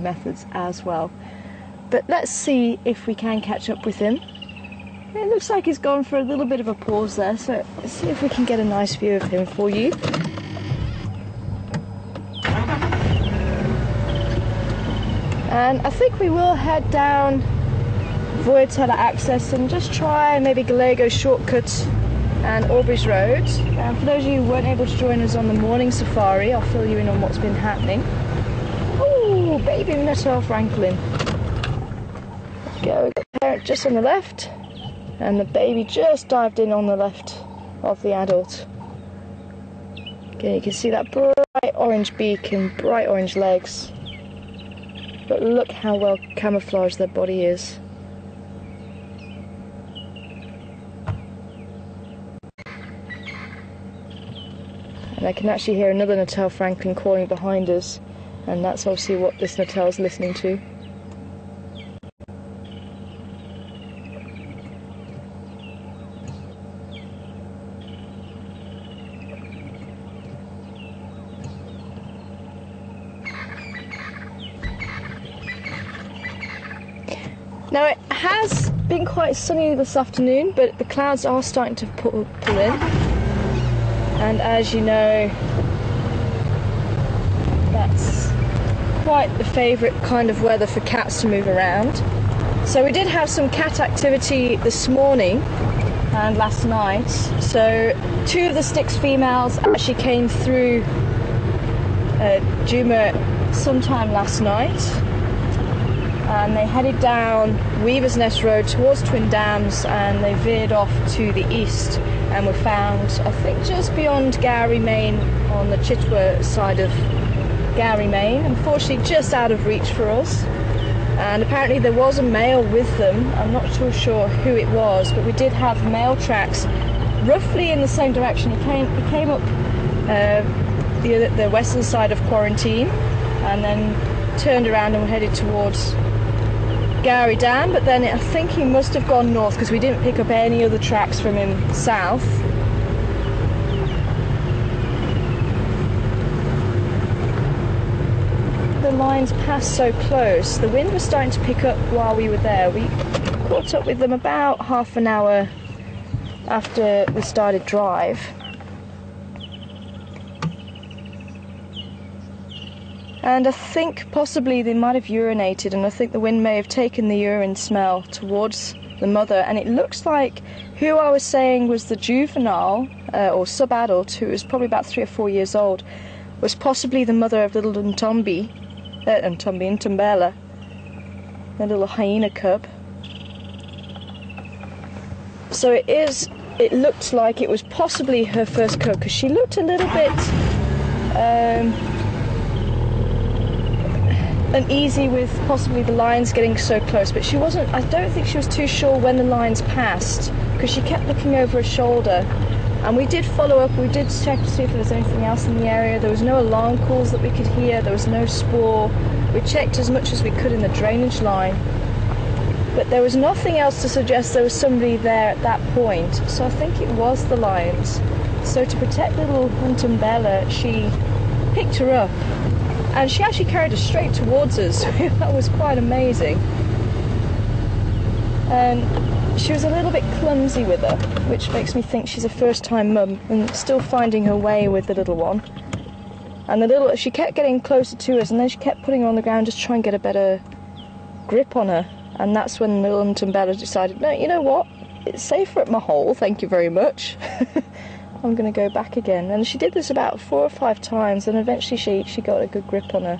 methods as well. But let's see if we can catch up with him. It looks like he's gone for a little bit of a pause there, so let's see if we can get a nice view of him for you. And I think we will head down Voyatella Access and just try maybe Gallego Shortcut and Aubrey's Road. And for those of you who weren't able to join us on the morning safari, I'll fill you in on what's been happening. Oh, baby Natal Franklin. There we go, we've got the parent just on the left, and the baby just dived in on the left of the adult. Okay, you can see that bright orange beak and bright orange legs. But look how well camouflaged their body is. And I can actually hear another Natal Franklin calling behind us, and that's obviously what this Natal's listening to. Now it has been quite sunny this afternoon, but the clouds are starting to pull in. And as you know, that's quite the favourite kind of weather for cats to move around. So we did have some cat activity this morning and last night. So 2 of the Styx females actually came through Djuma sometime last night. And they headed down Weaver's Nest Road towards Twin Dams, and they veered off to the east and were found, I think, just beyond Gowrie Main on the Chitwa side of Gowrie Main, unfortunately just out of reach for us. And apparently there was a male with them. I'm not too sure who it was, but we did have male tracks roughly in the same direction. He came up the western side of Quarantine and then turned around and headed towards Gowrie Dam, but then I think he must have gone north because we didn't pick up any other tracks from him south. The lines passed so close. The wind was starting to pick up while we were there. We caught up with them about half an hour after we started drive. And I think possibly they might have urinated, and I think the wind may have taken the urine smell towards the mother, and it looks like who I was saying was the juvenile or sub-adult, who was probably about 3 or 4 years old, was possibly the mother of little Ntombela, the little hyena cub. So it looked like it was possibly her first cub, because she looked a little bit uneasy with possibly the lions getting so close, but she wasn't, I don't think she was too sure when the lions passed, because she kept looking over her shoulder. And we did follow up, we did check to see if there was anything else in the area. There was no alarm calls that we could hear, there was no spoor. We checked as much as we could in the drainage line, but there was nothing else to suggest there was somebody there at that point. So I think it was the lions. So to protect little Ntombela, she picked her up, and she actually carried her straight towards us. That was quite amazing. And she was a little bit clumsy with her, which makes me think she's a first-time mum and still finding her way with the little one. And she kept getting closer to us, and then she kept putting her on the ground just to try and get a better grip on her. And that's when little Ntombela decided, no, you know what? It's safer at my hole, thank you very much. I'm going to go back again. And she did this about 4 or 5 times, and eventually she got a good grip on her.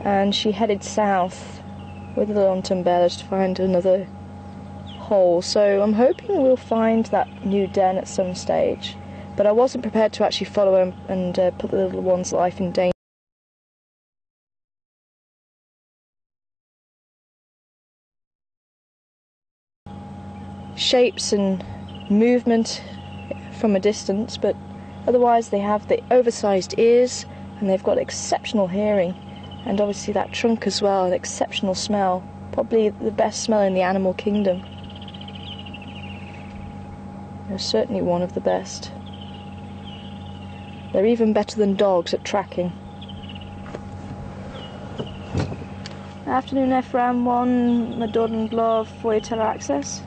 And she headed south with little Ntombela to find another hole. So I'm hoping we'll find that new den at some stage. But I wasn't prepared to actually follow her and put the little one's life in danger. Shapes and movement from a distance, but otherwise they have the oversized ears, and they've got exceptional hearing, and obviously that trunk as well, an exceptional smell, probably the best smell in the animal kingdom. They're certainly one of the best. They're even better than dogs at tracking. Afternoon FRAM 1, Madonna Glove for your tele-access.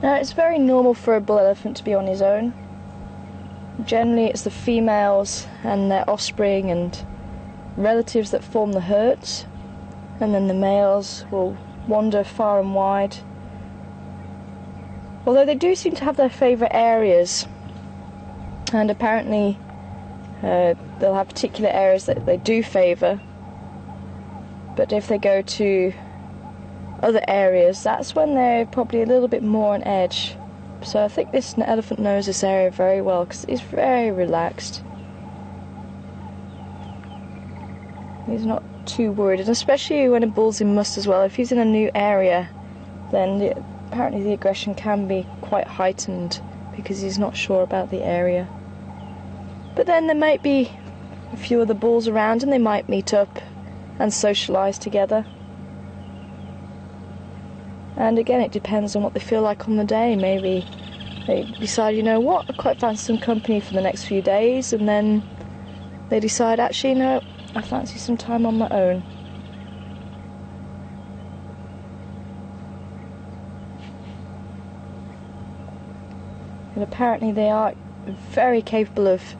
Now, it's very normal for a bull elephant to be on his own. Generally, it's the females and their offspring and relatives that form the herds, and then the males will wander far and wide. Although they do seem to have their favourite areas, and apparently they'll have particular areas that they do favour, but if they go to other areas, that's when they're probably a little bit more on edge. So I think this elephant knows this area very well because he's very relaxed. He's not too worried, and especially when a bull's in must as well. If he's in a new area, then apparently the aggression can be quite heightened because he's not sure about the area. But then there might be a few other bulls around and they might meet up and socialise together. And again, it depends on what they feel like on the day. Maybe they decide, you know what, I quite fancy some company for the next few days, and then they decide, actually, no, I fancy some time on my own. And apparently they are very capable of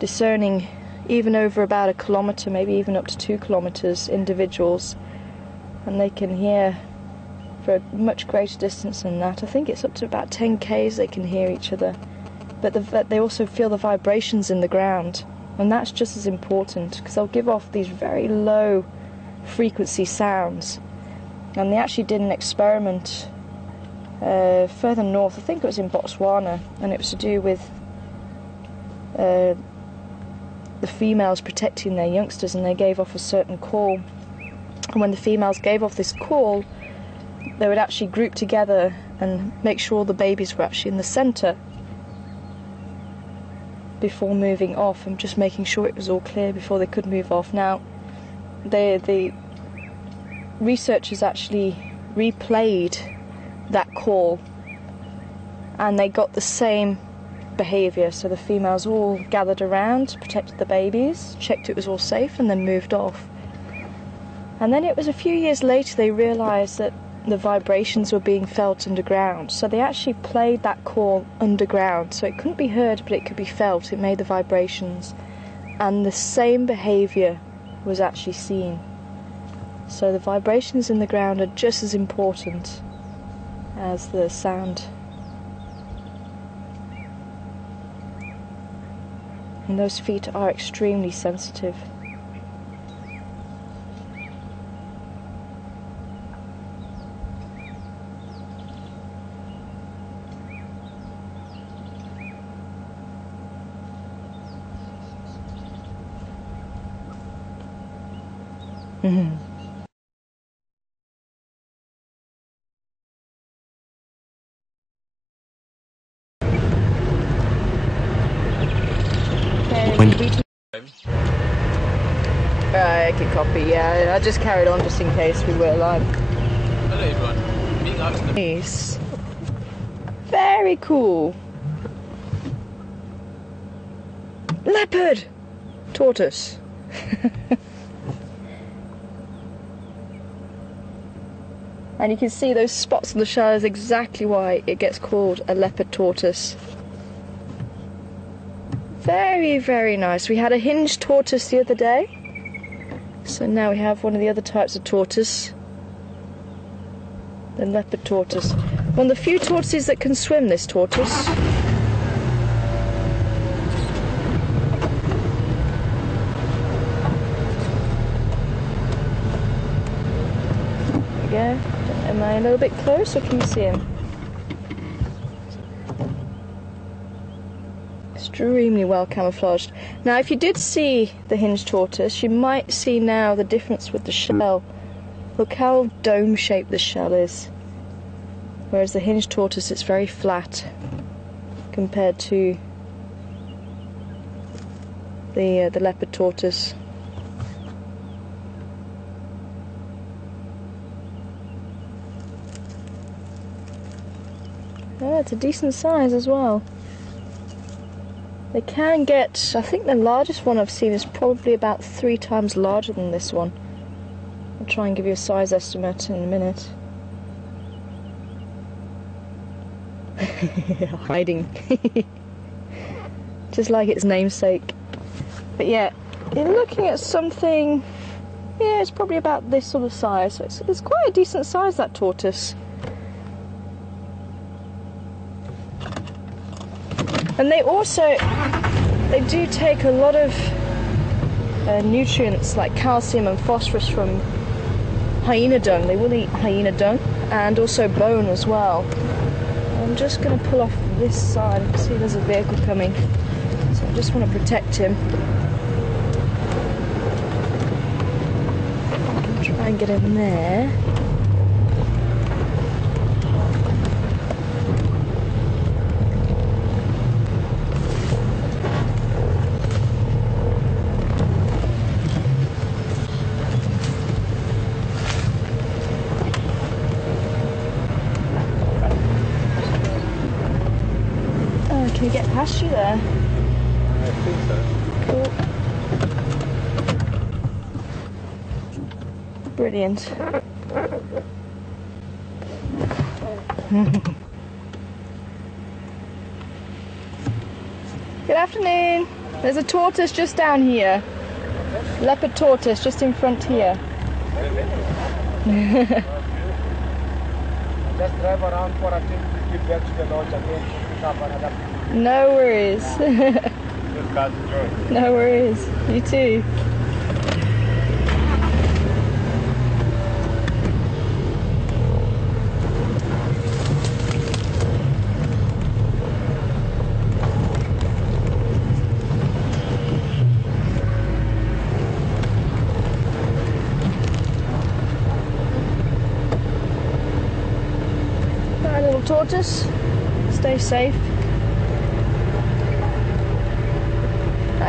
discerning even over about 1 kilometre, maybe even up to 2 kilometres, individuals, and they can hear for a much greater distance than that. I think it's up to about 10 k's they can hear each other, but they also feel the vibrations in the ground, and that's just as important because they'll give off these very low frequency sounds. And they actually did an experiment further north, I think it was in Botswana, and it was to do with the females protecting their youngsters, and they gave off a certain call, and when the females gave off this call, they would actually group together and make sure all the babies were actually in the centre before moving off, and just making sure it was all clear before they could move off. Now, the researchers actually replayed that call and they got the same behaviour. So the females all gathered around, protected the babies, checked it was all safe, and then moved off. And then it was a few years later they realised that the vibrations were being felt underground, so they actually played that call underground, so it couldn't be heard but it could be felt. It made the vibrations, and the same behaviour was actually seen. So the vibrations in the ground are just as important as the sound. And those feet are extremely sensitive. Mm-hmm. I can copy, yeah. I just carried on just in case we were live. Hello everyone. Being out in the Nice. Very cool. Leopard! Tortoise. And you can see those spots on the shell is exactly why it gets called a leopard tortoise. Very, very nice. We had a hinged tortoise the other day, so now we have one of the other types of tortoise, the leopard tortoise. One of the few tortoises that can swim, this tortoise. There we go. Am I a little bit close, or can you see him? extremely well camouflaged. Now, if you did see the hinged tortoise, you might see now the difference with the shell. Look how dome-shaped the shell is. Whereas the hinged tortoise, it's very flat compared to the leopard tortoise. Oh, it's a decent size as well. They can get, I think the largest one I've seen is probably about 3 times larger than this one. I'll try and give you a size estimate in a minute. Hiding. Just like its namesake. But yeah, you're looking at something, yeah, it's probably about this sort of size. So it's quite a decent size, that tortoise. And they do take a lot of nutrients like calcium and phosphorus from hyena dung. They will eat hyena dung and also bone as well. I'm just going to pull off this side. You can see there's a vehicle coming, so I just want to protect him. I can try and get in there. Can we get past you there? I think so. Cool. Brilliant. Good afternoon. There's a tortoise just down here. Leopard tortoise just in front here. Just drive around for a trip to get back to the lodge again to pick up another. No worries. Just guys enjoy. No worries. You too. Alright, little tortoise. Stay safe.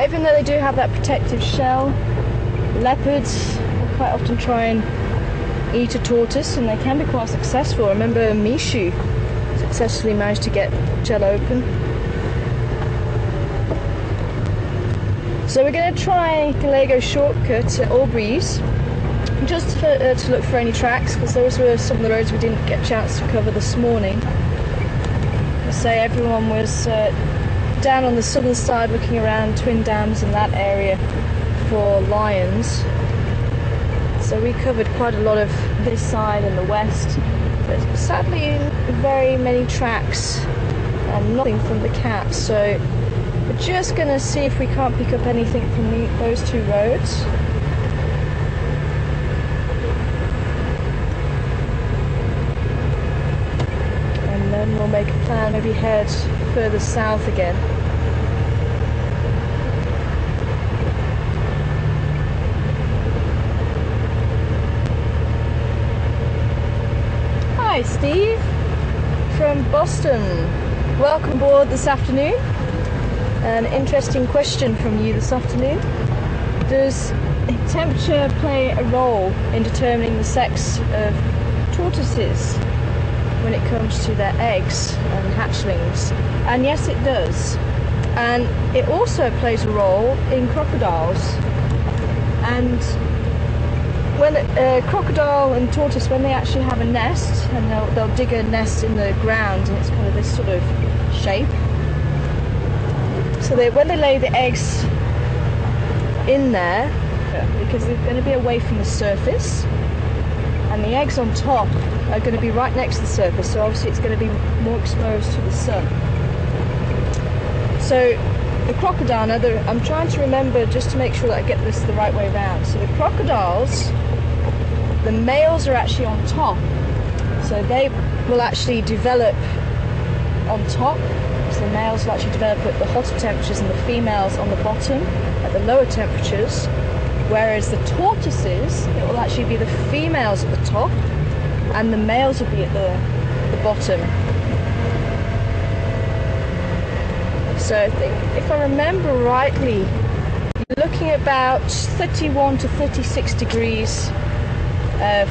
Even though they do have that protective shell, leopards will quite often try and eat a tortoise, and they can be quite successful. I remember Mishu successfully managed to get shell open. So we're going to try Gallego shortcut at Albury's, just to look for any tracks, because those were some of the roads we didn't get a chance to cover this morning. I say everyone was down on the southern side looking around Twin Dams and that area for lions. So we covered quite a lot of this side and the west, but sadly very many tracks and nothing from the cats. So we're just going to see if we can't pick up anything from those two roads. And then we'll make a plan, maybe head further south again. Hi Steve from Boston. Welcome aboard this afternoon. An interesting question from you this afternoon. Does temperature play a role in determining the sex of tortoises when it comes to their eggs and hatchlings? And yes, it does. And it also plays a role in crocodiles. And when crocodile and tortoise, when they actually have a nest, and they'll dig a nest in the ground, and it's kind of this sort of shape. So when they lay the eggs in there, because they're going to be away from the surface, and the eggs on top are going to be right next to the surface, so obviously it's going to be more exposed to the sun. So the crocodile, I'm trying to remember just to make sure that I get this the right way around. So the crocodiles, the males are actually on top, so they will actually develop on top. So the males will actually develop at the hotter temperatures and the females on the bottom at the lower temperatures, whereas the tortoises, it will actually be the females at the top and the males will be at the bottom. So I think, if I remember rightly, you're looking at about 31 to 36 degrees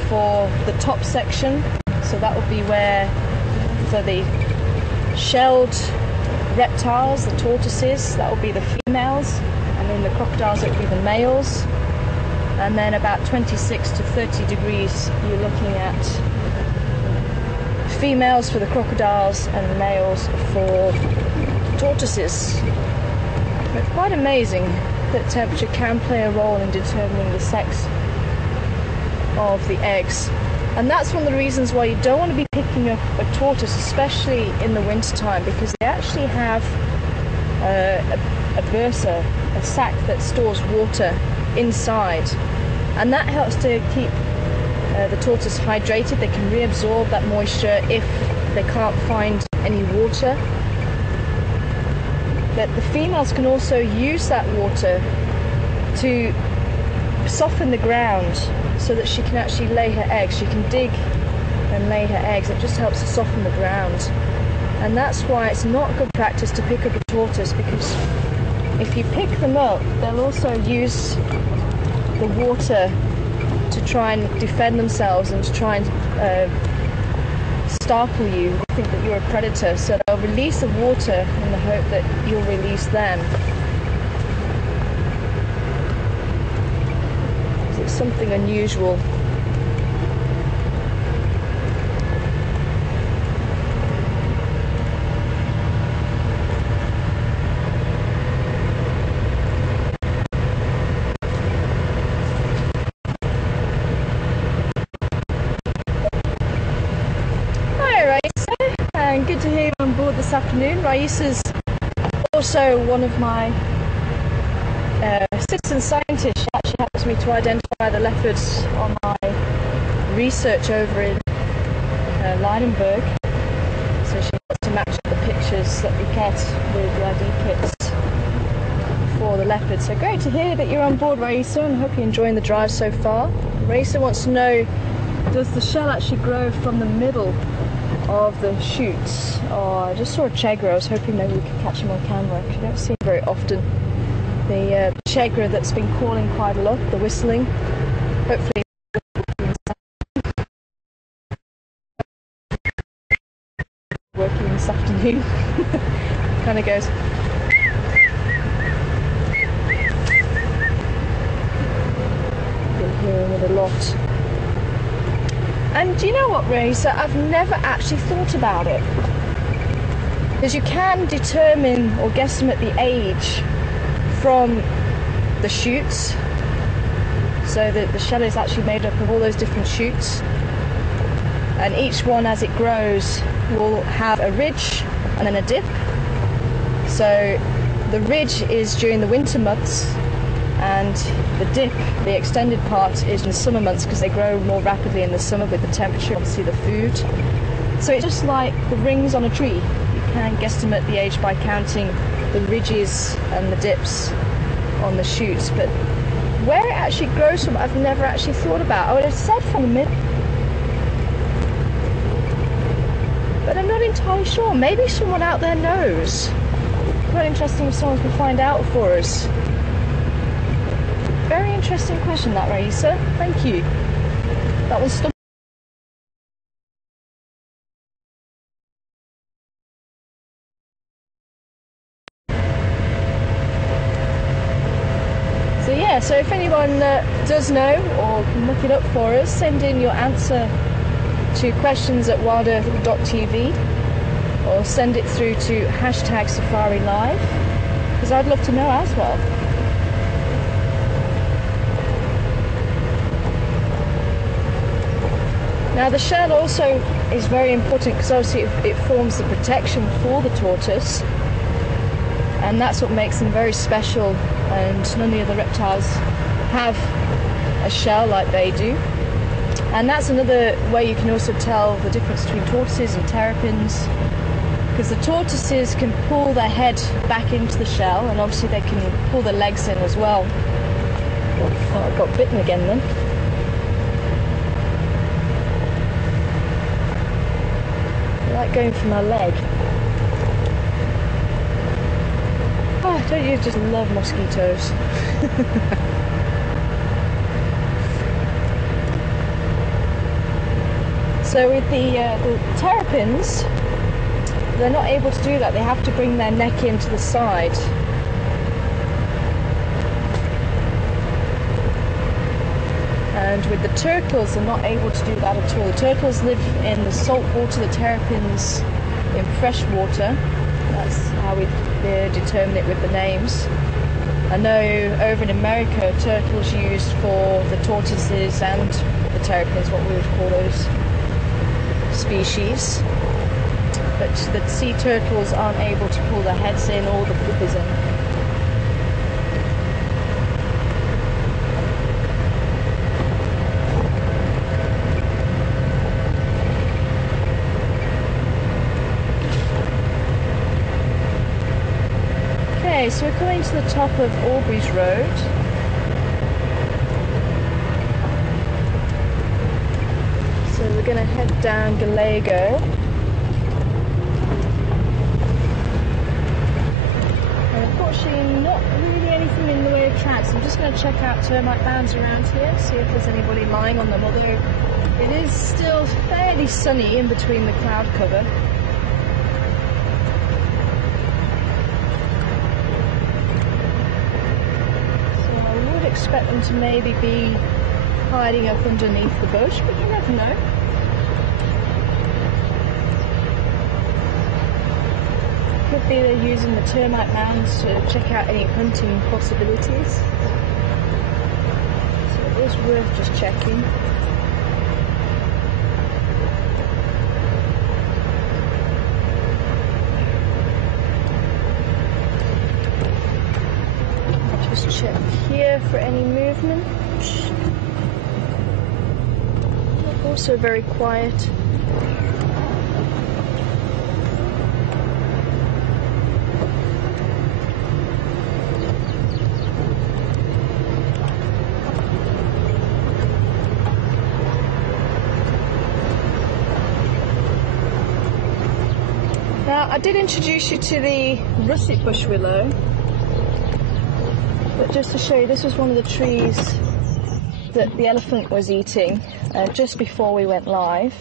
for the top section. So that will be where, for the shelled reptiles, the tortoises, that will be the females, and in the crocodiles it will be the males. And then about 26 to 30 degrees you're looking at females for the crocodiles and males for tortoises. It's quite amazing that temperature can play a role in determining the sex of the eggs. And that's one of the reasons why you don't want to be picking up a tortoise, especially in the winter time, because they actually have a bursa, a sac that stores water inside, and that helps to keep the tortoise hydrated. They can reabsorb that moisture if they can't find any water. But the females can also use that water to soften the ground so that she can actually lay her eggs. She can dig and lay her eggs. It just helps to soften the ground. And that's why it's not good practice to pick up a tortoise, because if you pick them up, they'll also use the water to try and defend themselves and to try and startle you, think that you're a predator. So they'll release the water in the hope that you'll release them. It's something unusual. Good to hear you on board this afternoon. Raisa's also one of my citizen scientists. She actually helps me to identify the leopards on my research over in Leidenberg. So she helps to match up the pictures that we get with the ID kits for the leopards. So great to hear that you're on board, Raisa, and I hope you're enjoying the drive so far. Raisa wants to know, does the shell actually grow from the middle of the shoots? Oh, I just saw a chegra. I was hoping maybe we could catch him on camera, because you don't see him very often. The chegra that's been calling quite a lot, the whistling. Hopefully working this afternoon. Kind of goes. Been hearing it a lot. And do you know what, Raisa? I've never actually thought about it. Because you can determine or guesstimate the age from the shoots. So that the shell is actually made up of all those different shoots. And each one, as it grows, will have a ridge and then a dip. So the ridge is during the winter months, and the dip, the extended part, is in the summer months, because they grow more rapidly in the summer with the temperature, obviously the food. So it's just like the rings on a tree. You can guesstimate the age by counting the ridges and the dips on the shoots, but where it actually grows from, I've never actually thought about. I would have said from the mid, but I'm not entirely sure. Maybe someone out there knows. Quite interesting if someone can find out for us. Very interesting question, that, Raisa. Thank you. That was stumped. So yeah, so if anyone does know or can look it up for us, send in your answer to questions at WildEarthTV, or send it through to #SafariLive, because I'd love to know as well. Now the shell also is very important, because obviously it forms the protection for the tortoise, and that's what makes them very special, and none of the other reptiles have a shell like they do. And that's another way you can also tell the difference between tortoises and terrapins, because the tortoises can pull their head back into the shell, and obviously they can pull their legs in as well. Oh, I got bitten again then. I like going for my leg. Oh, don't you just love mosquitoes? So with the terrapins, they're not able to do that. They have to bring their neck into the side. And with the turtles, they're not able to do that at all. The turtles live in the salt water, the terrapins in fresh water. That's how we determine it with the names. I know over in America, turtles used for the tortoises and the terrapins, what we would call those species. But the sea turtles aren't able to pull their heads in or the flippers in. Okay, so we're coming to the top of Aubrey's Road. So we're going to head down Gallego. And unfortunately not really anything in the way of tracks. I'm just going to check out termite mounds around here, see if there's anybody lying on them, although it is still fairly sunny in between the cloud cover. Expect them to maybe be hiding up underneath the bush, but you never know. Could be they're using the termite mounds to check out any hunting possibilities. So it is worth just checking. Check here for any movement. Also very quiet. Now, I did introduce you to the russet bush willow. But just to show you, this was one of the trees that the elephant was eating just before we went live.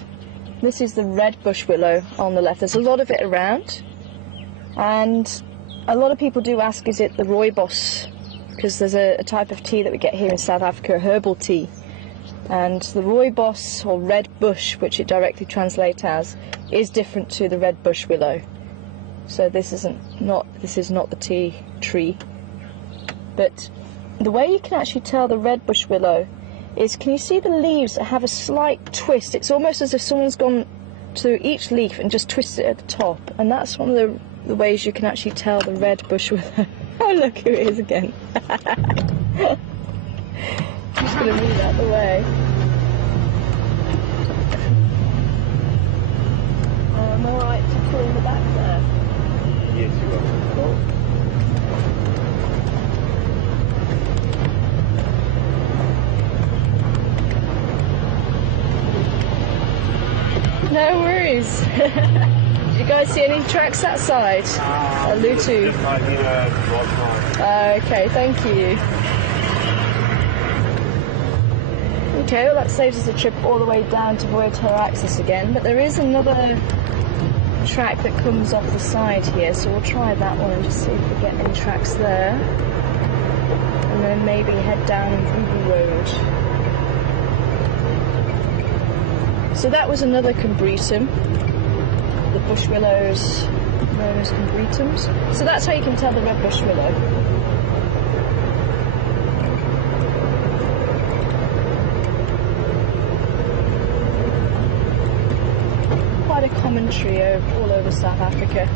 This is the red bush willow on the left. There's a lot of it around, and a lot of people do ask, is it the rooibos? Because there's a type of tea that we get here in South Africa, herbal tea. And the rooibos, or red bush, which it directly translates as, is different to the red bush willow. So this is not the tea tree. But the way you can actually tell the red bush willow is, can you see the leaves that have a slight twist? It's almost as if someone's gone to each leaf and just twisted it at the top. And that's one of the ways you can actually tell the red bush willow. Oh, look who it is again. I'm just going to move out the way. I'm alright to pull in the back there. Yes, you are. Cool. No worries. Did you guys see any tracks that side? Lutu. Okay, thank you. Okay, well that saves us a trip all the way down to Voyager Axis again, but there is another track that comes off the side here, so we'll try that one and just see if we get any tracks there. And then maybe head down Ruby Road. So that was another combretum, the bush willows known as combretums. So that's how you can tell the red bush willow. Quite a common tree all over South Africa.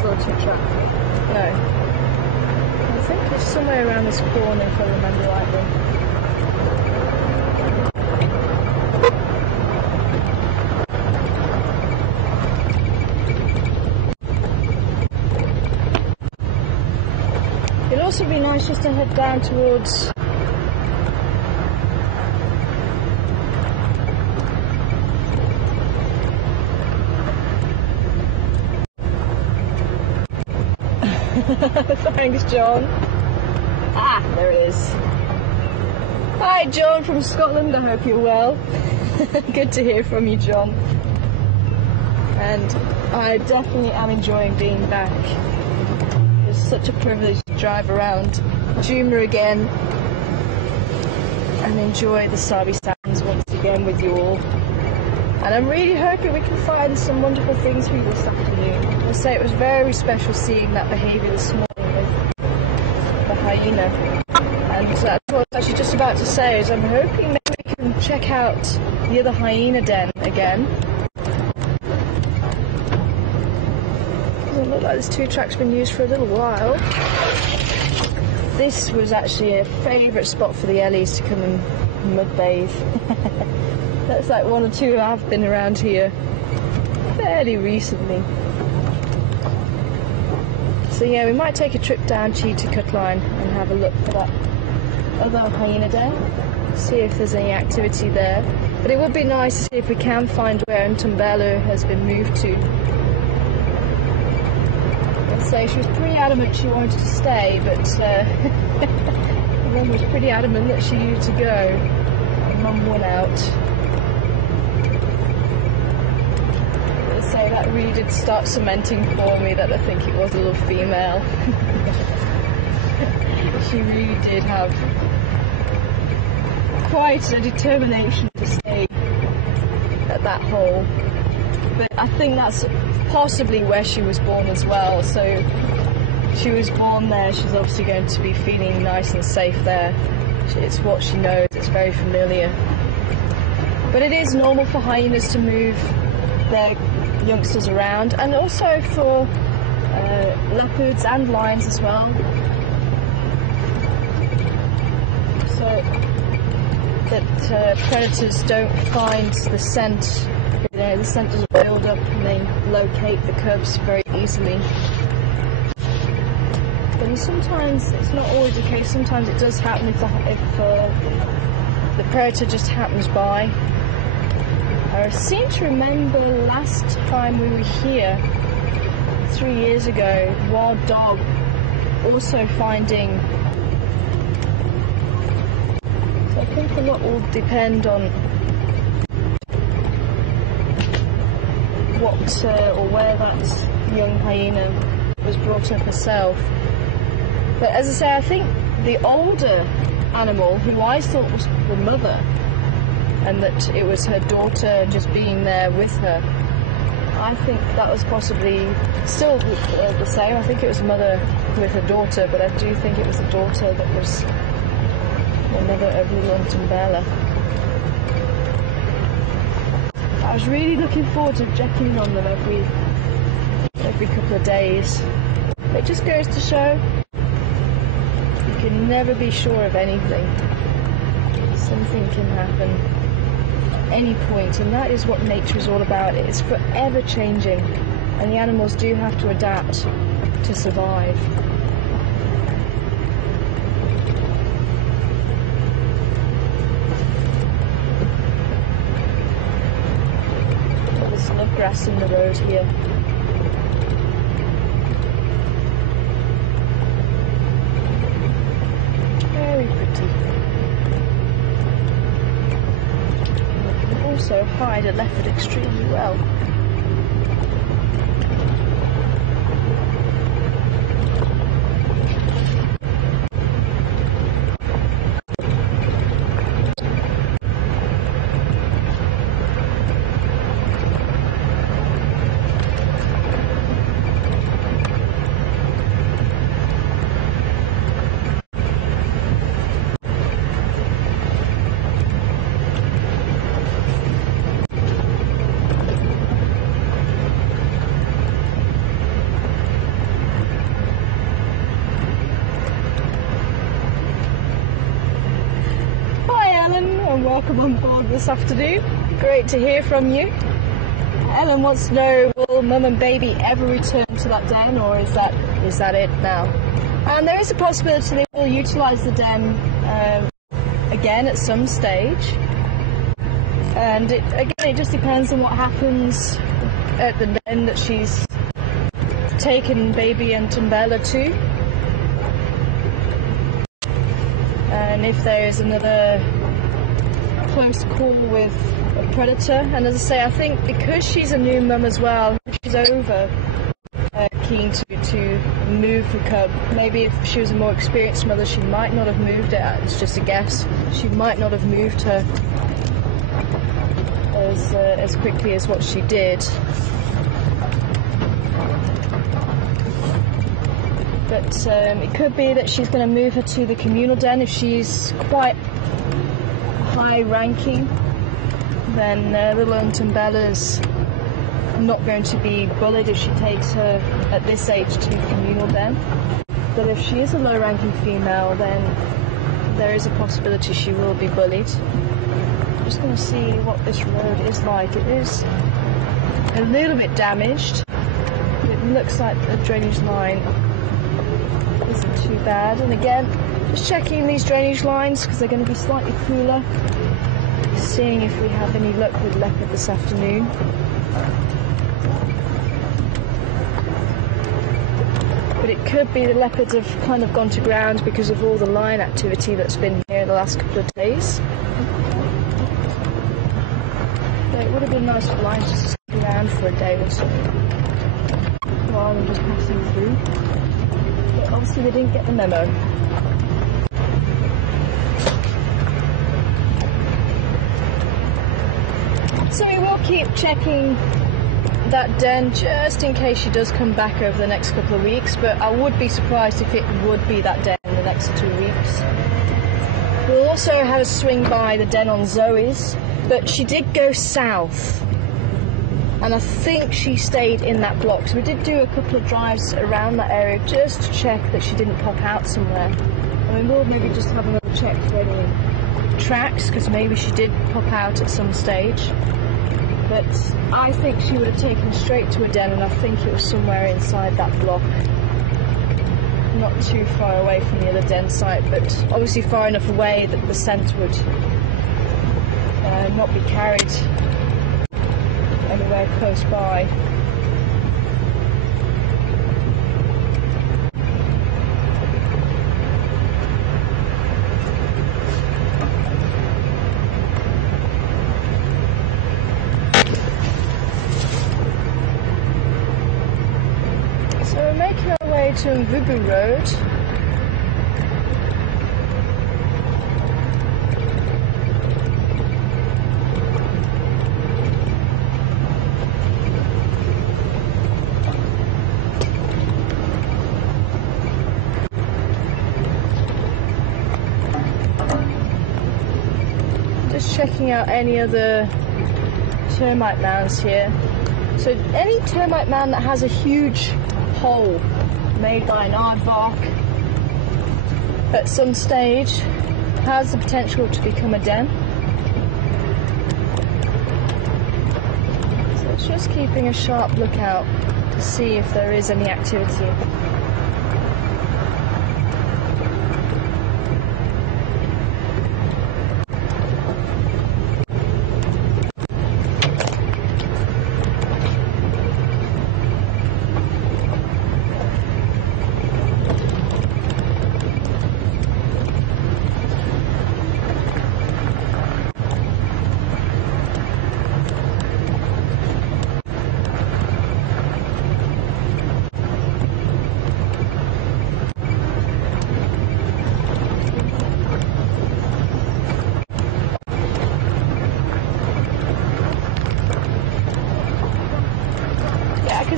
slaughter track. No. I think it's somewhere around this corner if I remember rightly. It'd also be nice just to head down towards thanks, John. Ah, there it is. Hi, John from Scotland. I hope you're well. Good to hear from you, John. And I definitely am enjoying being back. It's such a privilege to drive around Djuma again and enjoy the Sabi Sands once again with you all. And I'm really hoping we can find some wonderful things for you this afternoon. I say it was very special seeing that behaviour this morning with the hyena. And that's what I was actually just about to say, is I'm hoping maybe we can check out the other hyena den again. Doesn't look like this 2-track's been used for a little while. This was actually a favourite spot for the Ellies to come and mud bathe. That's like one or two I've been around here fairly recently. So yeah, we might take a trip down Cheetah Cut Line and have a look for that other hyena den, see if there's any activity there. But it would be nice to see if we can find where Ntumbelo has been moved to. I'd say she was pretty adamant she wanted to stay, but Mum was pretty adamant that she needed to go. And Mum won out. So that really did start cementing for me that I think it was a little female. She really did have quite a determination to stay at that hole. But I think that's possibly where she was born as well. So she was born there, she's obviously going to be feeling nice and safe there. It's what she knows, it's very familiar. But it is normal for hyenas to move their youngsters around, and also for leopards and lions as well. So that predators don't find the scent, you know, the scent doesn't build up and they locate the cubs very easily. But sometimes it's not always the case. Sometimes it does happen if the predator just happens by. I seem to remember last time we were here, 3 years ago, wild dog also finding. So I think a lot will depend on what or where that young hyena was brought up herself. But as I say, I think the older animal, who I thought was the mother, and that it was her daughter just being there with her, I think that was possibly still the same. I think it was mother with her daughter, but I do think it was the daughter that was the mother of little Ntumbelo. I was really looking forward to checking in on them every couple of days. It just goes to show you can never be sure of anything. Something can happen any point, and that is what nature is all about. It is forever changing, and the animals do have to adapt to survive. There's enough grass in the road here. Very pretty. Also hide a leopard extremely well. welcome on board this afternoon. Great to hear from you. Ellen wants to know, will mum and baby ever return to that den, or is that it now? And there is a possibility they will utilise the den again at some stage. And it just depends on what happens at the den that she's taken baby and Tumbela to. And if there is another close call with a predator, and as I say, I think because she's a new mum as well, she's over keen to move the cub. Maybe if she was a more experienced mother, she might not have moved it. It's just a guess. She might not have moved her as quickly as what she did. But it could be that she's going to move her to the communal den. If she's quite high ranking, then little Tumbela's not going to be bullied if she takes her at this age to the communal den. But if she is a low ranking female, then there is a possibility she will be bullied. I'm just going to see what this road is like. It is a little bit damaged. It looks like the drainage line isn't too bad. And again, just checking these drainage lines because they're going to be slightly cooler. Seeing if we have any luck with leopard this afternoon. But it could be the leopards have kind of gone to ground because of all the line activity that's been here the last couple of days. So it would have been nice for lions just to stick around for a day or so rather than just passing through. But obviously they didn't get the memo. So we will keep checking that den just in case she does come back over the next couple of weeks, but I would be surprised if it would be that den in the next 2 weeks. We'll also have a swing by the den on Zoe's, but she did go south and I think she stayed in that block, so we did do a couple of drives around that area just to check that she didn't pop out somewhere. And we will maybe just have another check for any tracks, because maybe she did pop out at some stage. But I think she would have taken straight to a den, and I think it was somewhere inside that block. Not too far away from the other den site, but obviously far enough away that the scent would not be carried anywhere close by. To Mvubu Road. Just checking out any other termite mounds here. So any termite mound that has a huge hole made by an aardvark at some stage has the potential to become a den. So it's just keeping a sharp lookout to see if there is any activity.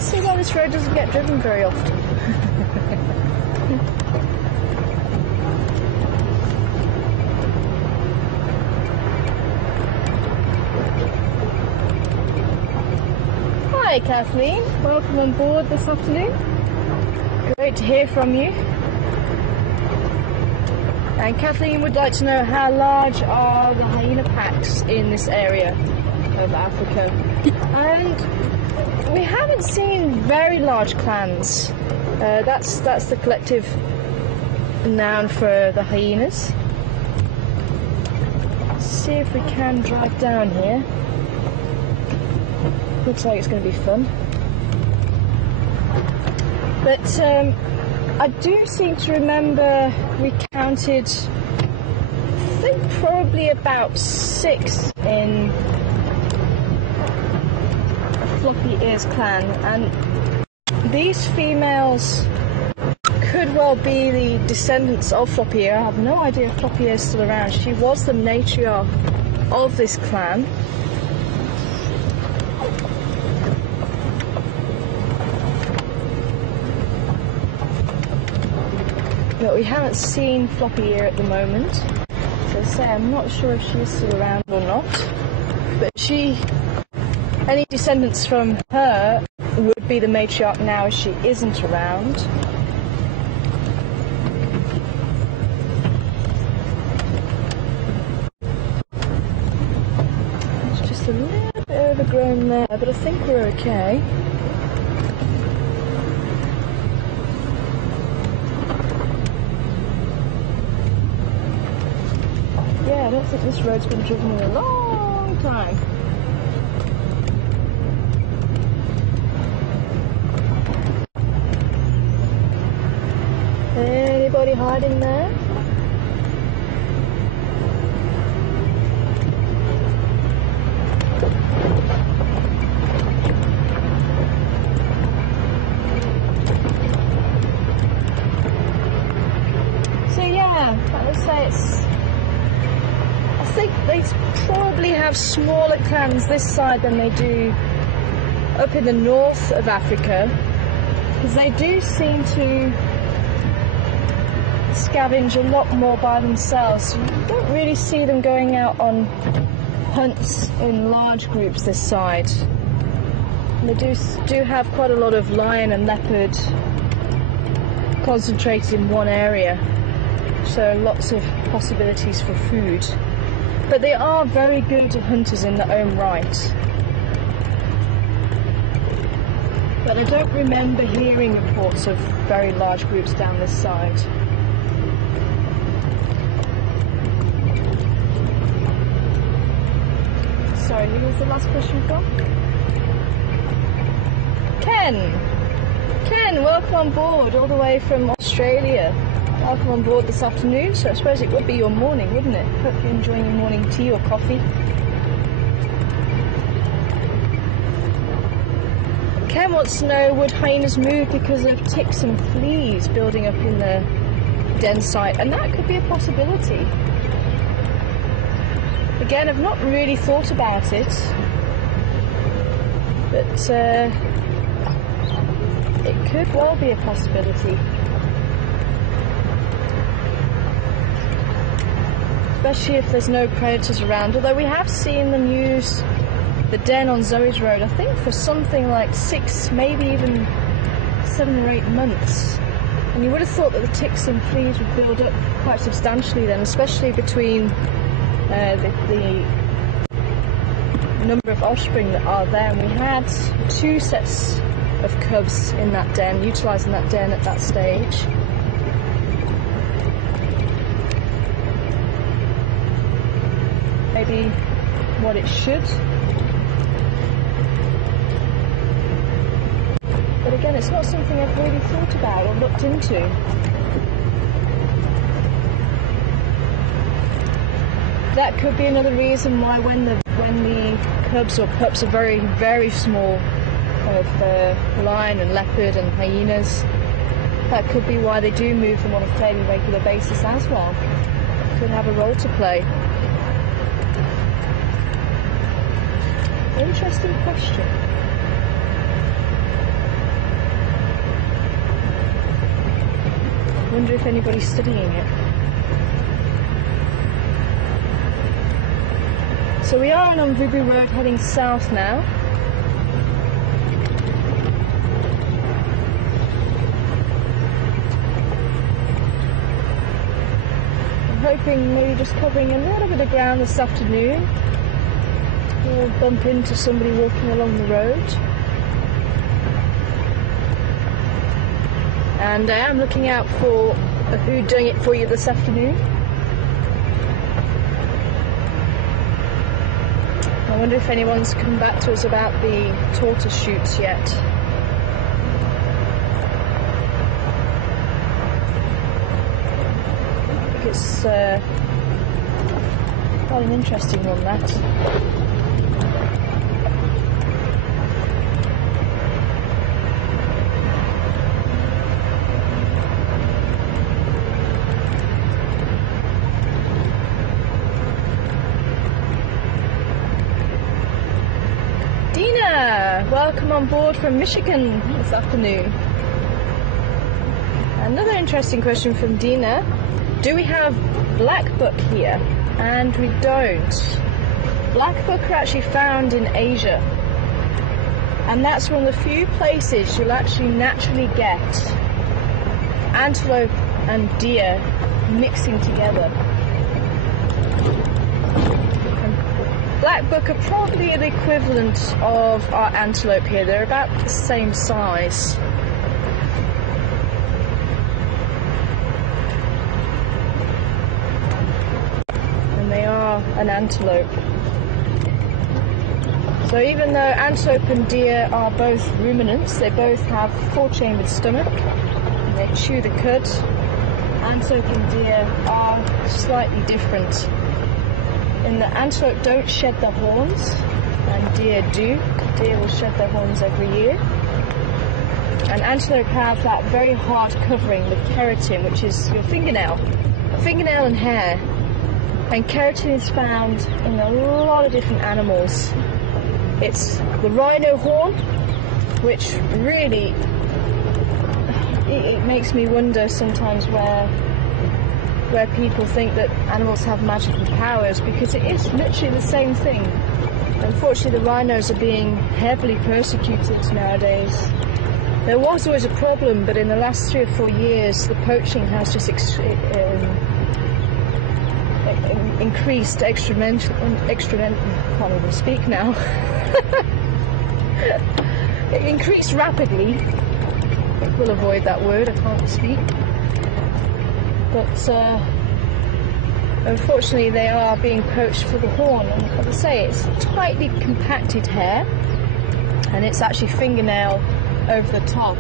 See why this road doesn't get driven very often. Hi Kathleen, welcome on board this afternoon. Great to hear from you. And Kathleen would like to know, how large are the hyena packs in this area of Africa? And we haven't seen very large clans. That's the collective noun for the hyenas. Let's see if we can drive down here. Looks like it's going to be fun. But I do seem to remember we counted, I think probably about 6 in a floppy ears clan, and these females could well be the descendants of Floppy Ear. I have no idea if Floppy Ear is still around. She was the matriarch of this clan. But we haven't seen Floppy Ear at the moment. So I say, I'm not sure if she's still around or not. But any descendants from her would be the matriarch now, as she isn't around. It's just a little bit overgrown there, but I think we're okay. Yeah, I don't think this road's been driven in a long time. Anybody hiding there? So yeah, I would say I think they probably have smaller clans this side than they do up in the north of Africa, because they do seem to scavenge a lot more by themselves. You don't really see them going out on hunts in large groups this side. They do have quite a lot of lion and leopard concentrated in one area, so lots of possibilities for food. But they are very good hunters in their own right. But I don't remember hearing reports of very large groups down this side. Sorry, who was the last question from? Ken! Ken, welcome on board, all the way from Australia. Welcome on board this afternoon, so I suppose it would be your morning, wouldn't it? Hope you're enjoying your morning tea or coffee. Ken wants to know, would hyenas move because of ticks and fleas building up in the den site? And that could be a possibility. Again, I've not really thought about it, but it could well be a possibility. Especially if there's no predators around, although we have seen them use the den on Zoe's Road, I think for something like 6, maybe even 7 or 8 months. And you would have thought that the ticks and fleas would build up quite substantially then, especially between the number of offspring that are there. And we had 2 sets of cubs in that den, utilising that den at that stage. Maybe what it should. But again, it's not something I've really thought about or looked into. That could be another reason why when the cubs or pups are very, very small, of lion and leopard and hyenas, that could be why they do move them on a fairly regular basis as well. Could have a role to play. Interesting question. Wonder if anybody's studying it. So we are on Vibu Road heading south now. hoping maybe just covering a little bit of ground this afternoon. We'll bump into somebody walking along the road. And I am looking out for a Who Doing It For You this afternoon. I wonder if anyone's come back to us about the tortoise shoots yet. I think it's quite an interesting one, that. Welcome on board from Michigan this afternoon. Another interesting question from Dina. Do we have blackbuck here? And we don't. Blackbuck are actually found in Asia. And that's one of the few places you'll actually naturally get antelope and deer mixing together. Blackbuck are probably the equivalent of our antelope here. They're about the same size. And they are an antelope. So even though antelope and deer are both ruminants, they both have four-chambered stomach. And they chew the cud. Antelope and deer are slightly different. And the antelope don't shed their horns, and deer do. Deer will shed their horns every year. And antelope have that very hard covering, the keratin, which is your fingernail and hair. And keratin is found in a lot of different animals. It's the rhino horn, which really, it makes me wonder sometimes where people think that animals have magical powers, because it is literally the same thing. Unfortunately, the rhinos are being heavily persecuted nowadays. There was always a problem, but in the last 3 or 4 years, the poaching has just increased can't even speak now. It increased rapidly. We'll avoid that word, I can't speak. But unfortunately they are being poached for the horn, and as I say, it's tightly compacted hair, and it's actually fingernail over the top,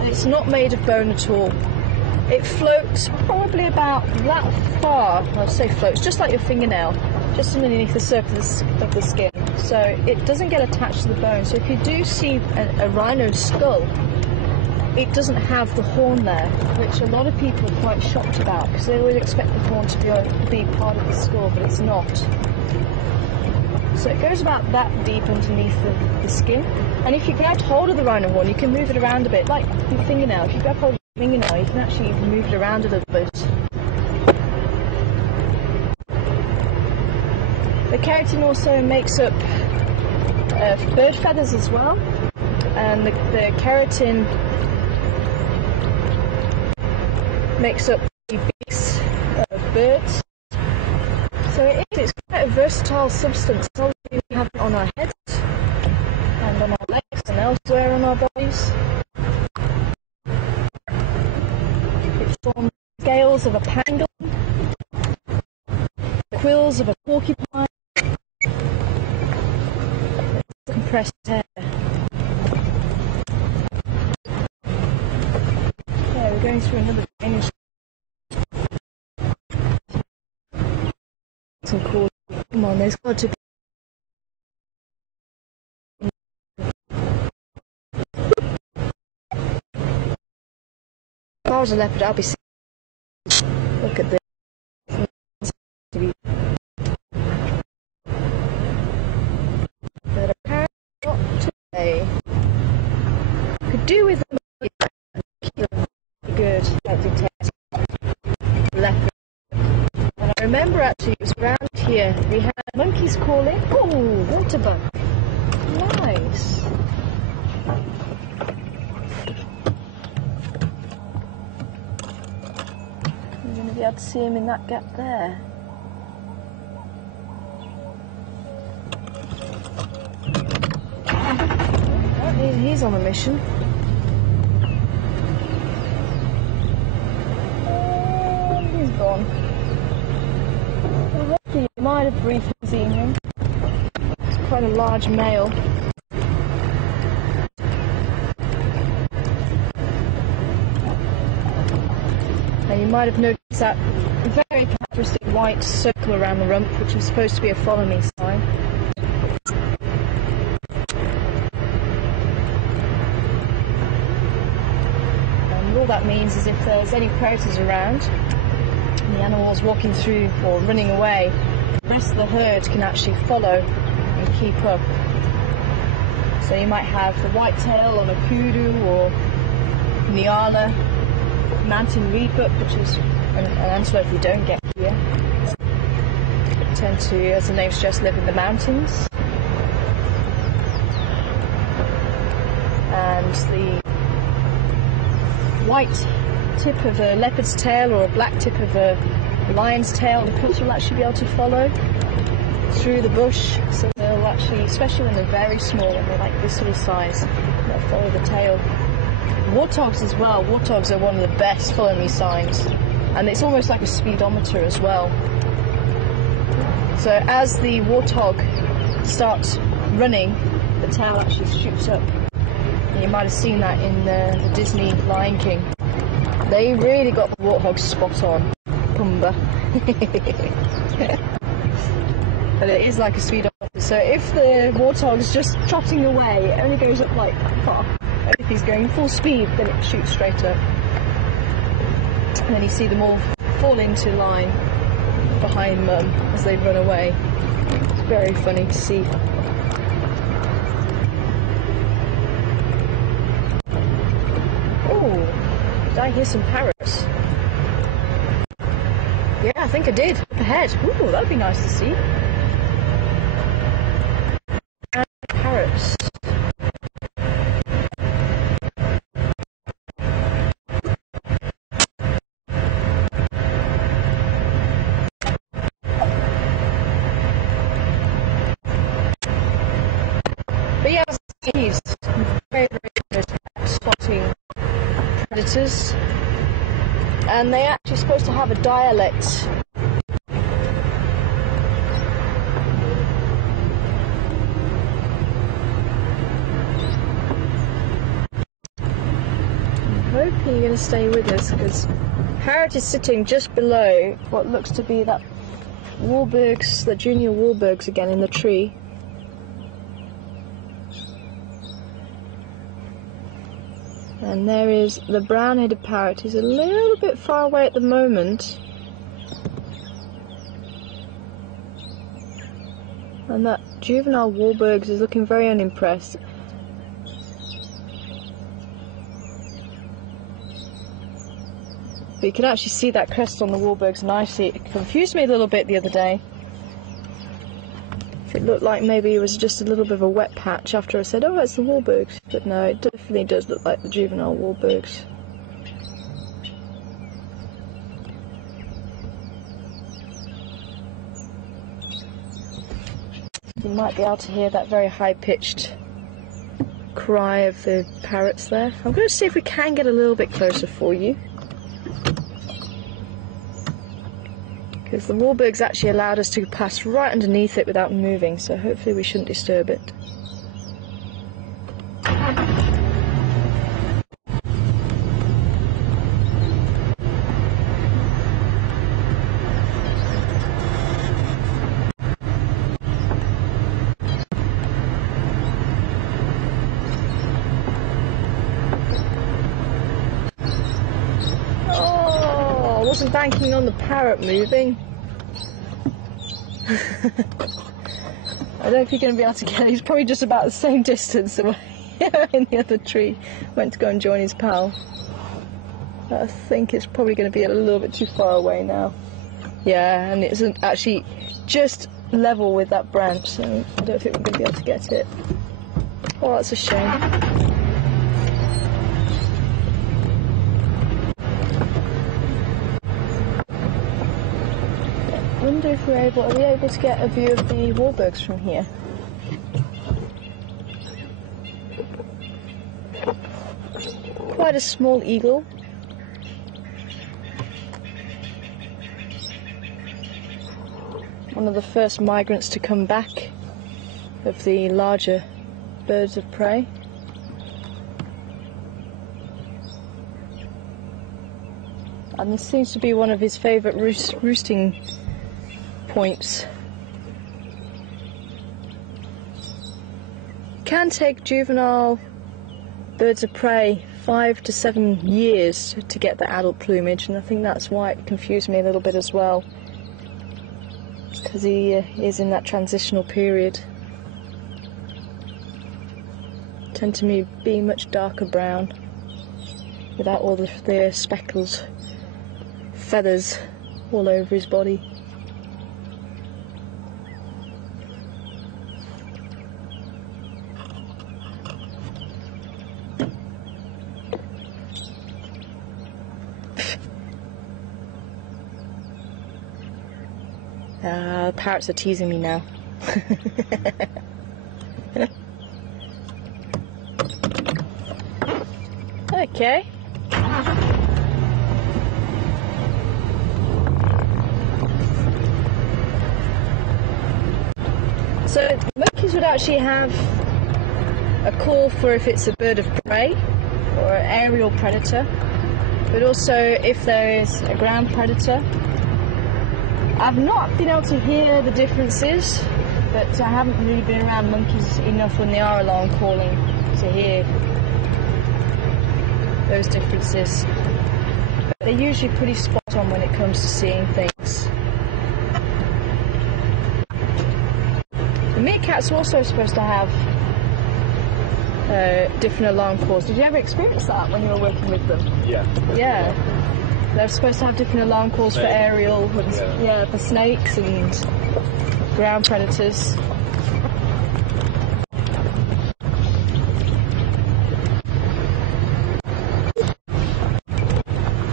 and it's not made of bone at all. It floats probably about that far. I'll say floats, just like your fingernail, just underneath the surface of the skin, so it doesn't get attached to the bone. So if you do see a rhino skull, it doesn't have the horn there, which a lot of people are quite shocked about, because they always expect the horn to be part of the skull, but it's not. So it goes about that deep underneath the skin, and if you grab hold of the rhino horn, you can move it around a bit, like your fingernail. If you grab hold of your fingernail, you can actually move it around a little bit. The keratin also makes up bird feathers as well, and the keratin makes up the beaks of birds. So it's quite a versatile substance. Obviously we have it on our heads and on our legs and elsewhere on our bodies. It's on the scales of a pangolin, the quills of a porcupine, compressed hair. Yeah, we're going through another drainage. Some cool. Come on, there's got to be. If I was a leopard, I'd be. Look at this. But apparently not today. Could do with them. Good at detecting leopard. And I remember actually it was around here we had monkeys calling. Oh, water buck. Nice. We're going to be able able to see him in that gap there. He's on a mission. And he's gone. Well, hopefully you might have briefly seen him. It's quite a large male. And you might have noticed that very characteristic white circle around the rump, which is supposed to be a follow me sign. All that means is if there's any predators around and the animal's walking through or running away, the rest of the herd can actually follow and keep up. So you might have a whitetail on a kudu or nyala, mountain reedbuck, which is an antelope we don't get here. They tend to, as the name suggests, live in the mountains. And the white tip of a leopard's tail or a black tip of a lion's tail, the cubs will actually be able to follow through the bush. So they'll actually, especially when they're very small and they're like this sort of size, they'll follow the tail. Warthogs as well. Warthogs are one of the best follow me signs, and it's almost like a speedometer as well. So as the warthog starts running, the tail actually shoots up. You might have seen that in the Disney Lion King. They really got the warthog spot on. Pumbaa. But it is like a speedometer. So if the warthog's just trotting away, it only goes up like half. And if he's going full speed, then it shoots straight up. And then you see them all fall into line behind Mum as they run away. It's very funny to see. Did I hear some parrots? Yeah, I think I did. Up ahead. Ooh, that'd be nice to see. And parrots. But yeah, he's very, very good at spotting predators, and they're actually supposed to have a dialect. I'm hoping you're going to stay with us, because Parrot is sitting just below what looks to be that warburgs, the junior warburgs again in the tree. And there is the brown-headed parrot. He's a little bit far away at the moment. And that juvenile warburgs is looking very unimpressed. But you can actually see that crest on the warburgs nicely. It confused me a little bit the other day. It looked like maybe it was just a little bit of a wet patch after I said, oh, it's the warburgs. But no, it definitely does look like the juvenile warburgs. You might be able to hear that very high-pitched cry of the parrots there. I'm going to see if we can get a little bit closer for you. Because the warburgs actually allowed us to pass right underneath it without moving, so hopefully we shouldn't disturb it. Oh, I wasn't banking on the parrot moving. I don't think you're going to be able to get it. He's probably just about the same distance away in the other tree. Went to go and join his pal. I think it's probably going to be a little bit too far away now. Yeah, and it's actually just level with that branch, so I don't think we're going to be able to get it. Oh, that's a shame. wonder if are we able to get a view of the warbirds from here? Quite a small eagle. One of the first migrants to come back of the larger birds of prey. And this seems to be one of his favourite roosting points. It can take juvenile birds of prey 5 to 7 years to get the adult plumage, and I think that's why it confused me a little bit as well, because he is in that transitional period. Tend to be much darker brown without all the speckles, feathers all over his body. The parrots are teasing me now. Okay. So monkeys would actually have a call for if it's a bird of prey or an aerial predator, but also if there is a ground predator. I've not been able to hear the differences, but I haven't really been around monkeys enough when they are alarm calling to hear those differences. But they're usually pretty spot on when it comes to seeing things. The meerkats are also supposed to have different alarm calls. Did you ever experience that when you were working with them? Yeah. Yeah. They're supposed to have different alarm calls for aerial, for snakes and ground predators.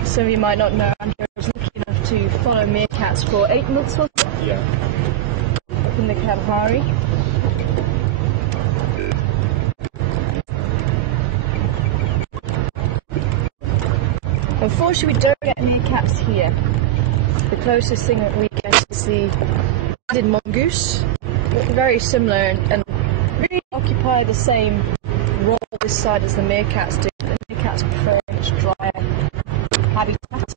Some of you might not know, I was lucky enough to follow meerkats for 8 months, wasn't it? Yeah. Up in the Kalahari. Unfortunately, we don't get meerkats here. The closest thing that we get is the banded mongoose. Look very similar and really occupy the same role this side as the meerkats do. The meerkats prefer a much drier habitat.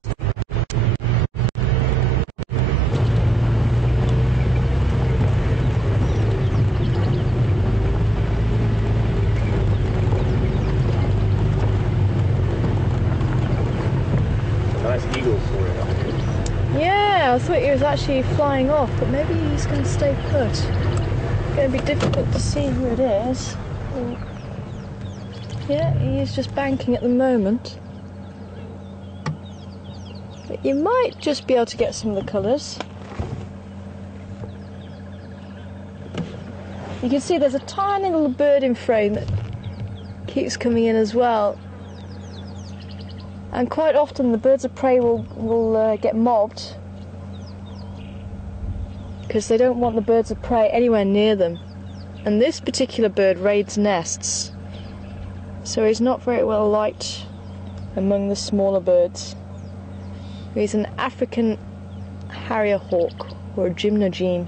Nice eagle for it. Yeah, I thought he was actually flying off, but maybe he's going to stay put. It's going to be difficult to see who it is. Yeah, he is just banking at the moment. But you might just be able to get some of the colours. You can see there's a tiny little bird in frame that keeps coming in as well. And quite often the birds of prey will get mobbed because they don't want the birds of prey anywhere near them. And this particular bird raids nests, so he's not very well liked among the smaller birds. He's an African harrier hawk, or a Djuma.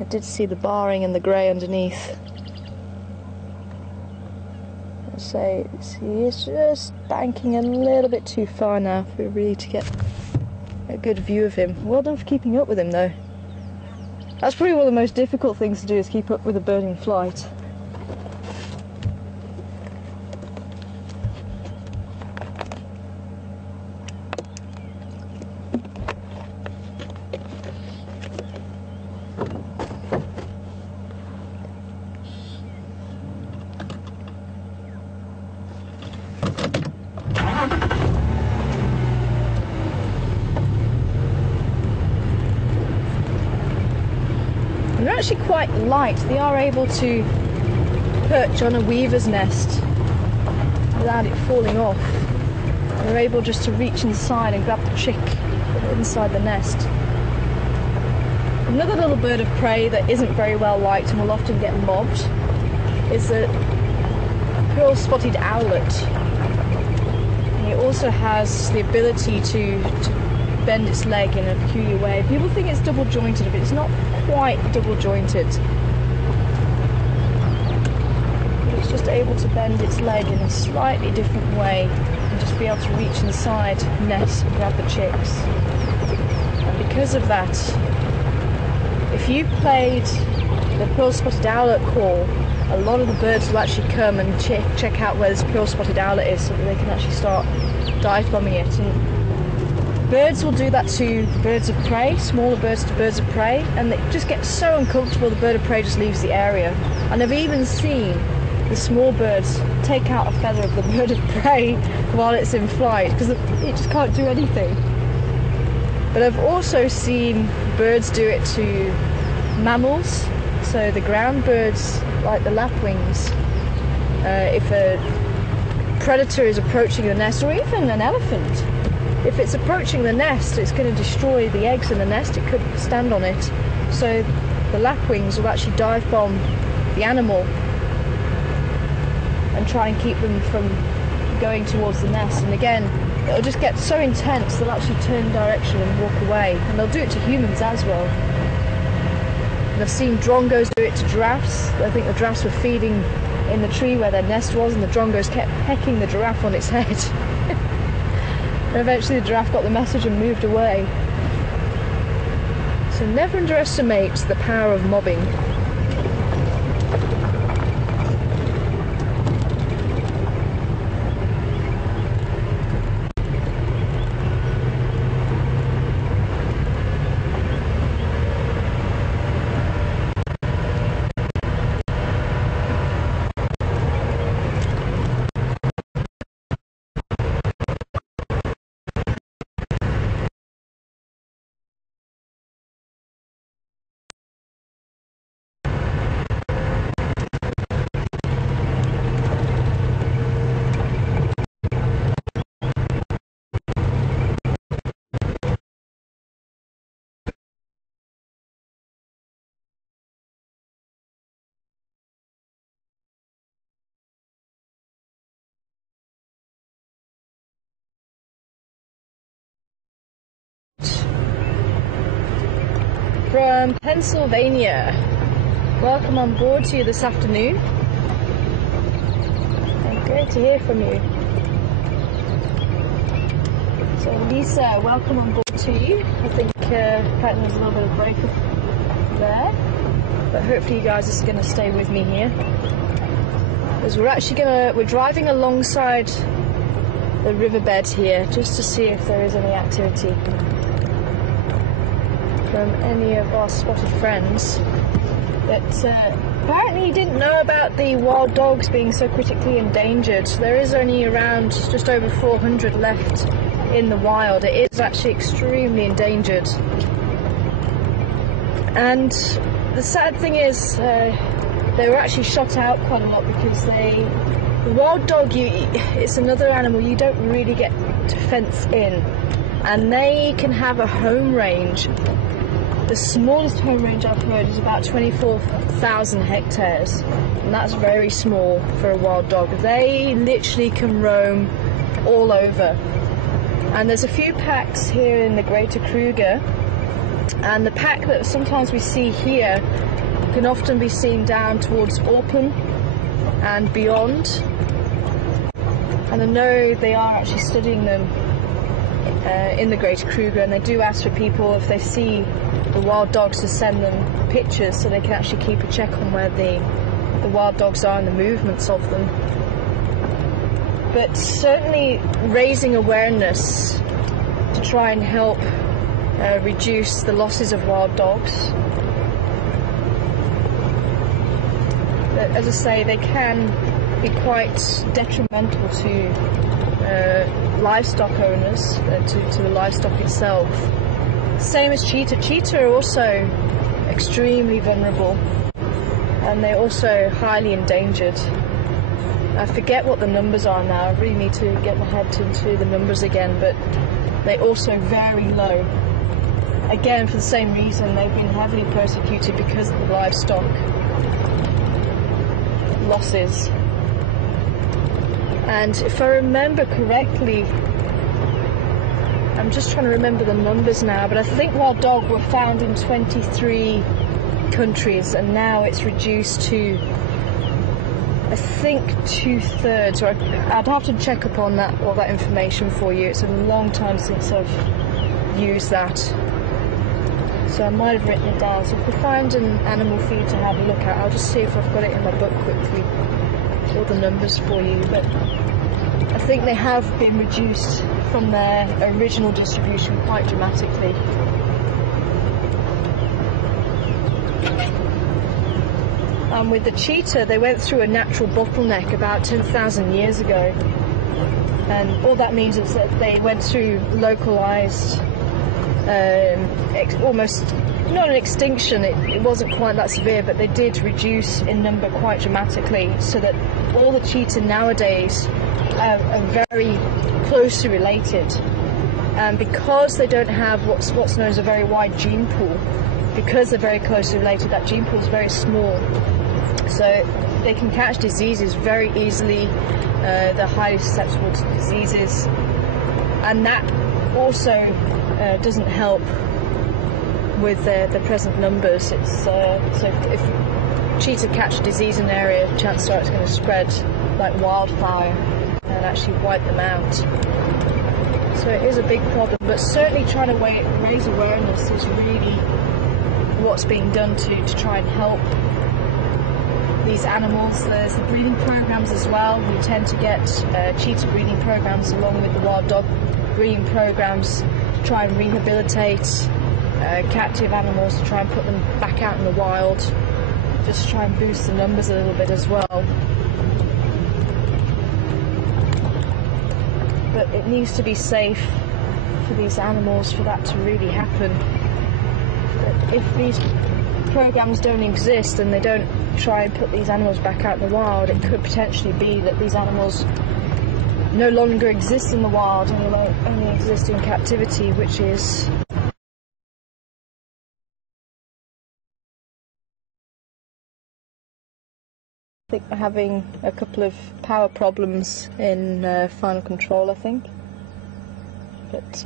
I did see the barring and the grey underneath. So he is just banking a little bit too far now for really to get a good view of him. Well done for keeping up with him though. That's probably one of the most difficult things to do, is keep up with a bird in flight. They're actually quite light. They are able to perch on a weaver's nest without it falling off. They're able just to reach inside and grab the chick inside the nest. Another little bird of prey that isn't very well liked and will often get mobbed is the pearl-spotted owlet. He also has the ability to bend its leg in a peculiar way. People think it's double jointed, but it's not quite double jointed. It's just able to bend its leg in a slightly different way and just be able to reach inside the nest and grab the chicks. And because of that, if you played the pearl-spotted owlet call, a lot of the birds will actually come and check out where this pearl-spotted owlet is so that they can actually start dive bombing it. And birds will do that to birds of prey, smaller birds to birds of prey, and they just get so uncomfortable the bird of prey just leaves the area. And I've even seen the small birds take out a feather of the bird of prey while it's in flight because it just can't do anything. But I've also seen birds do it to mammals, so the ground birds like the lapwings. If a predator is approaching the nest, or even an elephant, if it's approaching the nest, it's going to destroy the eggs in the nest. It could stand on it. So the lapwings will actually dive bomb the animal and try and keep them from going towards the nest. And again, it'll just get so intense they'll actually turn direction and walk away. And they'll do it to humans as well. And I've seen drongos do it to giraffes. I think the giraffes were feeding in the tree where their nest was, and the drongos kept pecking the giraffe on its head. And eventually the giraffe got the message and moved away. So never underestimate the power of mobbing. From Pennsylvania. Welcome on board to you this afternoon. And great to hear from you. So Lisa, welcome on board to you. I think apparently there's a little bit of break there, but hopefully you guys are going to stay with me here. Because we're driving alongside the riverbed here just to see if there is any activity from any of our spotted friends. But apparently you didn't know about the wild dogs being so critically endangered. There is only around just over 400 left in the wild. It is actually extremely endangered. And the sad thing is they were actually shot out quite a lot because the wild dog, it's another animal you don't really get to fence in, and they can have a home range. The smallest home range I've heard is about 24,000 hectares, and that's very small for a wild dog. They literally can roam all over. And there's a few packs here in the Greater Kruger, and the pack that sometimes we see here can often be seen down towards Orpen and beyond. And I know they are actually studying them in the Greater Kruger, and they do ask for people, if they see the wild dogs, to send them pictures so they can actually keep a check on where the wild dogs are and the movements of them. But certainly raising awareness to try and help reduce the losses of wild dogs. But as I say, they can be quite detrimental to livestock owners, to the livestock itself. Same as cheetah. Cheetah are also extremely vulnerable, and they're also highly endangered. I forget what the numbers are now. I really need to get my head into the numbers again, but they're also very low. again, for the same reason, they've been heavily persecuted because of the livestock losses. And if I remember correctly, I'm just trying to remember the numbers now, but I think wild dog were found in 23 countries, and now it's reduced to, I think, 2/3. So I'd have to check up on that, all that information for you. It's a long time since I've used that, so I might have written it down. So if we find an animal for you to have a look at, I'll just see if I've got it in my book quickly, all the numbers for you. But I think they have been reduced from their original distribution quite dramatically. And with the cheetah, they went through a natural bottleneck about 10,000 years ago, and all that means is that they went through localized, almost not an extinction, it wasn't quite that severe, but they did reduce in number quite dramatically, so that all the cheetah nowadays are very closely related. And because they don't have what's known as a very wide gene pool, because they're very closely related, that gene pool is very small, so they can catch diseases very easily. They're highly susceptible to diseases, and that also doesn't help with the present numbers. It's so if cheetah catch a disease in an area, chances are it's going to spread like wildfire and actually wipe them out. So it is a big problem, but certainly trying to raise awareness is really what's being done to try and help these animals. There's the breeding programs as well. We tend to get cheetah breeding programs along with the wild dog breeding programs, try and rehabilitate captive animals, to try and put them back out in the wild, just to try and boost the numbers a little bit as well. But it needs to be safe for these animals for that to really happen. But if these programs don't exist and they don't try and put these animals back out in the wild, it could potentially be that these animals no longer exist in the wild and will only exist in captivity, which is I think we're having a couple of power problems in final control, I think. But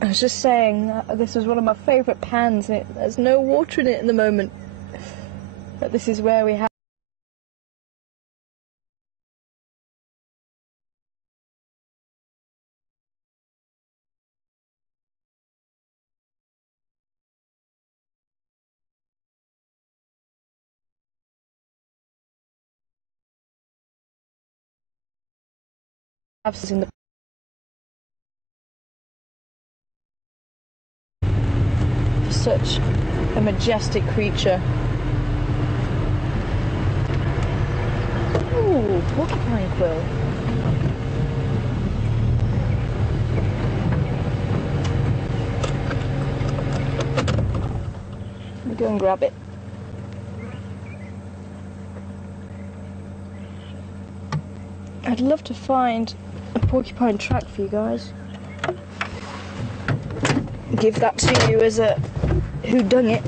I was just saying, this was one of my favourite pans, and there's no water in it at the moment. But this is where we have in the such a majestic creature. Ooh, porcupine quill. Let me go and grab it. I'd love to find a porcupine track for you guys. Give that to you as a whodunit.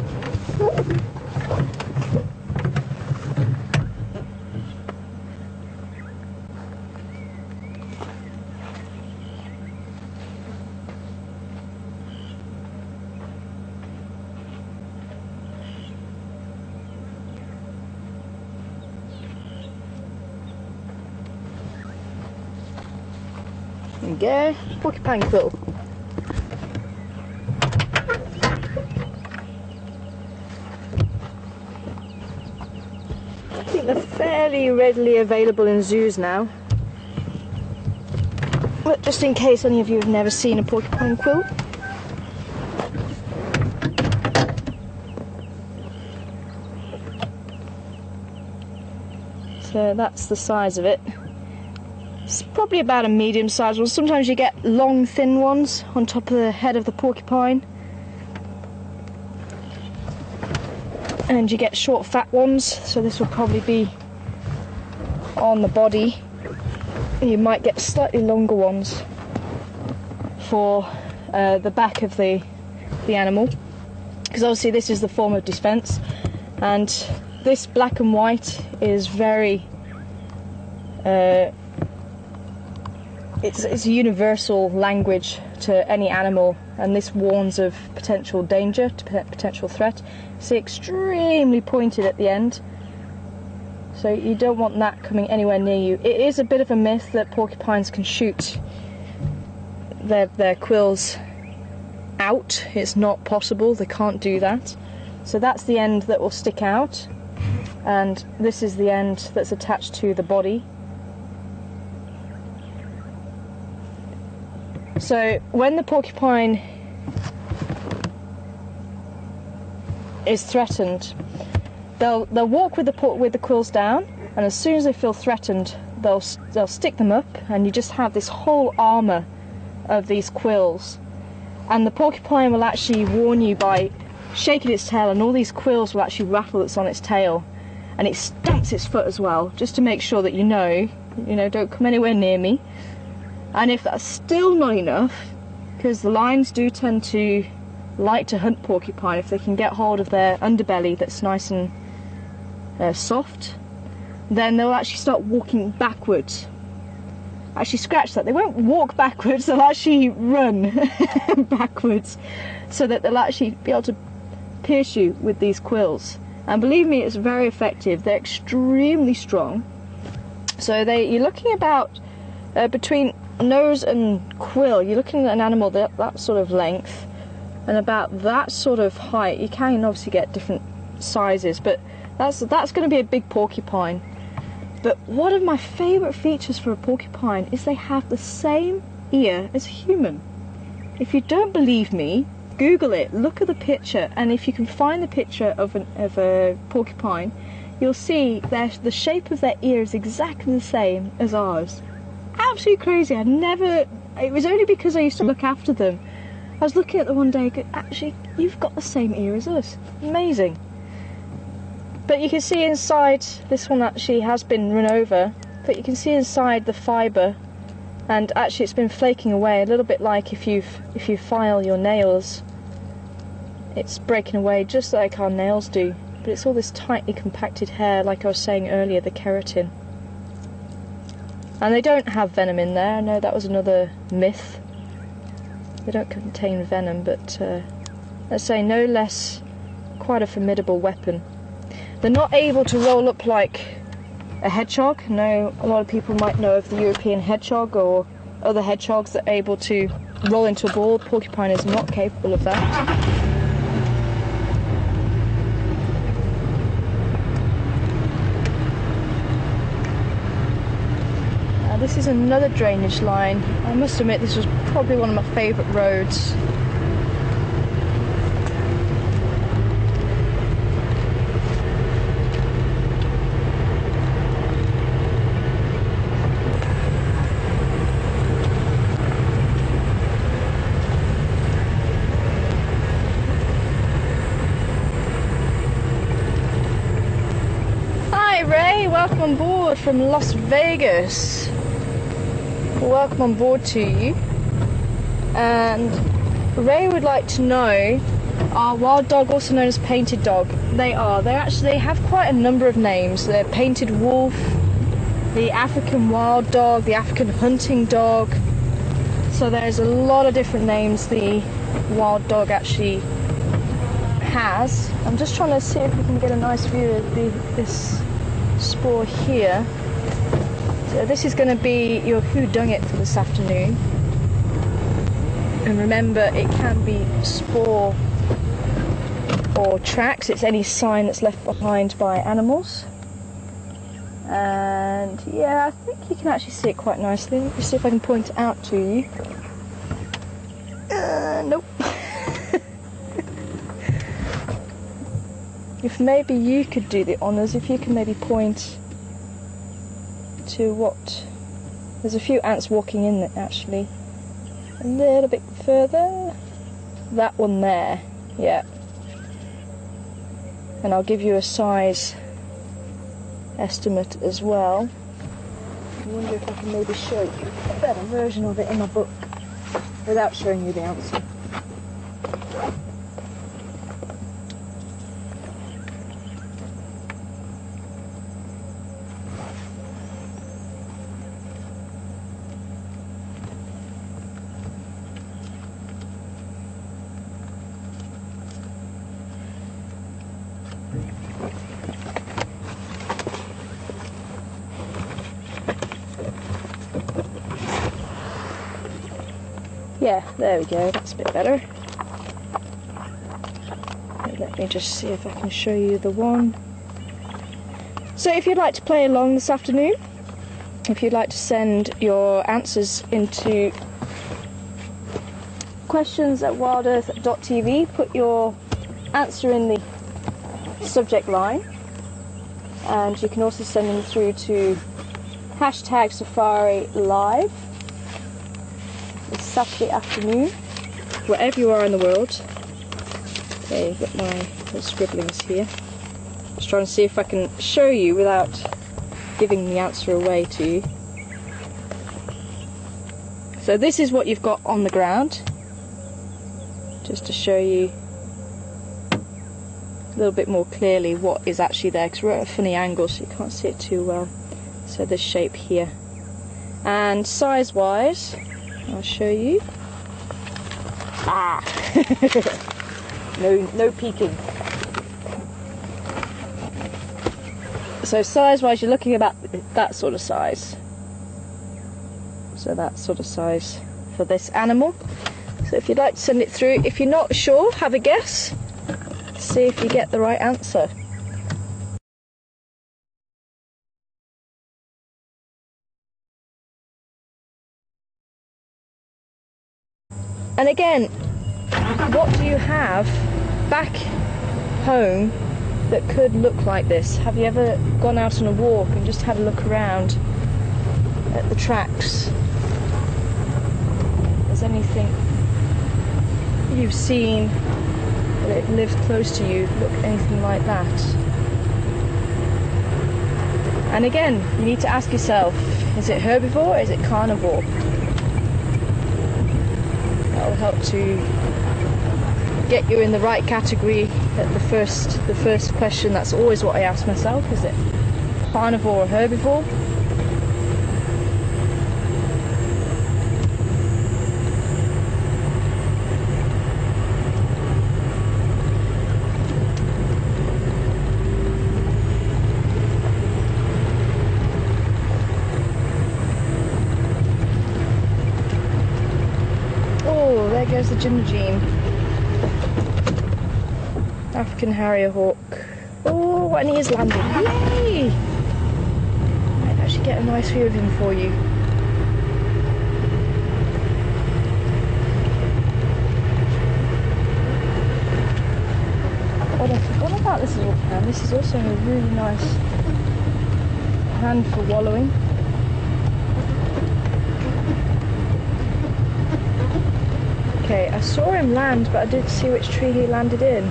There we go, porcupine quill. I think they're fairly readily available in zoos now. But just in case any of you have never seen a porcupine quill. So that's the size of it. It's probably about a medium sized one. Sometimes you get long, thin ones on top of the head of the porcupine. And you get short, fat ones. So this will probably be on the body. You might get slightly longer ones for the back of the animal, because obviously this is the form of defense, and this black and white is very it's a universal language to any animal, and this warns of potential danger, potential threat. See, extremely pointed at the end, so you don't want that coming anywhere near you. It is a bit of a myth that porcupines can shoot their quills out. It's not possible, they can't do that. So that's the end that will stick out, and this is the end that's attached to the body. So when the porcupine is threatened, they'll walk with the quills down, and as soon as they feel threatened, they'll stick them up, and you just have this whole armour of these quills. And the porcupine will actually warn you by shaking its tail, and all these quills will actually rattle that's on its tail, and it stamps its foot as well, just to make sure that you know, don't come anywhere near me. And if that's still not enough, because the lions do tend to like to hunt porcupine if they can get hold of their underbelly that's nice and soft, then they'll actually start walking backwards. Actually, scratch that, they won't walk backwards, they'll actually run backwards, so that they'll actually be able to pierce you with these quills. And believe me, it's very effective. They're extremely strong. So you're looking about between nose and quill, you're looking at an animal that sort of length and about that sort of height. You can obviously get different sizes, but that's going to be a big porcupine. But one of my favourite features for a porcupine is they have the same ear as a human. If you don't believe me, Google it, look at the picture, and if you can find the picture of a porcupine, you'll see that the shape of their ear is exactly the same as ours. Absolutely crazy. It was only because I used to look after them. I was looking at them one day, actually, you've got the same ear as us. Amazing. But you can see inside, this one actually has been run over, but you can see inside the fibre, and actually it's been flaking away, a little bit like if you file your nails, it's breaking away just like our nails do. But it's all this tightly compacted hair, like I was saying earlier, the keratin. And they don't have venom in there. I know that was another myth. They don't contain venom, but let's say no less quite a formidable weapon. They're not able to roll up like a hedgehog. I know a lot of people might know of the European hedgehog or other hedgehogs that are able to roll into a ball. Porcupine is not capable of that. This is another drainage line. I must admit this was probably one of my favourite roads. Hi Ray, welcome on board from Las Vegas. Welcome on board to you. And Ray would like to know, our wild dog also known as painted dog? They have quite a number of names. They're painted wolf, the African wild dog, the African hunting dog. So there's a lot of different names the wild dog actually has. I'm just trying to see if we can get a nice view of this spoor here. So this is going to be your whodunit for this afternoon. And remember, it can be spoor or tracks. It's any sign that's left behind by animals. And yeah, I think you can actually see it quite nicely. Let me see if I can point it out to you. Nope. If maybe you could do the honours, if you can maybe point to what, there's a few ants walking in there actually, a little bit further, that one there, yeah, and I'll give you a size estimate as well. I wonder if I can maybe show you a better version of it in my book. without showing you the answer. Yeah, there we go, that's a bit better. Let me just see if I can show you the one. So if you'd like to play along this afternoon, if you'd like to send your answers into questions@WildEarthTV, put your answer in the subject line, and you can also send them through to #SafariLive. It's Saturday afternoon, wherever you are in the world. Okay, I've got my little scribblings here. Just trying to see if I can show you without giving the answer away to you. So this is what you've got on the ground, just to show you a little bit more clearly what is actually there, because we're at a funny angle so you can't see it too well. So this shape here. And size wise, I'll show you. Ah! No peeking. So size wise, you're looking about that sort of size. So that sort of size for this animal. So if you'd like to send it through, if you're not sure, have a guess. See if you get the right answer. And again, what do you have back home that could look like this? Have you ever gone out on a walk and just had a look around at the tracks? Is anything you've seen that lives close to you look anything like that? And again, you need to ask yourself, is it herbivore or is it carnivore? That will help to get you in the right category at the first question. That's always what I ask myself, is it carnivore or herbivore? Oh, there goes the Djuma. African Harrier Hawk. Oh, and he is landing. Yay! Might actually get a nice view of him for you. What I forgot about this little pan. This is also a really nice pan for wallowing. Okay, I saw him land, but I didn't see which tree he landed in.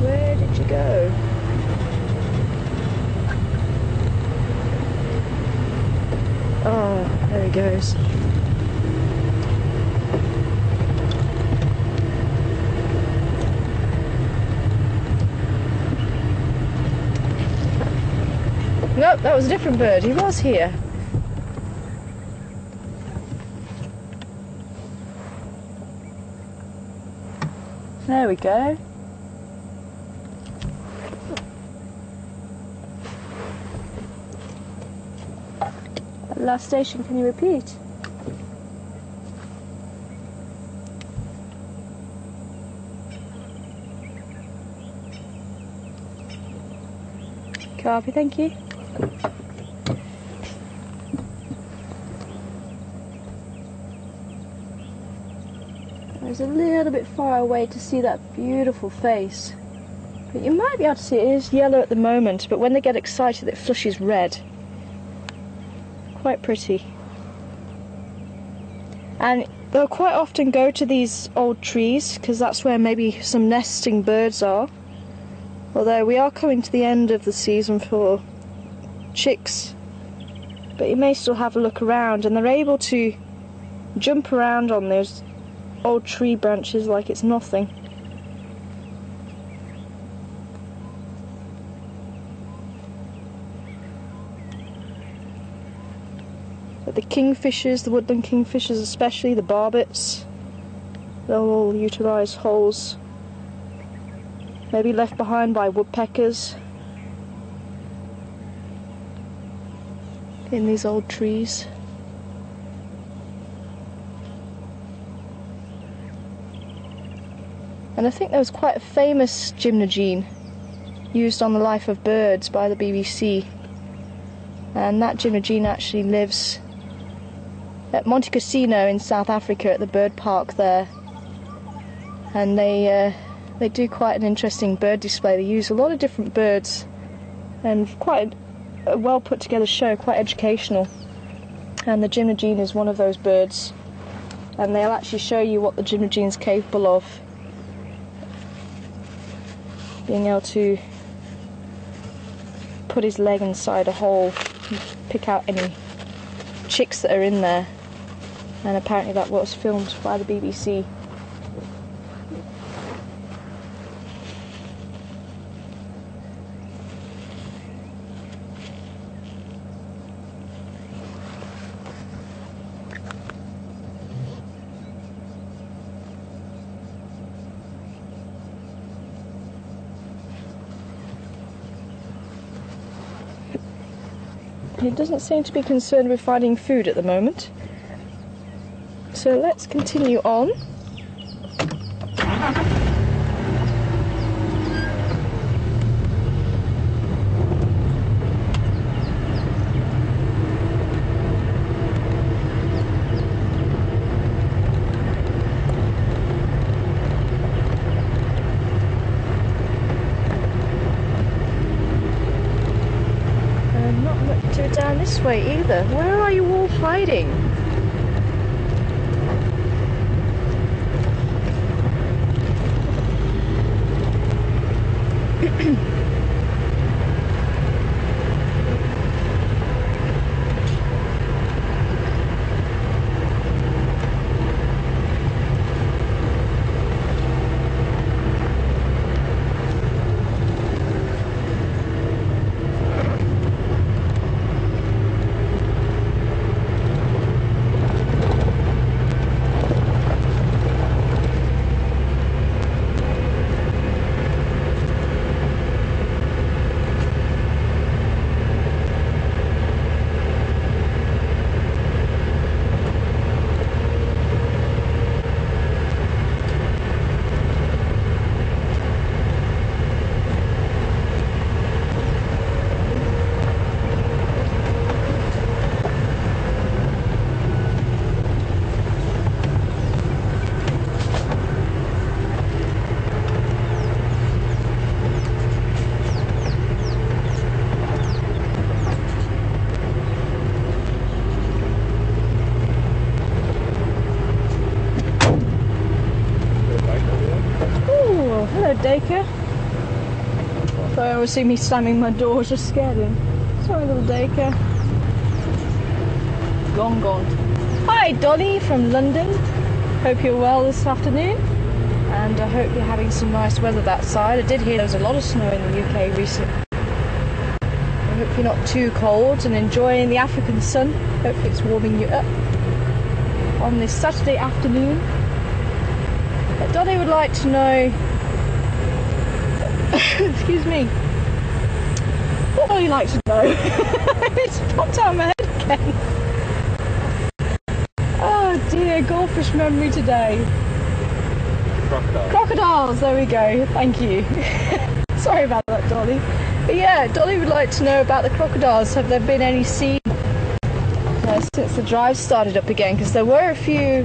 Where did you go? Oh, there he goes. Nope, that was a different bird. He was here. There we go. Last station, can you repeat? Copy, thank you. I was a little bit far away to see that beautiful face. But you might be able to see it is yellow at the moment, but when they get excited it flushes red. Quite pretty. And they'll quite often go to these old trees because that's where maybe some nesting birds are. Although we are coming to the end of the season for chicks, but you may still have a look around, and they're able to jump around on those old tree branches like it's nothing. But the kingfishers, the woodland kingfishers especially, the barbets, they'll all utilise holes maybe left behind by woodpeckers in these old trees. And I think there was quite a famous gymnogene used on the life of birds by the BBC, and that gymnogene actually lives at Monte Cassino in South Africa at the bird park there, and they do quite an interesting bird display. They use a lot of different birds and quite a well put together show, quite educational, and the gymnogene is one of those birds, and they'll actually show you what the gymnogene is capable of, being able to put his leg inside a hole and pick out any chicks that are in there, and apparently that was filmed by the BBC. He doesn't seem to be concerned with finding food at the moment. So let's continue on. Down this way either. Where are you all hiding? Dacre. Thought I would see me slamming my door, just scared him. Sorry, little Dacre. Long gone. Hi, Dolly from London. Hope you're well this afternoon, and I hope you're having some nice weather that side. I did hear there was a lot of snow in the UK recently. I hope you're not too cold and enjoying the African sun. Hopefully it's warming you up on this Saturday afternoon. But Dolly would like to know excuse me. What would you like to know? It's popped out of my head again. Oh dear, goldfish memory today. Crocodiles. Crocodiles, there we go. Thank you. Sorry about that, Dolly. But yeah, Dolly would like to know about the crocodiles. Have there been any seen since the drive started up again? Because there were a few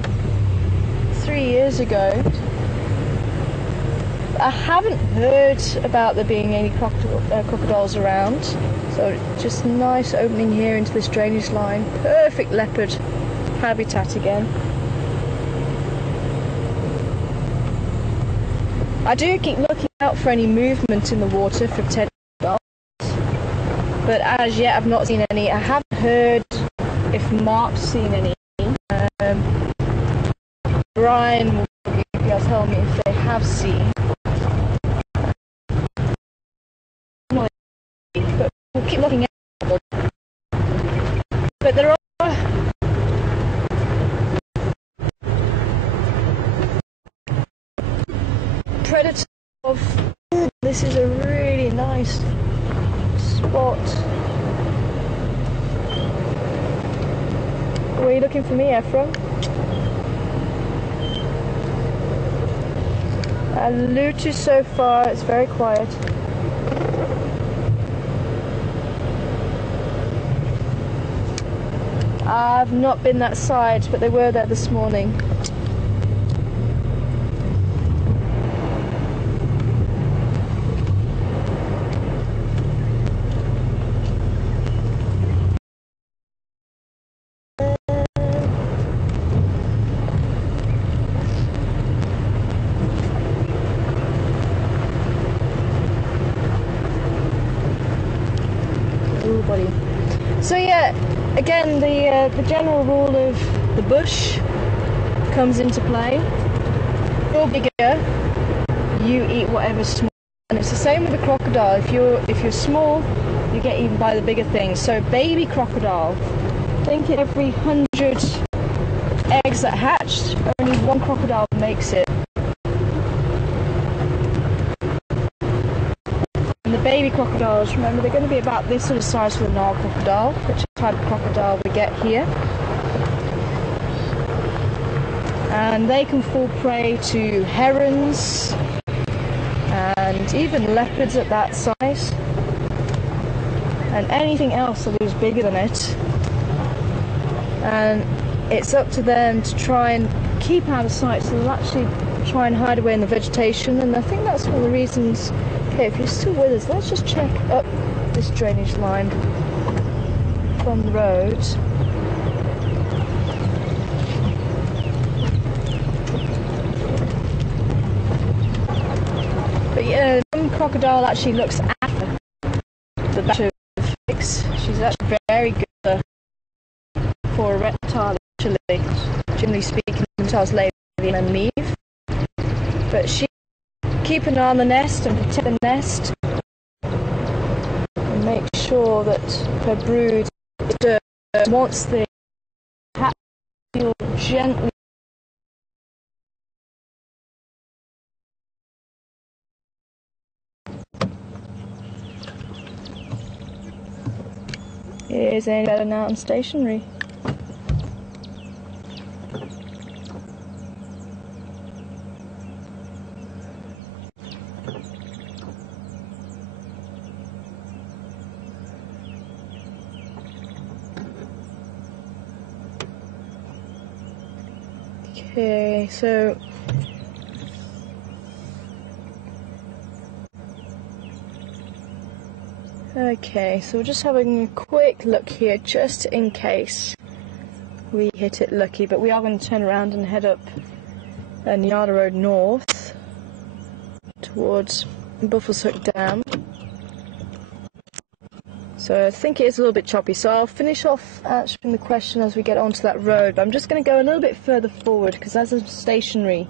3 years ago. I haven't heard about there being any crocodiles around, so just nice opening here into this drainage line. Perfect leopard habitat again. I do keep looking out for any movement in the water for potential crocodiles, but as yet I've not seen any. I haven't heard if Mark's seen any. Brian will be able to tell me if they have seen. But we'll keep looking at them. But there are predators of. This is a really nice spot. Were you looking for me, Ephraim? Lutu so far, it's very quiet. I've not been that side, but they were there this morning. So yeah, again, the general rule of the bush comes into play. If you're bigger, you eat whatever's small, and it's the same with the crocodile. If you're small, you get eaten by the bigger things. So baby crocodile, think every 100 eggs that hatched, only one crocodile makes it. The baby crocodiles, remember, they're going to be about this sort of size for the Nile crocodile, which is the type of crocodile we get here. And they can fall prey to herons and even leopards at that size, and anything else that is bigger than it. And it's up to them to try and keep out of sight, so they'll actually try and hide away in the vegetation. And I think that's one of the reasons. Okay, if you're still with us, let's just check up this drainage line from the road. But yeah, the crocodile actually looks after the batch of figs. She's actually very good for a reptile, actually. Generally speaking, reptiles lay and then leave. But she keep an eye on the nest and protect the nest and make sure that her brood is disturbed. Once the hat feel gently is any better now and stationary. Okay, so we're just having a quick look here just in case we hit it lucky, but we are going to turn around and head up Nyala Road North towards Buffalo's Hook Dam. So I think it is a little bit choppy, so I'll finish off answering the question as we get onto that road, but I'm just going to go a little bit further forward because as I'm stationary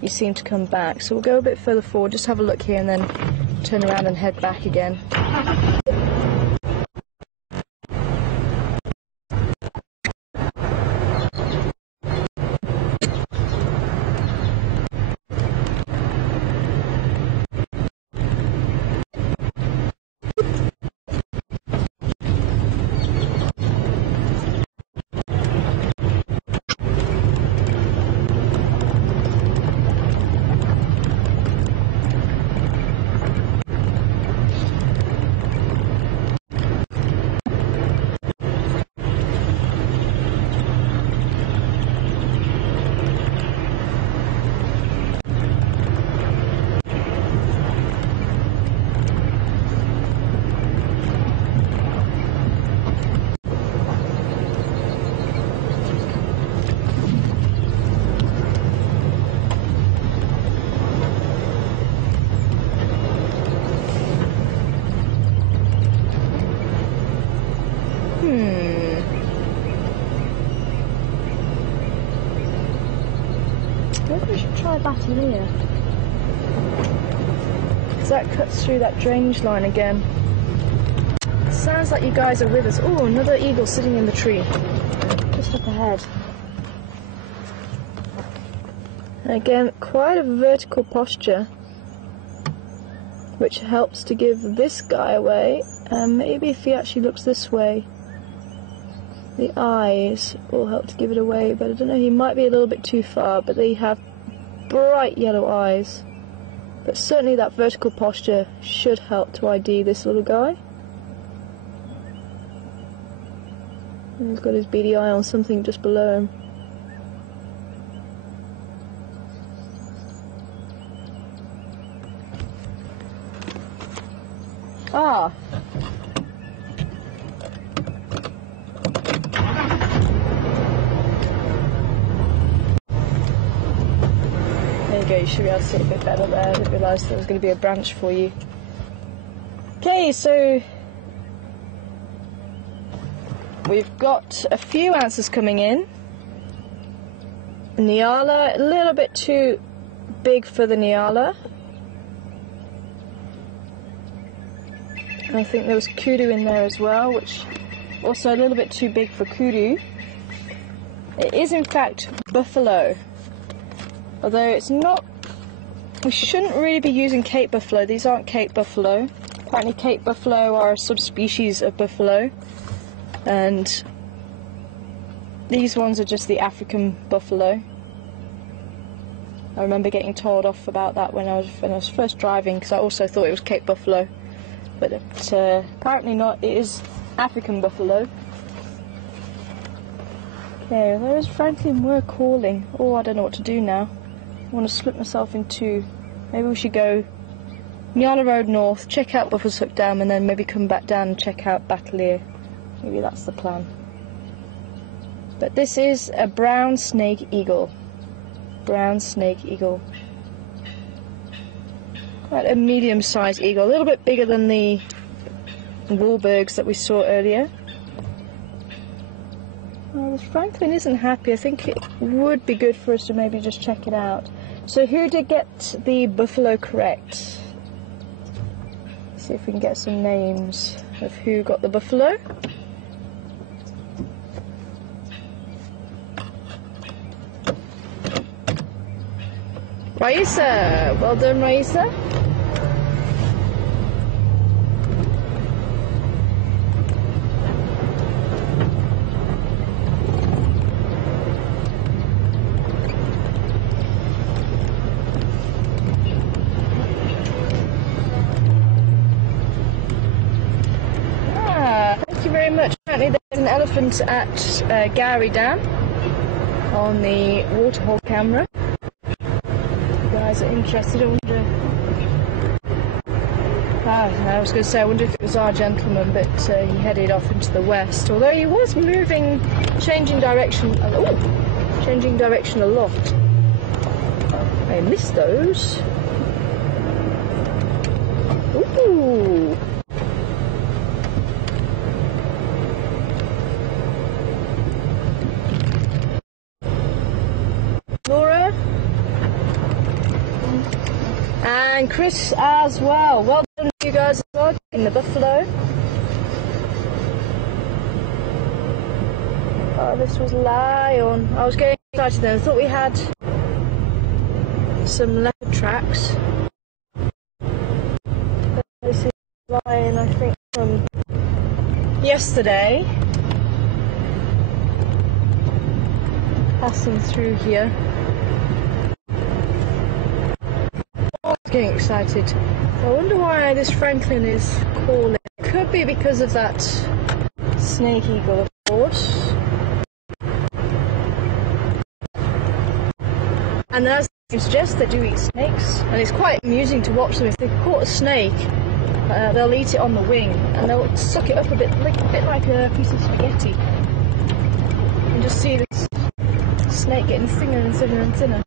you seem to come back, so we'll go a bit further forward, just have a look here and then turn around and head back again. try Battalier. Because that cuts through that drainage line again. Sounds like you guys are with us. Oh, another eagle sitting in the tree. Just up ahead. Again, quite a vertical posture, which helps to give this guy away. And maybe if he actually looks this way, the eyes will help to give it away. But I don't know, he might be a little bit too far, but they have bright yellow eyes. But certainly that vertical posture should help to ID this little guy. And he's got his beady eye on something just below him. Ah! There you go, you should be able to see a bit better there. I didn't realise there was going to be a branch for you. Okay, so we've got a few answers coming in. Nyala, a little bit too big for the Nyala. I think there was kudu in there as well, which also a little bit too big for kudu. It is in fact buffalo, although it's not. We shouldn't really be using Cape buffalo. These aren't Cape buffalo. Apparently Cape buffalo are a sort of species of buffalo, and these ones are just the African buffalo. I remember getting told off about that when I was first driving, because I also thought it was Cape buffalo. But apparently not, it is African buffalo. Okay, there is Franklin, we're calling. Oh, I don't know what to do now. I want to split myself in two. Maybe we should go Nyala Road North, check out Buffalo's Hook Dam, and then maybe come back down and check out Battalier. Maybe that's the plan. But this is a brown snake eagle. Brown snake eagle. Quite a medium-sized eagle, a little bit bigger than the Wahlbergs that we saw earlier. Well, Franklin isn't happy. I think it would be good for us to maybe just check it out. So who did get the buffalo correct? Let's see if we can get some names of who got the buffalo. Raisa! Well done, Raisa. Apparently there's an elephant at Gowrie Dam on the waterhole camera. If you guys are interested, I wonder... I was going to say, I wonder if it was our gentleman, but he headed off into the west. Although he was moving, changing direction a lot. I missed those. Ooh! Laura and Chris as well. Well done, you guys as well, in the buffalo. Oh, this was lion. I was getting excited then. I thought we had some leopard tracks. But this is lion, I think, from yesterday. Passing through here. I was getting excited. I wonder why this Franklin is calling. It could be because of that snake eagle, of course. And as they suggest, they do eat snakes, and it's quite amusing to watch them. If they've caught a snake, they'll eat it on the wing, and they'll suck it up a bit like a piece of spaghetti. And just see this snake getting thinner and thinner and thinner.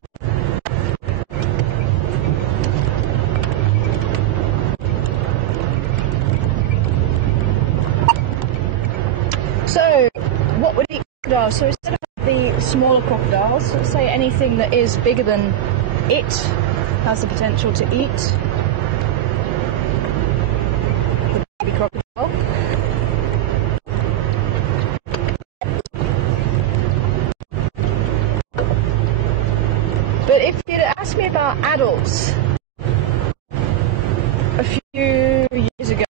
So, what would eat crocodiles? So instead of the smaller crocodiles, let's say anything that is bigger than it has the potential to eat the baby crocodile. But if you'd asked me about adults a few years ago,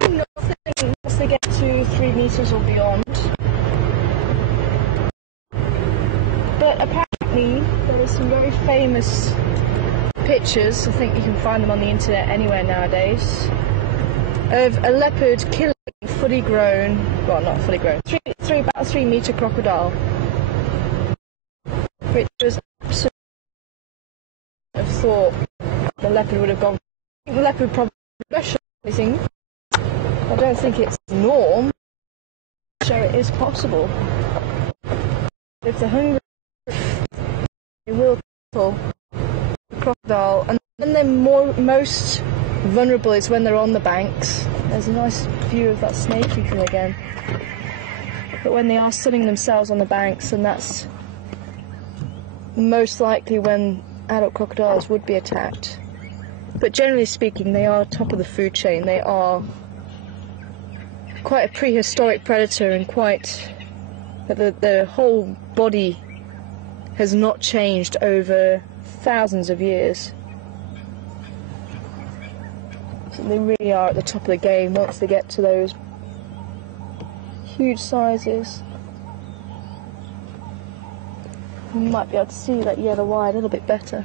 nothing once they get to 3 meters or beyond. But apparently there are some very famous pictures, I think you can find them on the internet anywhere nowadays, of a leopard killing fully grown, well not fully grown, about a 3 meter crocodile, which was absolutely, I thought the leopard would have gone. I think the leopard probably special anything. I don't think it's the norm, so it is possible. If they're hungry, they will kill the crocodile, and when they're most vulnerable is when they're on the banks. There's a nice view of that snake beetle again. But when they are sunning themselves on the banks, and that's most likely when adult crocodiles would be attacked. But generally speaking, they are top of the food chain. They are quite a prehistoric predator, and quite the whole body has not changed over thousands of years. So they really are at the top of the game once they get to those huge sizes. You might be able to see that yellow eye a little bit better.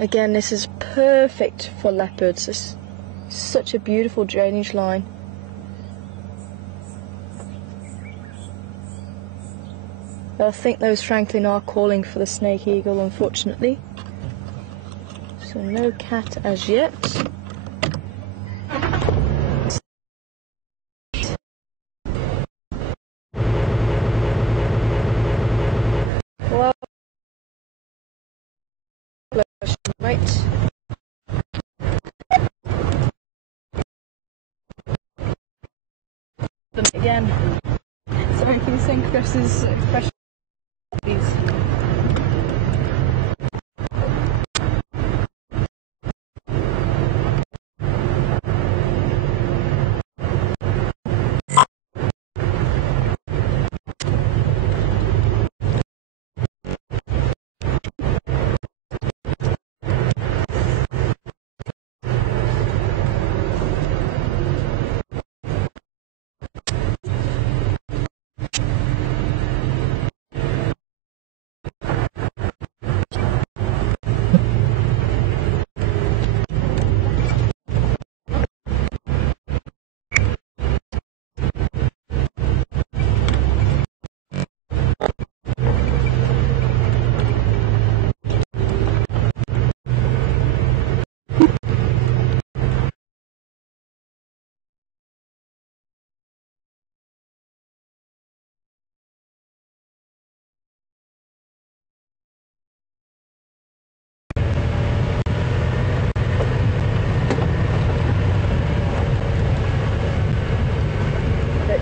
Again, this is perfect for leopards. It's such a beautiful drainage line. I think those francolin are calling for the snake eagle, unfortunately. So no cat as yet. Well, right. Again. Sorry for the same Chris's expression. Please.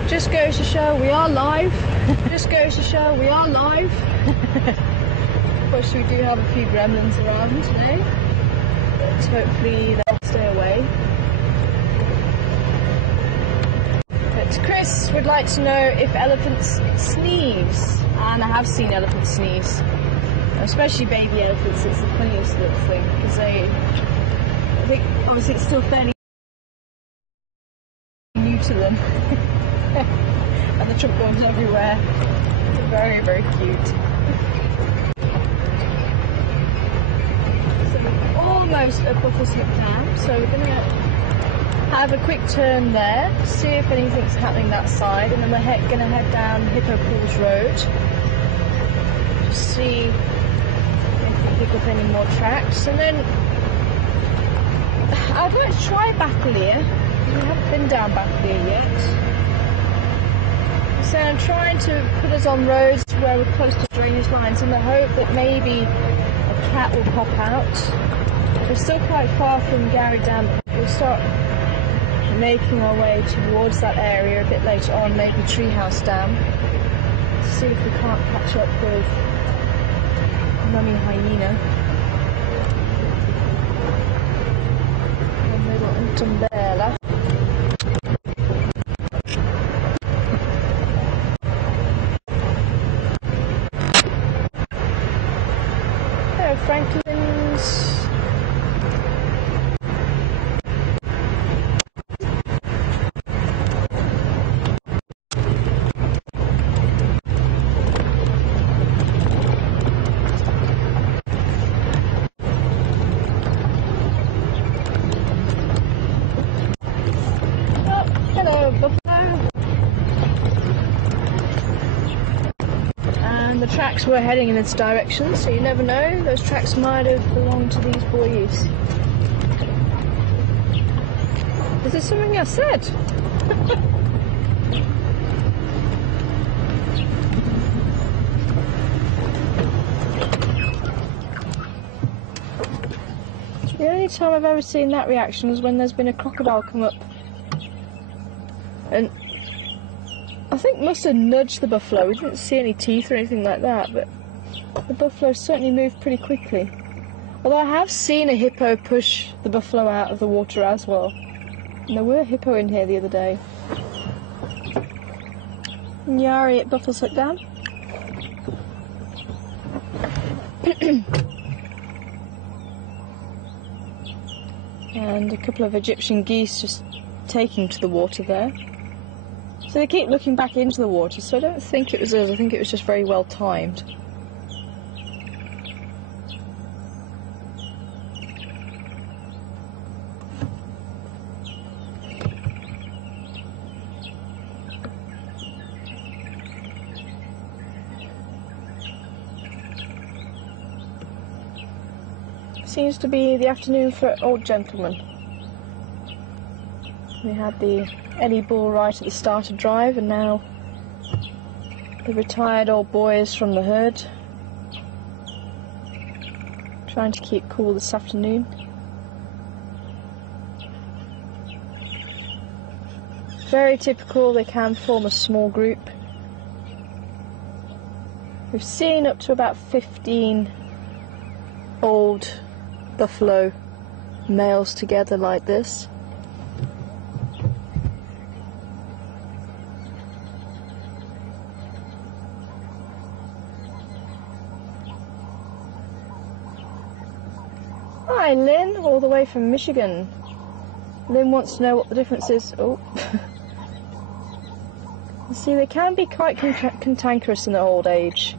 Just goes to show we are live. Just goes to show we are live. Of course, we do have a few gremlins around today, but hopefully they'll stay away. But Chris would like to know if elephants sneeze, and I have seen elephants sneeze, especially baby elephants. It's the funniest little thing because I think obviously it's still fairly new to them. And the trunk goes everywhere. They're very, very cute. So we're almost at Buckleship now, so we're going to have a quick turn there, see if anything's happening that side, and then we're going to head down Hippo Pools Road to see if we pick up any more tracks, and then I'd like to try Backleer. We haven't been down Backleer yet. So I'm trying to put us on roads where we're close to drainage lines in the hope that maybe a cat will pop out. We're still quite far from Gary Dam. We'll start making our way towards that area a bit later on, maybe Treehouse Dam, to see if we can't catch up with Mummy Hyena and little Intumbela. There are Franklin's. And the tracks were heading in its direction, so you never know, those tracks might have belonged to these boys. Is it something I said? The only time I've ever seen that reaction is when there's been a crocodile come up and I think must have nudged the buffalo. We didn't see any teeth or anything like that, but the buffalo certainly moved pretty quickly. Although I have seen a hippo push the buffalo out of the water as well. And there were a hippo in here the other day. Nyari at Buffalo's Hut Dam. And a couple of Egyptian geese just taking to the water there. So they keep looking back into the water, so I don't think it was us, I think it was just very well timed. Seems to be the afternoon for old gentlemen. We had the Eddie Bull right at the start of drive, and now the retired old boys from the herd trying to keep cool this afternoon. Very typical, they can form a small group. We've seen up to about 15 old buffalo males together like this. Hi Lynn, all the way from Michigan. Lynn wants to know what the difference is. Oh. You see, they can be quite cantankerous in their old age.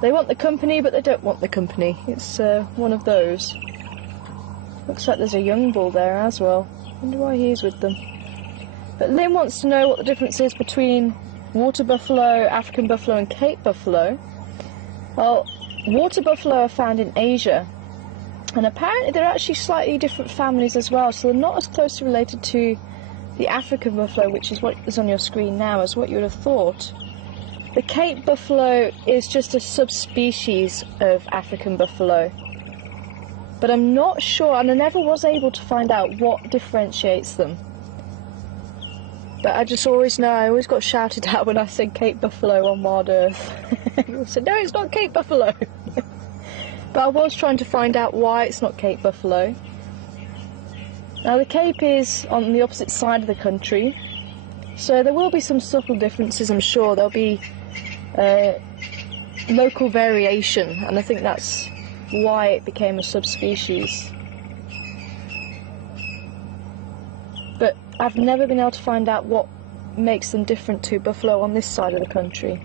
They want the company, but they don't want the company. It's one of those. Looks like there's a young bull there as well. Wonder why he's with them. But Lynn wants to know what the difference is between water buffalo, African buffalo and Cape buffalo. Well, water buffalo are found in Asia, and apparently they're actually slightly different families as well, so they're not as closely related to the African buffalo, which is what is on your screen now, as what you would have thought. The Cape buffalo is just a subspecies of African buffalo, but I'm not sure, and I never was able to find out what differentiates them. But I just always know, I always got shouted at when I said Cape buffalo on Wild Earth. People said, no, it's not Cape buffalo. But I was trying to find out why it's not Cape buffalo. Now the Cape is on the opposite side of the country, so there will be some subtle differences, I'm sure. There'll be local variation, and I think that's why it became a subspecies. But I've never been able to find out what makes them different to buffalo on this side of the country.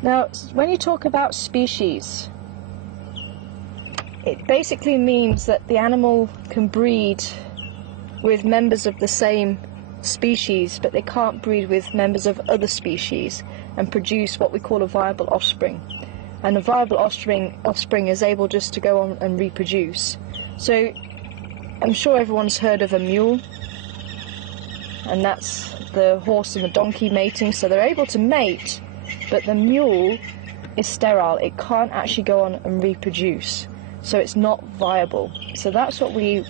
Now, when you talk about species, it basically means that the animal can breed with members of the same species, but they can't breed with members of other species and produce what we call a viable offspring. And a viable offspring is able just to go on and reproduce. So I'm sure everyone's heard of a mule, and that's the horse and the donkey mating. So they're able to mate but the mule is sterile. It can't actually go on and reproduce, so it's not viable. So that's what we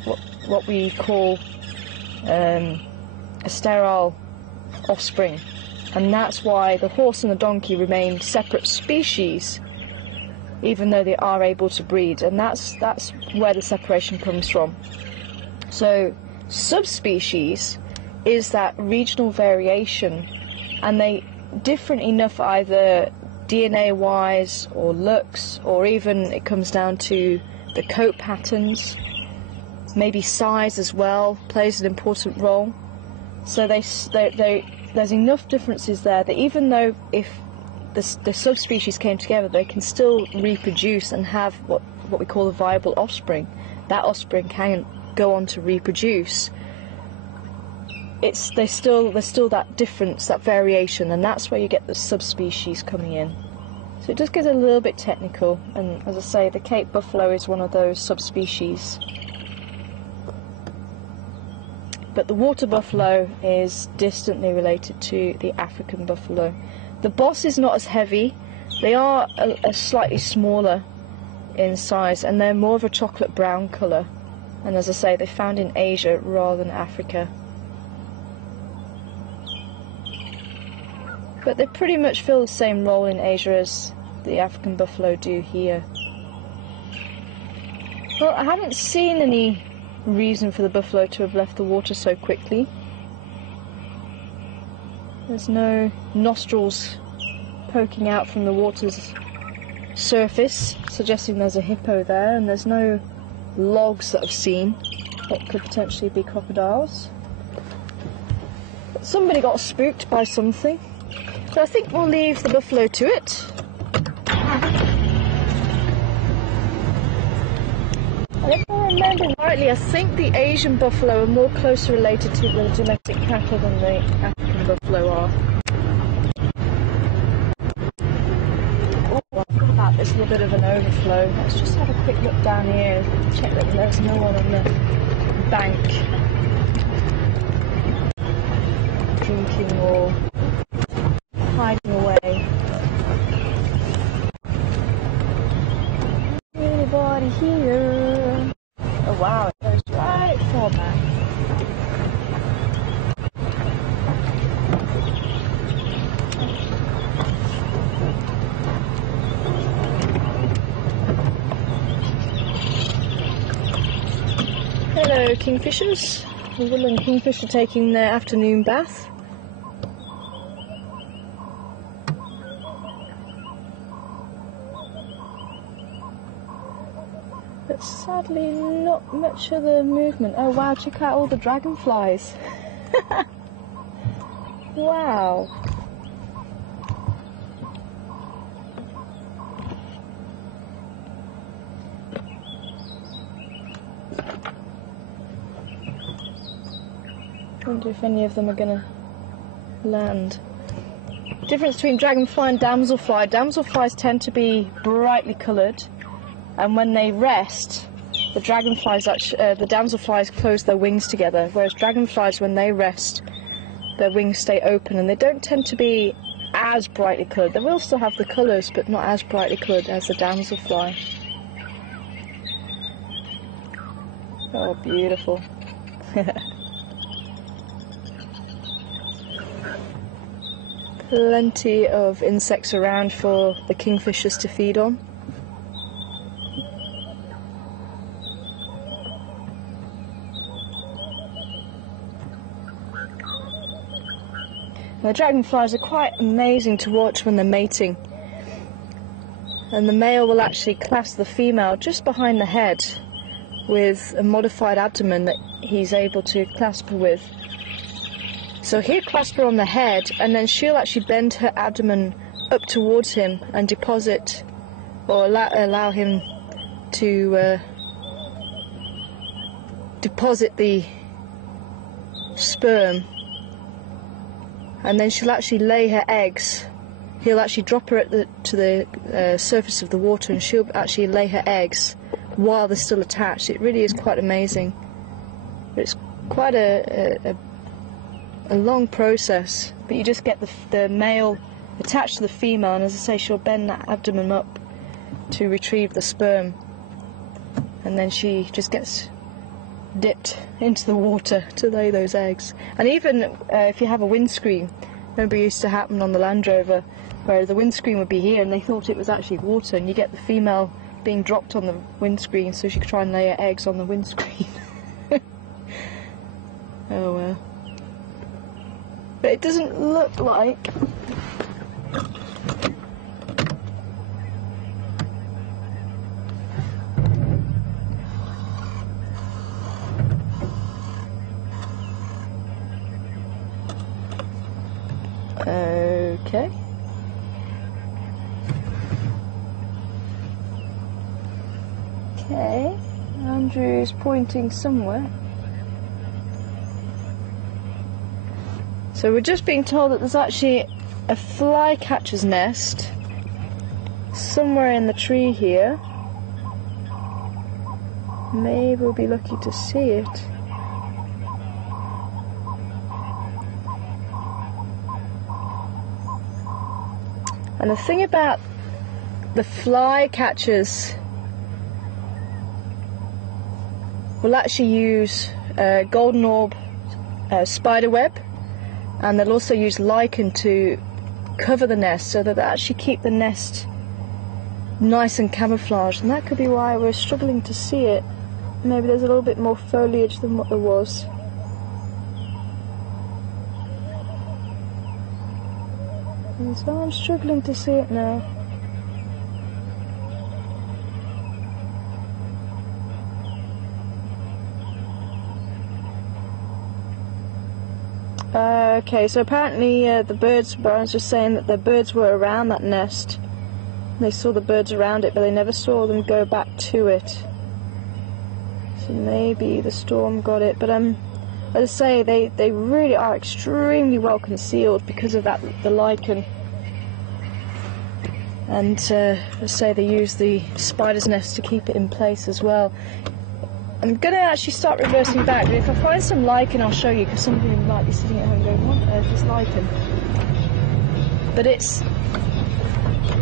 call a sterile offspring, and that's why the horse and the donkey remain separate species, even though they are able to breed, and that's where the separation comes from. So subspecies is that regional variation, and they different enough either DNA wise or looks, or even it comes down to the coat patterns, maybe size as well plays an important role. So there's enough differences there that even though if the subspecies came together, they can still reproduce and have what we call a viable offspring. That offspring can go on to reproduce. There's still that difference, that variation, and that's where you get the subspecies coming in. So it just gets a little bit technical, and as I say, the Cape buffalo is one of those subspecies. But the water buffalo is distantly related to the African buffalo. The boss is not as heavy. They are a slightly smaller in size, and they're more of a chocolate brown colour. And as I say, they're found in Asia rather than Africa. But they pretty much fill the same role in Asia as the African buffalo do here. Well, I haven't seen any reason for the buffalo to have left the water so quickly. There's no nostrils poking out from the water's surface, suggesting there's a hippo there, and there's no logs that I've seen that could potentially be crocodiles. But somebody got spooked by something, so I think we'll leave the buffalo to it. And if I remember rightly, I think the Asian buffalo are more closely related to the domestic cattle than the African buffalo are. Oh, I forgot about this little bit of an overflow. Let's just have a quick look down here, check that there's no one on the bank drinking or hiding away. Anybody here? Oh wow, it goes right far back. Hello kingfishers. The woodland kingfish are taking their afternoon bath. But sadly not much of the movement. Oh wow, check out all the dragonflies. Wow. I wonder if any of them are going to land. Difference between dragonfly and damselfly. Damselflies tend to be brightly coloured, and when they rest, the damselflies close their wings together, whereas dragonflies, when they rest, their wings stay open, and they don't tend to be as brightly coloured. They will still have the colours, but not as brightly coloured as the damselfly. Oh, beautiful. Plenty of insects around for the kingfishers to feed on. The dragonflies are quite amazing to watch when they're mating, and the male will actually clasp the female just behind the head with a modified abdomen that he's able to clasp her with. So he'll clasp her on the head, and then she'll actually bend her abdomen up towards him and deposit, or allow him to deposit the sperm, and then she'll actually lay her eggs. He'll actually drop her to the surface of the water, and she'll actually lay her eggs while they're still attached. It really is quite amazing. It's quite a long process, but you just get the male attach to the female, and as I say, she'll bend that abdomen up to retrieve the sperm, and then she just gets dipped into the water to lay those eggs. And even if you have a windscreen, remember it used to happen on the Land Rover, where the windscreen would be here and they thought it was actually water, and you get the female being dropped on the windscreen so she could try and lay her eggs on the windscreen. Oh well. But it doesn't look like okay. Okay, Andrew's pointing somewhere. So we're just being told that there's actually a flycatcher's nest somewhere in the tree here. Maybe we'll be lucky to see it. And the thing about the flycatchers, will actually use golden orb spider web, and they'll also use lichen to cover the nest so that they actually keep the nest nice and camouflaged, and that could be why we're struggling to see it. Maybe there's a little bit more foliage than what there was. And so I'm struggling to see it now. Okay, so apparently the birds, I was just saying that the birds were around that nest. They saw the birds around it, but they never saw them go back to it. So maybe the storm got it, but as I say, they really are extremely well concealed because of that, the lichen. And as I say, they use the spider's nest to keep it in place as well. I'm going to actually start reversing back, but if I find some lichen I'll show you, because some of you might be sitting at home going, what on earth is lichen? But it's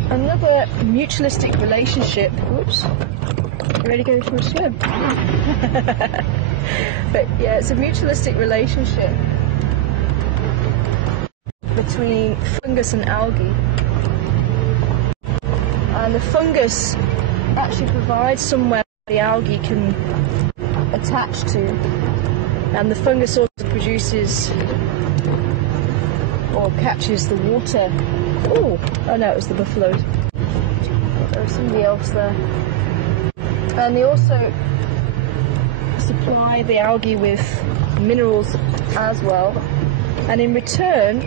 another mutualistic relationship. Whoops. You ready to go for a swim? But yeah, it's a mutualistic relationship between fungus and algae. And the fungus actually provides somewhere the algae can attach to, and the fungus also produces or catches the water. Oh no, it was the buffaloes. There was somebody else there. And they also supply the algae with minerals as well, and in return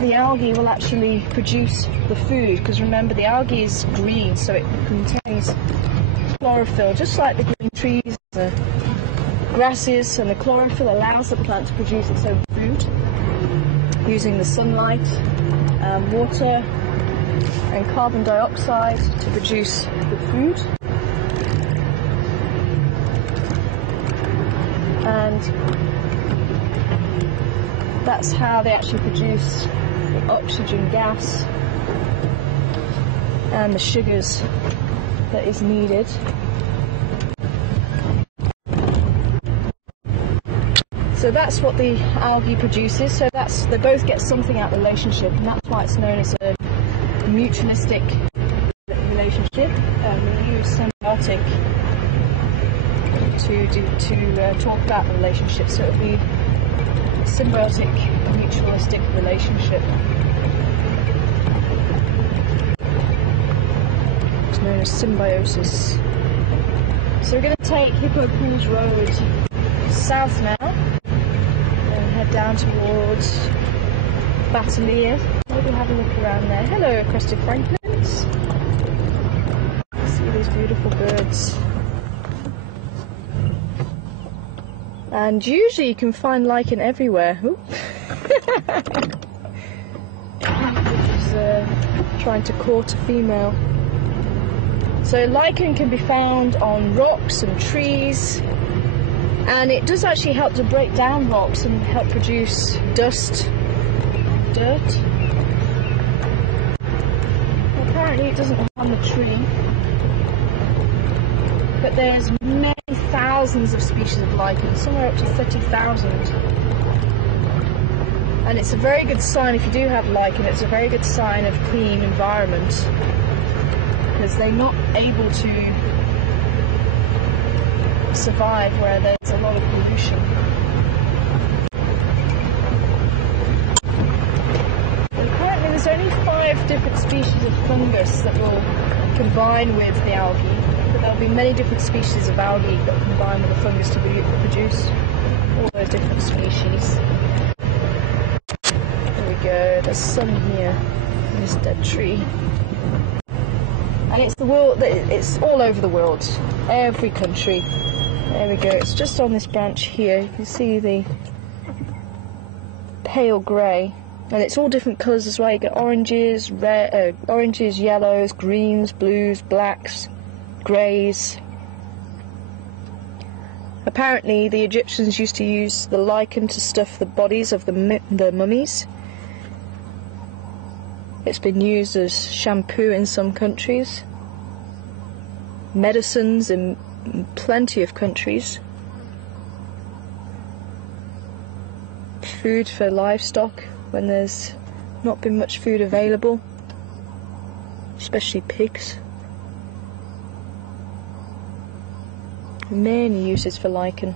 the algae will actually produce the food, because remember the algae is green, so it contains chlorophyll, just like the green trees, the grasses, and the chlorophyll allows the plant to produce its own food using the sunlight, water and carbon dioxide to produce the food. And that's how they actually produce the oxygen gas and the sugars that is needed. So that's what the algae produces. So they both get something out of the relationship, and that's why it's known as a mutualistic relationship. We use symbiotic to talk about the relationship. So it would be a symbiotic, mutualistic relationship. It's known as symbiosis. So we're going to take Hippo Cruise Road south now and head down towards Battalier. Maybe have a look around there. Hello, crested francolins. See these beautiful birds. And usually you can find lichen everywhere. Just trying to court a female. So lichen can be found on rocks and trees, and it does actually help to break down rocks and help produce dirt. apparently it doesn't harm the tree, but there's many thousands of species of lichen, somewhere up to 30,000. And it's a very good sign, if you do have lichen, it's a very good sign of clean environment, because they're not able to survive where there's a lot of pollution. And currently there's only 5 different species of fungus that will combine with the algae, but there'll be many different species of algae that combine with the fungus to produce all those different species. There we go, there's some here in this dead tree. And it's the world, it's all over the world, every country. There we go, it's just on this branch here. You can see the pale grey, and it's all different colours as well. You get oranges, red, oranges, yellows, greens, blues, blacks, greys. Apparently the Egyptians used to use the lichen to stuff the bodies of the mummies. It's been used as shampoo in some countries, medicines in plenty of countries, food for livestock when there's not been much food available, especially pigs. Many uses for lichen.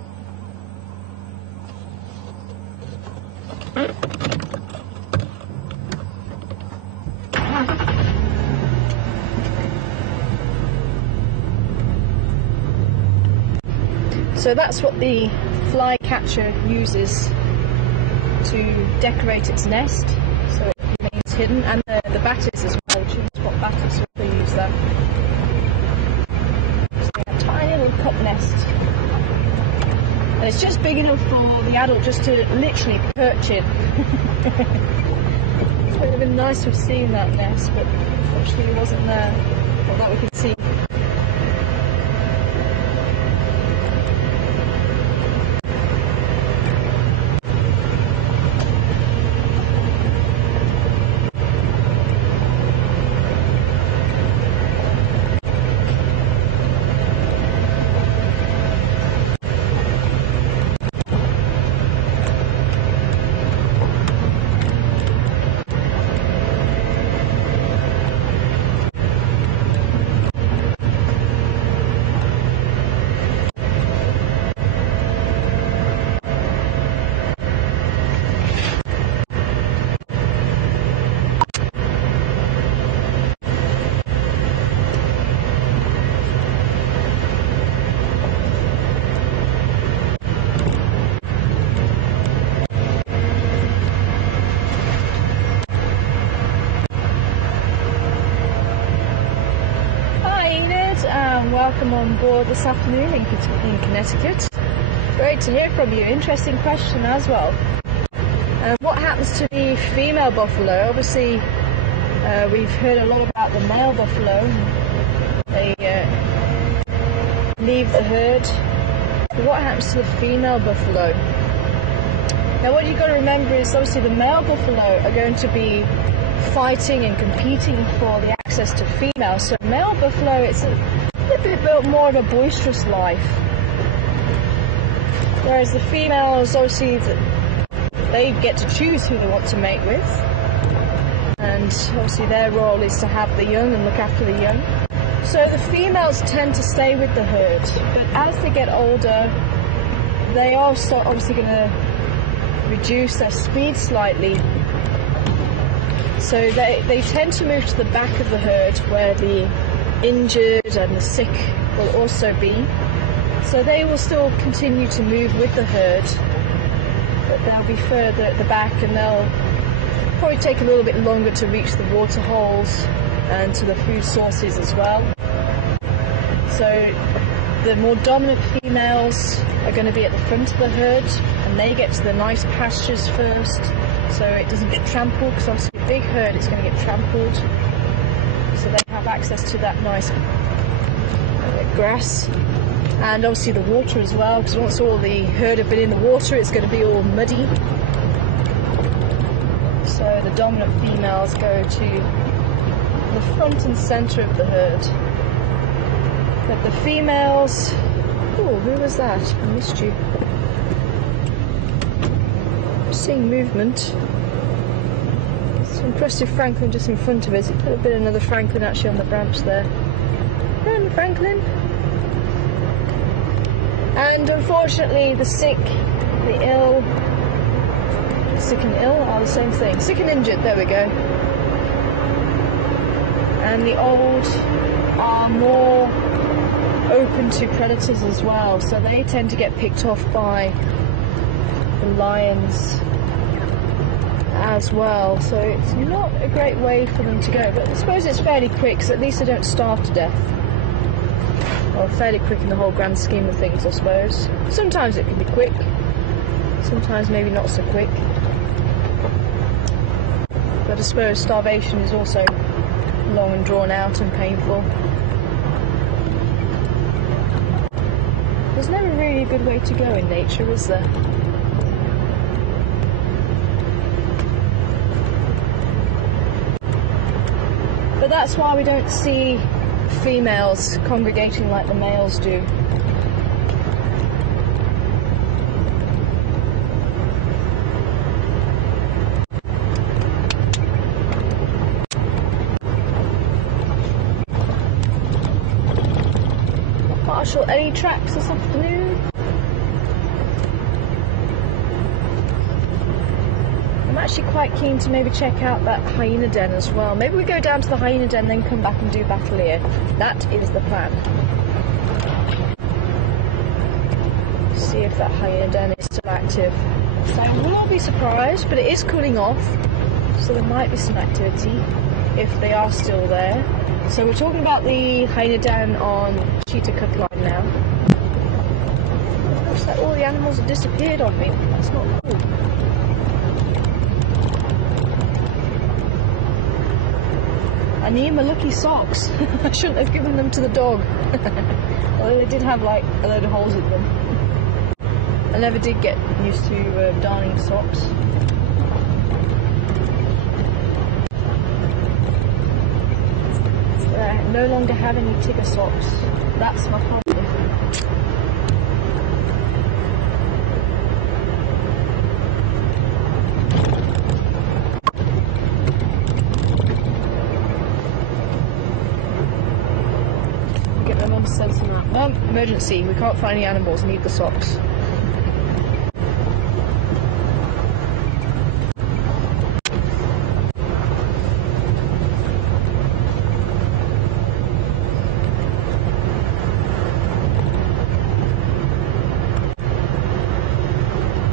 So that's what the flycatcher uses to decorate its nest, so it remains hidden, and the batters as well, the tree spot batters also use that. So they have a tiny little cup nest, and it's just big enough for the adult just to literally perch in. It would have been nice to have seen that nest, but unfortunately it wasn't there, not that we could see. Welcome on board this afternoon in Connecticut. Great to hear from you. Interesting question as well. What happens to the female buffalo? Obviously, we've heard a lot about the male buffalo. They leave the herd. But what happens to the female buffalo? Now, what you've got to remember is obviously the male buffalo are going to be fighting and competing for the access to females. So male buffalo, it's a bit more of a boisterous life, whereas the females, obviously, they get to choose who they want to mate with, and obviously their role is to have the young and look after the young. So the females tend to stay with the herd, but as they get older, they are obviously going to reduce their speed slightly. So they tend to move to the back of the herd where the injured and the sick will also be. So they will still continue to move with the herd, but they'll be further at the back, and they'll probably take a little bit longer to reach the water holes and to the food sources as well. So the more dominant females are going to be at the front of the herd, and they get to the nice pastures first, so it doesn't get trampled, because obviously a big herd is going to get trampled. So they have access to that nice grass, and obviously the water as well, because once all the herd have been in the water, it's going to be all muddy. So the dominant females go to the front and centre of the herd. But the females... Oh, who was that? I missed you. I'm seeing movement. It's impressive Franklin just in front of us. It could have been another Franklin actually on the branch there. And Franklin. And unfortunately the sick, the ill, sick and ill are the same thing. Sick and injured, there we go. And the old are more open to predators as well, so they tend to get picked off by the lions as well, so it's not a great way for them to go, but I suppose it's fairly quick, so at least they don't starve to death. Well, fairly quick in the whole grand scheme of things, I suppose. Sometimes it can be quick, sometimes maybe not so quick, but I suppose starvation is also long and drawn out and painful. There's never really a good way to go in nature, is there? But that's why we don't see females congregating like the males do. Partial any tracks this afternoon. I'm actually quite keen to maybe check out that hyena den as well. Maybe we go down to the hyena den, then come back and do battle here. That is the plan. See if that hyena den is still active. So I will not be surprised, but it is cooling off, so there might be some activity if they are still there. So we're talking about the hyena den on Cheetah Cut Line now. Looks like all the animals have disappeared on me. That's not cool. I need my lucky socks. I shouldn't have given them to the dog. Although they did have like a load of holes in them. I never did get used to darning socks. I no longer have any ticker socks. That's my problem. Get my mum to send some out. Mum, emergency, we can't find any animals, need the socks.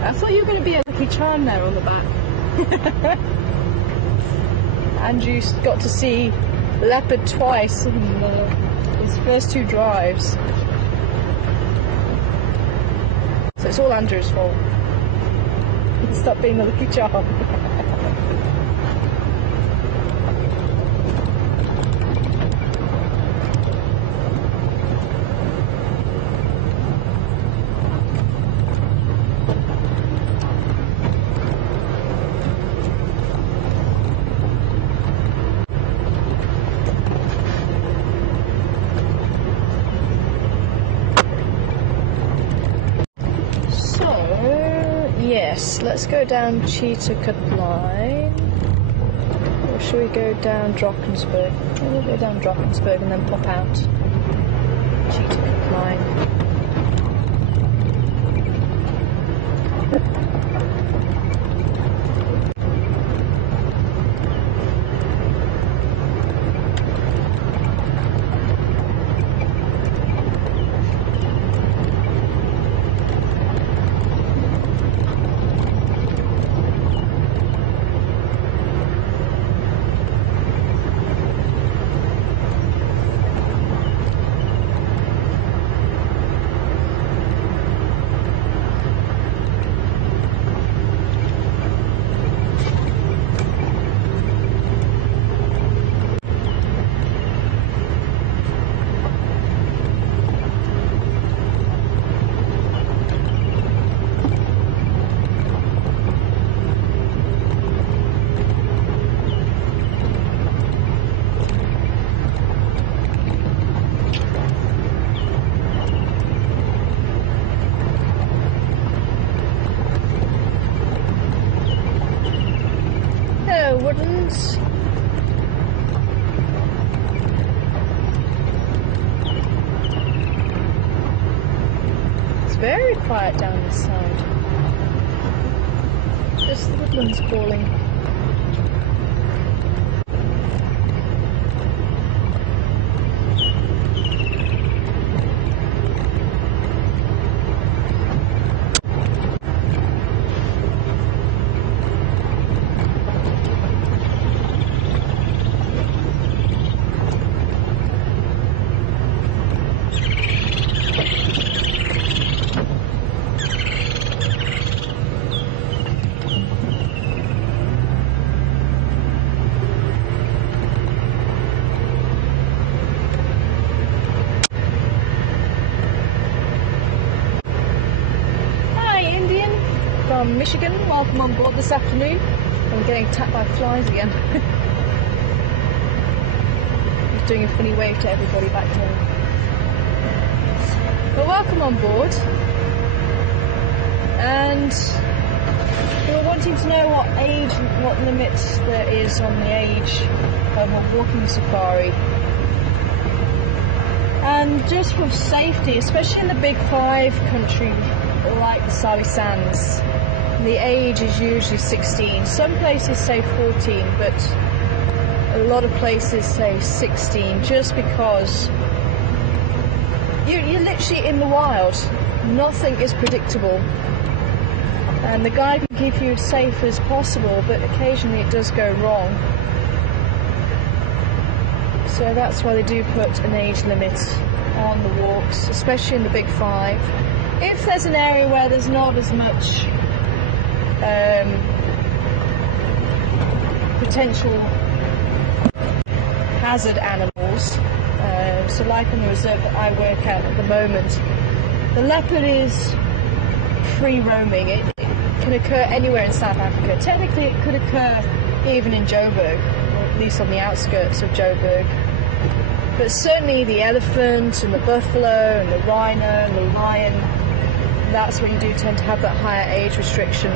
I thought you were going to be a lucky charm there on the back. Andrew got to see leopard twice in his first 2 drives. So it's all Andrew's fault. Stop being the lucky charm. Yes, let's go down Cheetah Cut Line. Or should we go down Drakensberg? We'll go down Drakensberg and then pop out Cheetah Cut Line. woods. It's very quiet down this side. Just the woodlands calling. From Michigan, welcome on board this afternoon. I'm getting attacked by flies again. He's doing a funny wave to everybody back home. But welcome on board. And we were wanting to know what limit there is on the age of a walking safari. And just for safety, especially in the Big Five country like the Sali Sands, the age is usually 16. Some places say 14, but a lot of places say 16, just because you're literally in the wild. Nothing is predictable. And the guide can keep you as safe as possible, but occasionally it does go wrong. So that's why they do put an age limit on the walks, especially in the Big Five. If there's an area where there's not as much potential hazard animals, so like on the reserve that I work at the moment, the leopard is free roaming. It can occur anywhere in South Africa. Technically it could occur even in Joburg, or at least on the outskirts of Joburg. But certainly the elephant and the buffalo and the rhino and the lion, that's when you do tend to have that higher age restriction.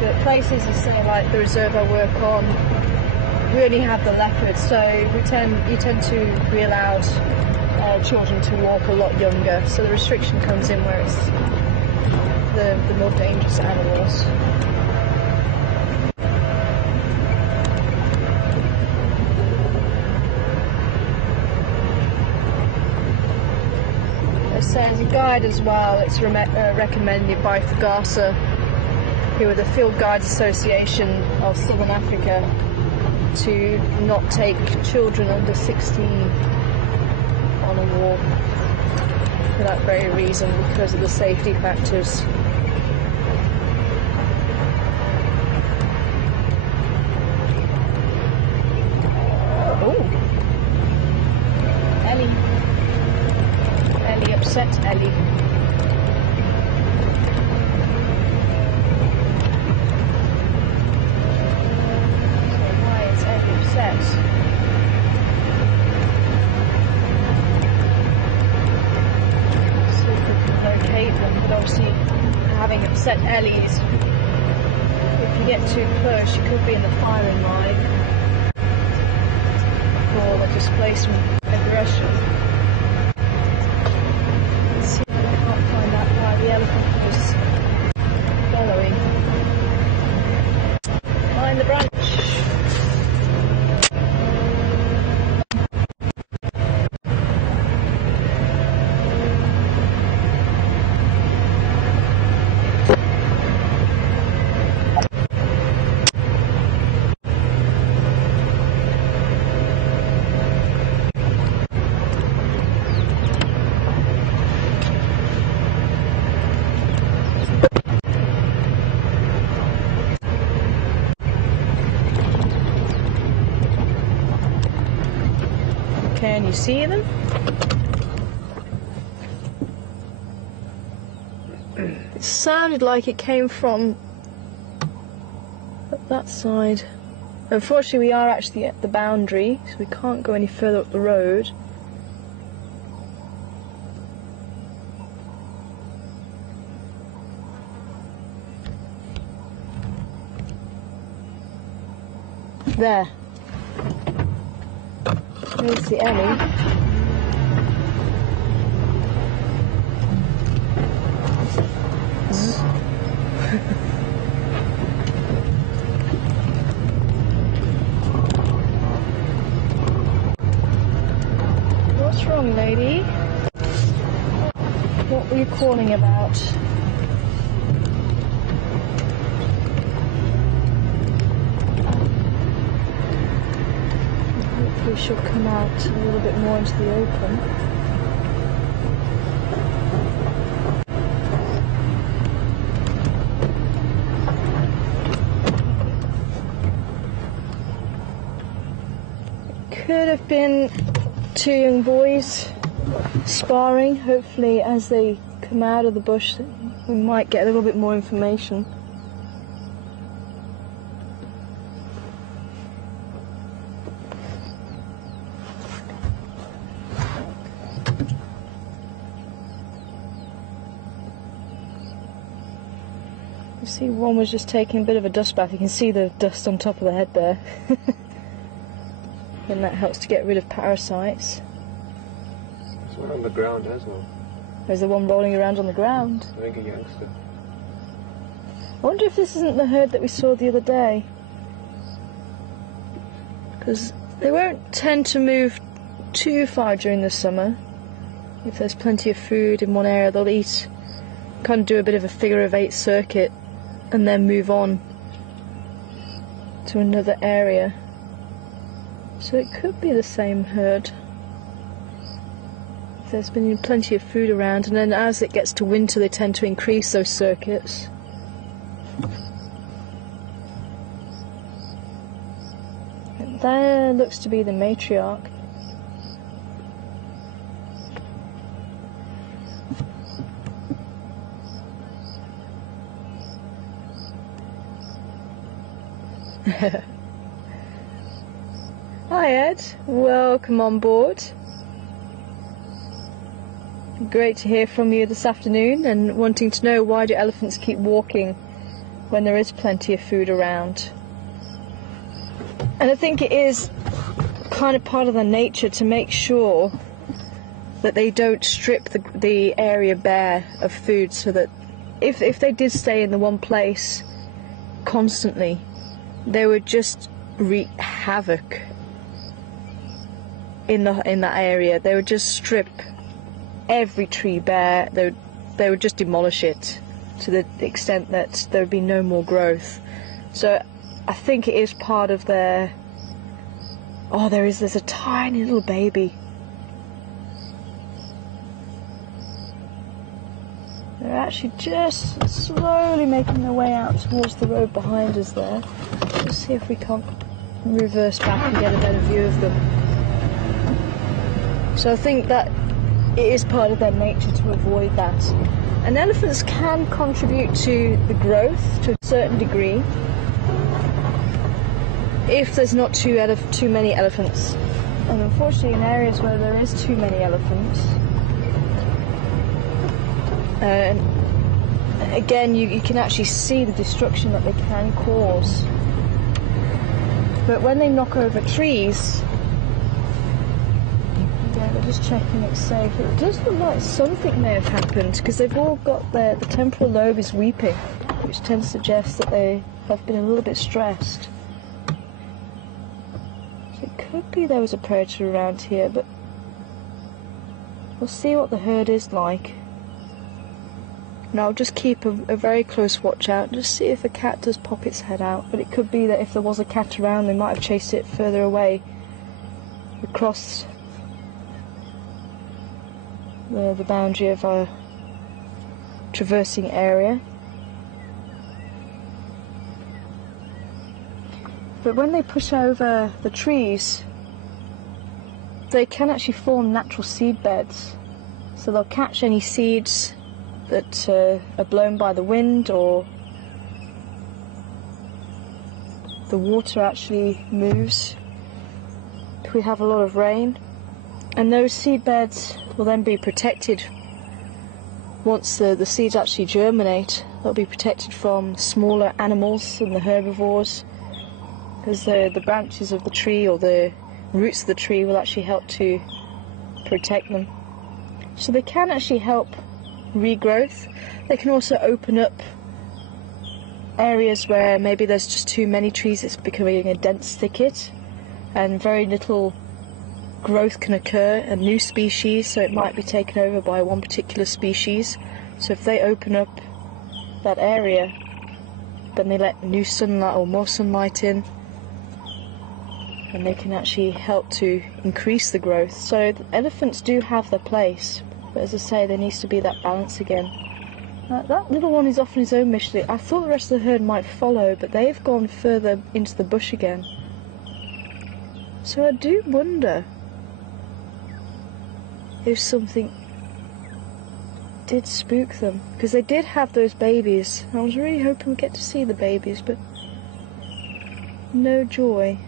But places, you say, like the reserve I work on, we only have the leopard, so you tend to be allowed children to walk a lot younger. So the restriction comes in where it's the more dangerous animals. So as a guide as well, it's recommended by FGASA, who are the Field Guides Association of Southern Africa, to not take children under 16 on a walk for that very reason, because of the safety factors. Upset Ellie. So why is Ellie upset? See if we can locate them, but obviously having upset Ellie's, if you get too close you could be in the firing line for the displacement aggression. The elephant was following. Find the branch. Can you see them? It sounded like it came from up that side. Unfortunately, we are actually at the boundary, so we can't go any further up the road. There. There's the Ellie. What's wrong, lady? What were you calling about? Hopefully she'll come out a little bit more into the open. Could have been two young boys sparring. Hopefully as they come out of the bush we might get a little bit more information. You see, one was just taking a bit of a dust bath. You can see the dust on top of the head there. And that helps to get rid of parasites. There's one on the ground as well. There's the one rolling around on the ground. I think a youngster. I wonder if this isn't the herd that we saw the other day. Because they won't tend to move too far during the summer. If there's plenty of food in one area, they'll eat, kind of do a bit of a figure-of-8 circuit and then move on to another area. So it could be the same herd. There's been plenty of food around, and then as it gets to winter they tend to increase those circuits. There looks to be the matriarch. Hi Ed, welcome on board. Great to hear from you this afternoon, and wanting to know, why do elephants keep walking when there is plenty of food around? And I think it is kind of part of their nature to make sure that they don't strip the area bare of food, so that if they did stay in the one place constantly, they would just wreak havoc in that area. They would just strip every tree bare. They would just demolish it to the extent that there would be no more growth. So I think it is part of their... Oh, there's a tiny little baby. They're actually just slowly making their way out towards the road behind us there. Let's see if we can't reverse back and get a better view of them. So I think that it is part of their nature to avoid that. And elephants can contribute to the growth to a certain degree if there's not too many elephants. And unfortunately in areas where there is too many elephants, again you can actually see the destruction that they can cause. But when they knock over trees, yeah, they're just checking it's safe. It does look like something may have happened, because they've all got the temporal lobe is weeping, which tends to suggest that they have been a little bit stressed. So it could be there was a predator around here, but we'll see what the herd is like. And I'll just keep a very close watch out, just see if a cat does pop its head out. But it could be that if there was a cat around, they might have chased it further away across the boundary of our traversing area. But when they push over the trees, they can actually form natural seed beds. So they'll catch any seeds that are blown by the wind, or the water actually moves if we have a lot of rain. And those seed beds will then be protected. Once the seeds actually germinate, they'll be protected from smaller animals and the herbivores because the branches of the tree or the roots of the tree will actually help to protect them. So they can actually help regrowth. They can also open up areas where maybe there's just too many trees, it's becoming a dense thicket and very little growth can occur, a new species, so it might be taken over by one particular species. So if they open up that area, then they let new sunlight or more sunlight in, and they can actually help to increase the growth. So elephants do have their place, but as I say, there needs to be that balance again. That little one is off on his own mission. I thought the rest of the herd might follow, but they've gone further into the bush again. So I do wonder if something did spook them, because they did have those babies. I was really hoping we'd get to see the babies, but no joy.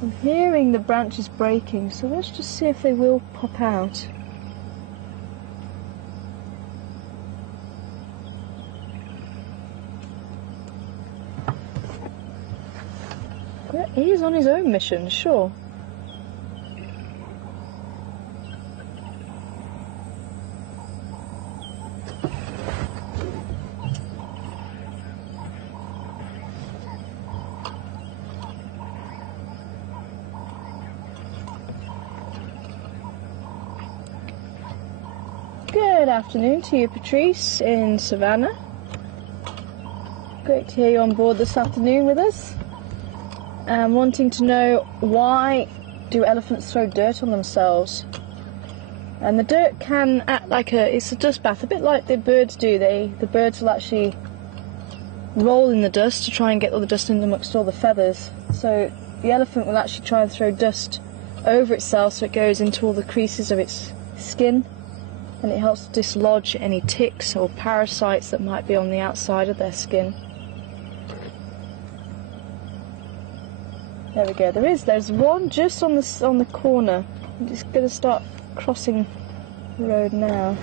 I'm hearing the branches breaking, so let's just see if they will pop out. Yeah, he is on his own mission, sure. Good afternoon to you, Patrice, in Savannah. Great to hear you on board this afternoon with us. And wanting to know, why do elephants throw dirt on themselves? And the dirt can act like it's a dust bath, a bit like the birds do. The birds will actually roll in the dust to try and get all the dust in amongst all the feathers. So the elephant will actually try and throw dust over itself so it goes into all the creases of its skin, and it helps dislodge any ticks or parasites that might be on the outside of their skin. There we go. There's one just on the corner. I'm just going to start crossing the road now.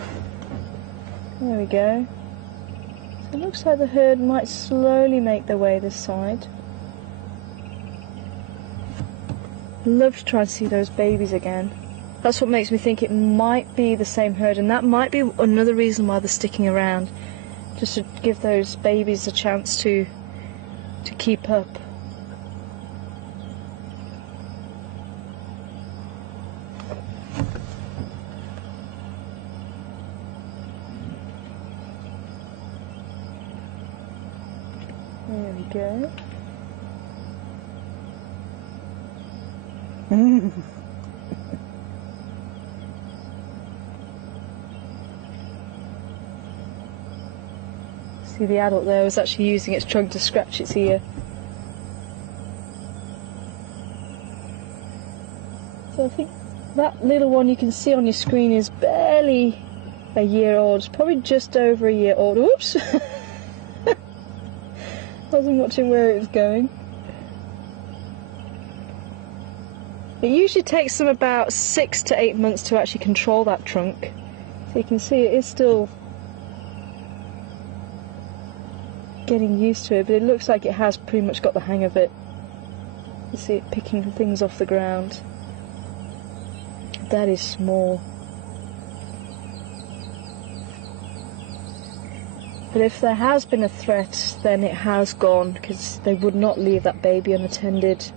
There we go. So it looks like the herd might slowly make their way this side. Love to try and see those babies again. That's what makes me think it might be the same herd, and that might be another reason why they're sticking around, just to give those babies a chance to keep up. There we go. See, the adult there was actually using its trunk to scratch its ear. So I think that little one you can see on your screen is barely a year old. It's probably just over a year old. Oops! Wasn't watching where it was going. It usually takes them about 6 to 8 months to actually control that trunk. So you can see it is still getting used to it, but it looks like it has pretty much got the hang of it. You see it picking things off the ground. That is small. But if there has been a threat, then it has gone, because they would not leave that baby unattended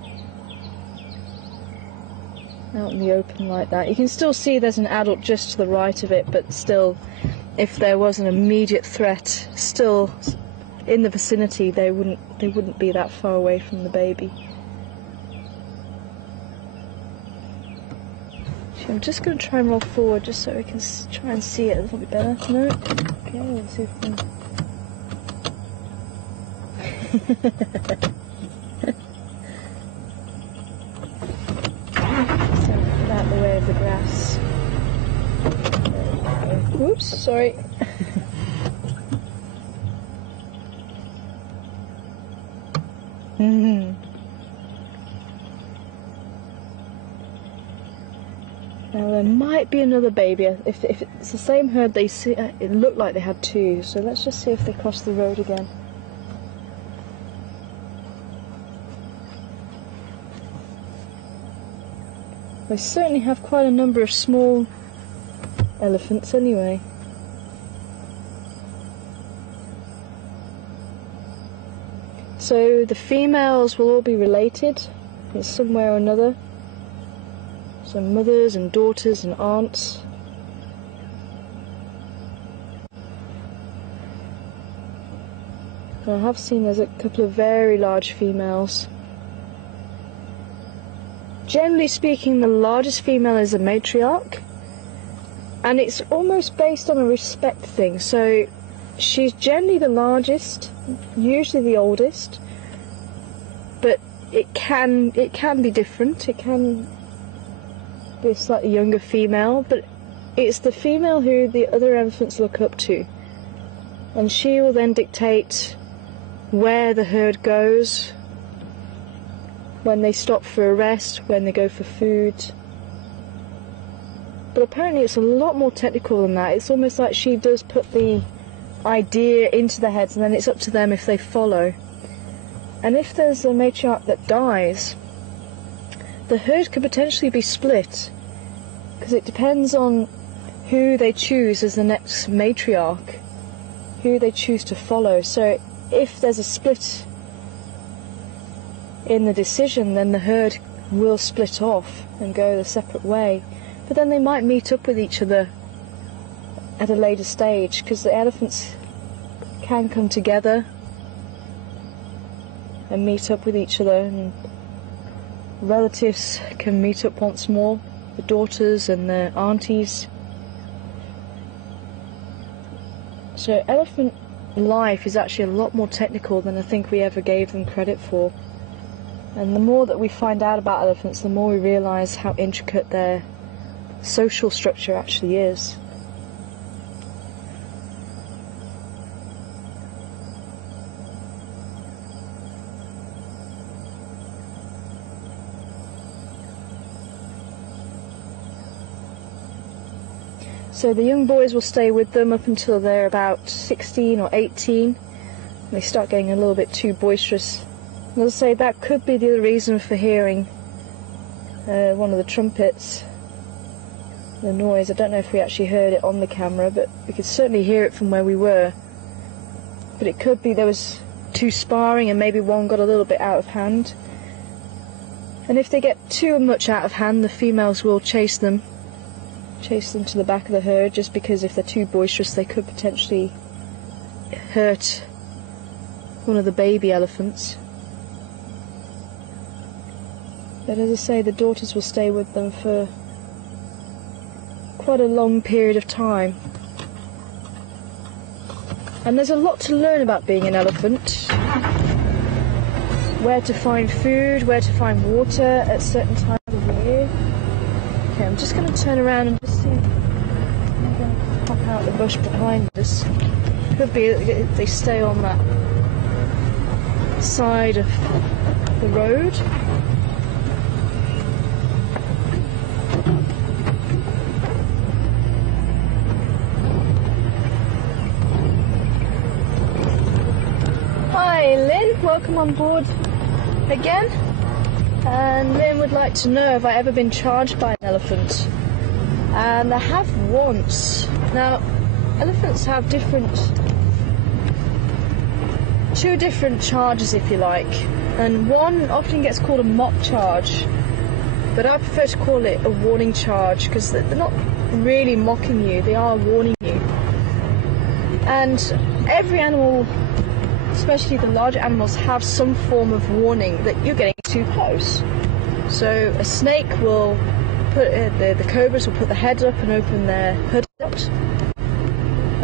out in the open like that. You can still see there's an adult just to the right of it, but still, if there was an immediate threat still in the vicinity, they wouldn't be that far away from the baby. Actually, I'm just going to try and roll forward just so we can try and see it a little bit better. No? Okay, let's see if we can... Get out the way of the grass. Oops, sorry. Now there might be another baby. If it's the same herd, they see it looked like they had two. So let's just see if they cross the road again. They certainly have quite a number of small elephants anyway. So the females will all be related in some way or another. So mothers and daughters and aunts. I have seen there's a couple of very large females. Generally speaking, the largest female is a matriarch, and it's almost based on a respect thing. So she's generally the largest, usually the oldest, but it can be different. It can be a slightly younger female, but it's the female who the other elephants look up to, and she will then dictate where the herd goes, when they stop for a rest, when they go for food. But apparently it's a lot more technical than that. It's almost like she does put the idea into their heads, and then it's up to them if they follow. And if there's a matriarch that dies, the herd could potentially be split, because it depends on who they choose as the next matriarch, who they choose to follow. So if there's a split in the decision, then the herd will split off and go a separate way. But then they might meet up with each other at a later stage, because the elephants can come together and meet up with each other, and relatives can meet up once more, the daughters and the aunties. So elephant life is actually a lot more technical than I think we ever gave them credit for. And the more that we find out about elephants, the more we realise how intricate their social structure actually is. So the young boys will stay with them up until they're about 16 or 18. They start getting a little bit too boisterous. And as I say, that could be the other reason for hearing one of the trumpets, the noise. I don't know if we actually heard it on the camera, but we could certainly hear it from where we were. But it could be there was two sparring and maybe one got a little bit out of hand. And if they get too much out of hand, the females will chase them to the back of the herd, just because if they're too boisterous they could potentially hurt one of the baby elephants. But as I say, the daughters will stay with them for quite a long period of time. And there's a lot to learn about being an elephant. Where to find food, where to find water at certain times of the year. Okay, I'm just going to turn around and just see. I'm going to pop out the bush behind us. Could be that they stay on that side of the road. Hi Lynn, welcome on board again. And Lynn would like to know if I've ever been charged by an elephant. And I have once. Now, elephants have two different charges, if you like. And one often gets called a mock charge, but I prefer to call it a warning charge, because they're not really mocking you, they are warning you. And every animal, especially the larger animals, have some form of warning that you're getting too close. So a snake will put the cobras will put the head up and open their hood out.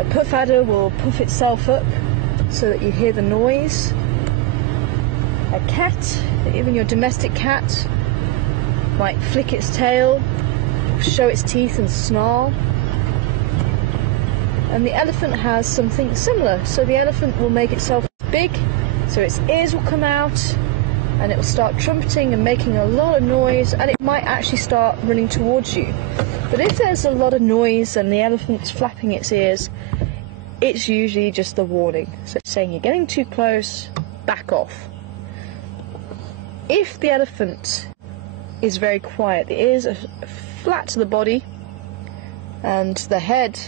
A puff adder will puff itself up so that you hear the noise. A cat, even your domestic cat, might flick its tail, show its teeth and snarl. And the elephant has something similar. So the elephant will make itself big, so its ears will come out, and it will start trumpeting and making a lot of noise, and it might actually start running towards you. But if there's a lot of noise and the elephant's flapping its ears, it's usually just a warning. So it's saying you're getting too close, back off. If the elephant is very quiet. The ears are flat to the body and the head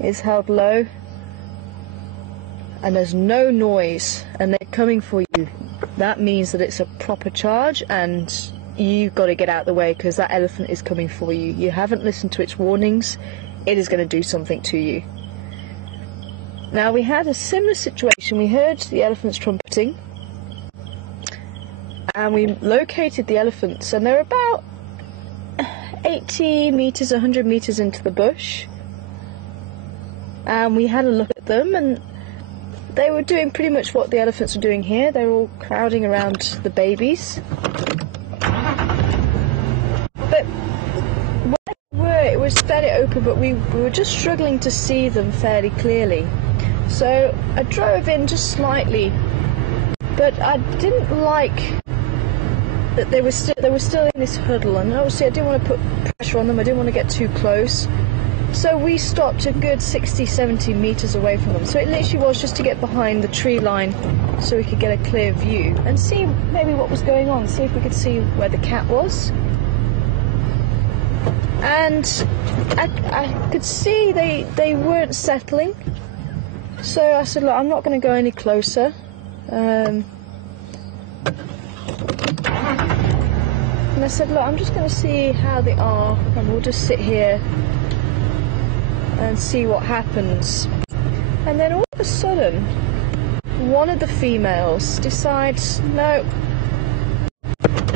is held low, and there's no noise, and they're coming for you. That means that it's a proper charge and you've got to get out of the way, because that elephant is coming for you. You haven't listened to its warnings. It is going to do something to you. Now, we had a similar situation. We heard the elephants trumpeting and we located the elephants, and they're about 80 metres, 100 metres into the bush, and we had a look at them, and they were doing pretty much what the elephants were doing here. They were all crowding around the babies. But where we were, it was fairly open, but we were just struggling to see them fairly clearly. So I drove in just slightly, but I didn't like that they were still in this huddle, and obviously I didn't want to put pressure on them. I didn't want to get too close. So we stopped a good 60-70 metres away from them. So it literally was just to get behind the tree line so we could get a clear view and see maybe what was going on, see if we could see where the cat was. And I could see they weren't settling. So I said, look, I'm not going to go any closer. And I said, look, I'm just going to see how they are, and we'll just sit here and see what happens. And then all of a sudden, one of the females decides, no,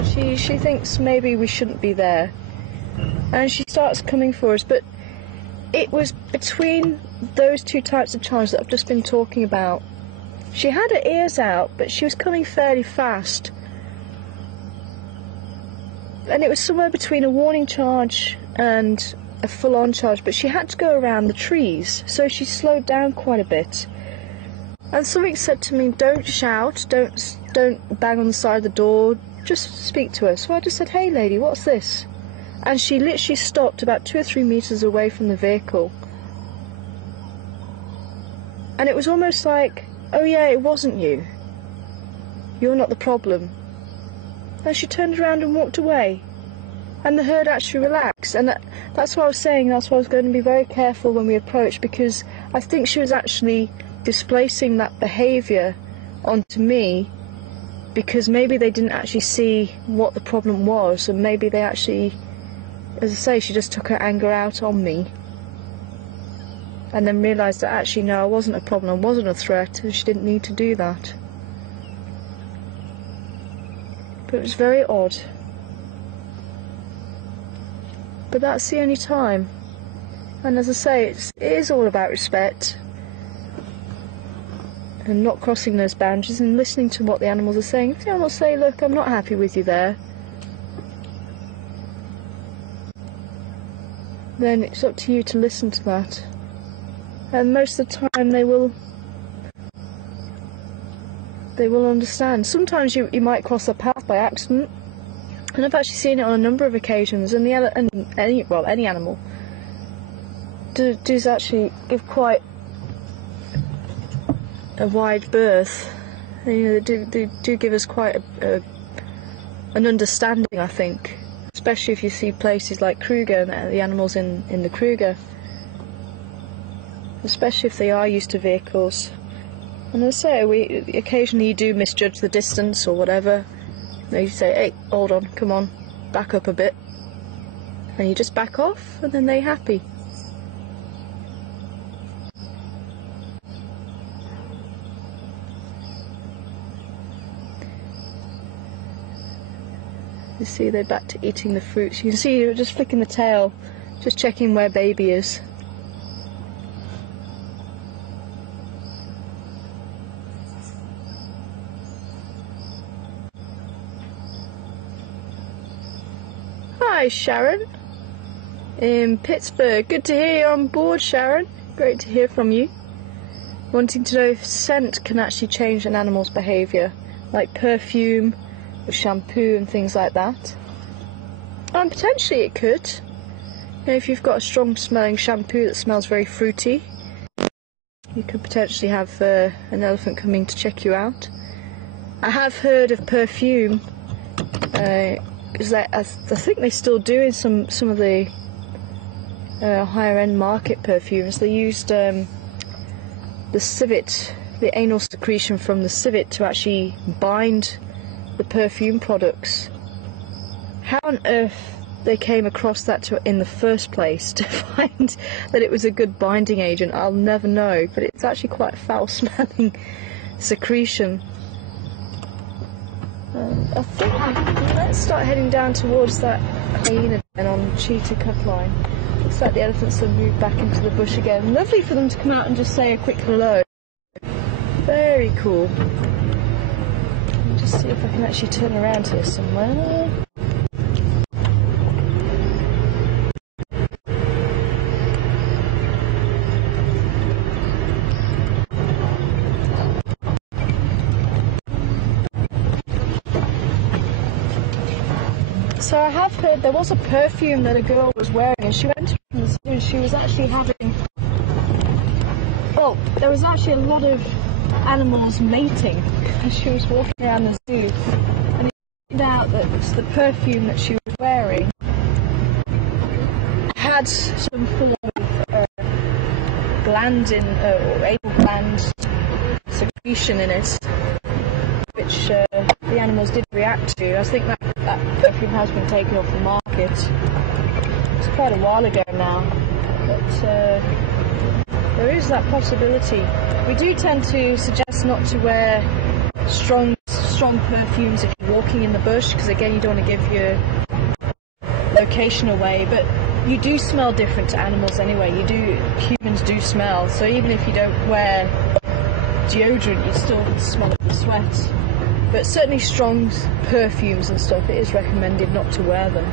she thinks maybe we shouldn't be there, and she starts coming for us. But it was between those two types of charge that I've just been talking about. She had her ears out, but she was coming fairly fast, and it was somewhere between a warning charge and a full-on charge, but she had to go around the trees, so she slowed down quite a bit. And something said to me, don't shout, don't bang on the side of the door, just speak to her. So I just said, hey lady, what's this? And she literally stopped about 2 or 3 metres away from the vehicle. And it was almost like, oh yeah, it wasn't you. You're not the problem. And she turned around and walked away. And the herd actually relaxed. And that's what I was saying, that's why I was going to be very careful when we approached, because I think she was actually displacing that behaviour onto me, because maybe they didn't actually see what the problem was, and maybe they actually, as I say, she just took her anger out on me, and then realised that actually no, I wasn't a problem, I wasn't a threat, and she didn't need to do that. But it was very odd. But that's the only time. And as I say, it is all about respect and not crossing those boundaries and listening to what the animals are saying. If the animals say, look, I'm not happy with you there, then it's up to you to listen to that. And most of the time they will understand. Sometimes you might cross a path by accident, and I've actually seen it on a number of occasions, and any animal does actually give quite a wide berth. You know, they do give us quite an understanding, I think, especially if you see places like Kruger and the animals in the Kruger, especially if they are used to vehicles. And as I say, occasionally you do misjudge the distance or whatever. You say, hey, hold on, come on, back up a bit. And you just back off, and then they're happy. You see, they're back to eating the fruits. You can see you're just flicking the tail, just checking where baby is. Hi Sharon, in Pittsburgh. Good to hear you're on board, Sharon. Great to hear from you. Wanting to know if scent can actually change an animal's behaviour, like perfume or shampoo and things like that. And potentially it could. You know, if you've got a strong smelling shampoo that smells very fruity, you could potentially have an elephant coming to check you out. I have heard of perfume because I think they still do in some of the higher end market perfumes. They used the civet, the anal secretion from the civet, to actually bind the perfume products. How on earth they came across that in the first place, to find that it was a good binding agent, I'll never know, but it's actually quite foul smelling secretion. I think let's start heading down towards that hyena again on Cheetah Cut Line. Looks like the elephants have moved back into the bush again. Lovely for them to come out and just say a quick hello. Very cool. Let me just see if I can actually turn around here somewhere. So I have heard there was a perfume that a girl was wearing, and she went to the zoo and she was actually having... Well, there was actually a lot of animals mating as she was walking around the zoo, and it turned out that the perfume that she was wearing had some form of gland or anal gland secretion in it, which the animals did react to. I think that perfume has been taken off the market. It's quite a while ago now, but there is that possibility. We do tend to suggest not to wear strong perfumes if you're walking in the bush, because again you don't want to give your location away, but you do smell different to animals anyway. Humans do smell, so even if you don't wear deodorant you still smell the sweat. But certainly strong perfumes and stuff, it is recommended not to wear them.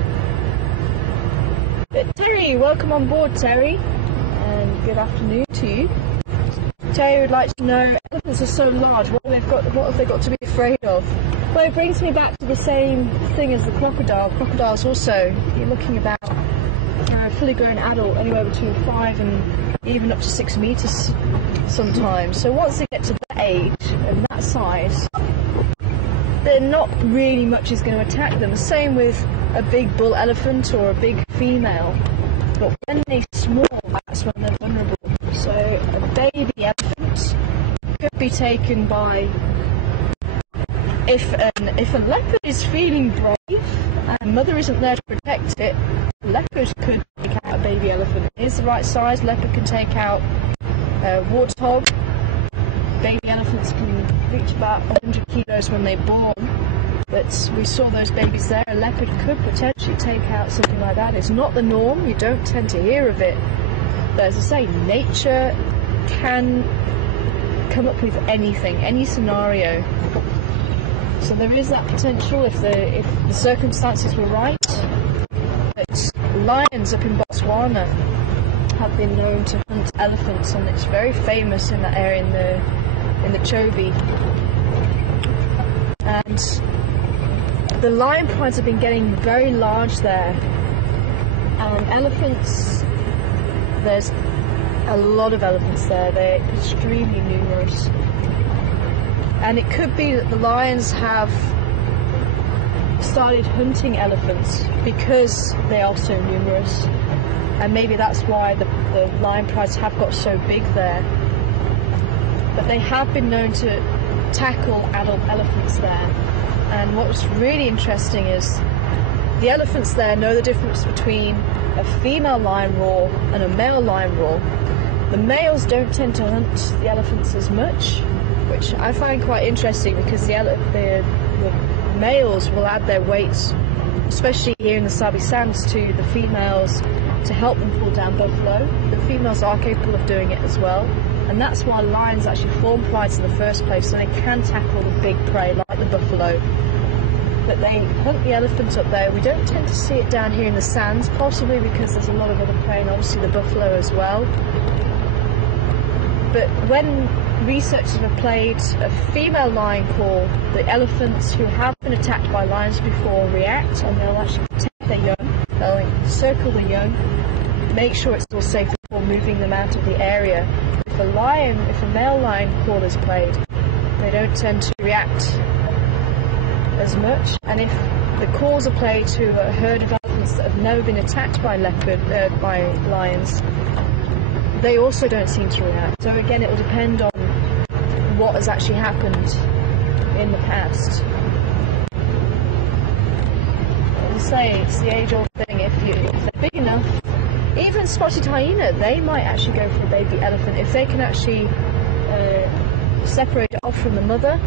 But Terry, welcome on board, Terry, and good afternoon to you. Terry would like to know, elephants are so large, what have they got to be afraid of? Well, it brings me back to the same thing as the crocodile. Crocodiles also, you're looking about a fully grown adult, anywhere between 5 and even up to 6 meters sometimes. So once they get to that age and that size, then not really much is going to attack them. The same with a big bull elephant or a big female. But when they're small, that's when they're vulnerable. So a baby elephant could be taken by... If a leopard is feeling brave and mother isn't there to protect it, a leopard could take out a baby elephant. It is the right size. Leopard can take out a warthog. Baby elephants can reach about 100 kilos when they're born, but we saw those babies there. A leopard could potentially take out something like that. It's not the norm, you don't tend to hear of it, but as I say, nature can come up with anything, any scenario. So there is that potential if the circumstances were right. But lions up in Botswana have been known to hunt elephants, and it's very famous in that area in the Chobe. And the lion prides have been getting very large there. And elephants, there's a lot of elephants there. They're extremely numerous. And it could be that the lions have started hunting elephants because they are so numerous. And maybe that's why the lion prides have got so big there. But they have been known to tackle adult elephants there. And what's really interesting is the elephants there know the difference between a female lion roar and a male lion roar. The males don't tend to hunt the elephants as much, which I find quite interesting, because the males will add their weights, especially here in the Sabi Sands, to the females to help them pull down buffalo. The females are capable of doing it as well, and that's why lions actually form prides in the first place, so they can tackle the big prey like the buffalo. But they hunt the elephants up there. We don't tend to see it down here in the sands, possibly because there's a lot of other prey, and obviously the buffalo as well. But when researchers have played a female lion call, the elephants who have been attacked by lions before react, and they'll actually protect their young. They'll encircle the young, make sure it's all safe before moving them out of the area. If a male lion call is played, they don't tend to react as much. And if the calls are played to a herd of elephants that have never been attacked by by lions, they also don't seem to react. So again, it will depend on what has actually happened in the past. As I say, it's the age-old thing. If they're big enough, even spotted hyena, they might actually go for a baby elephant. If they can actually separate it off from the mother,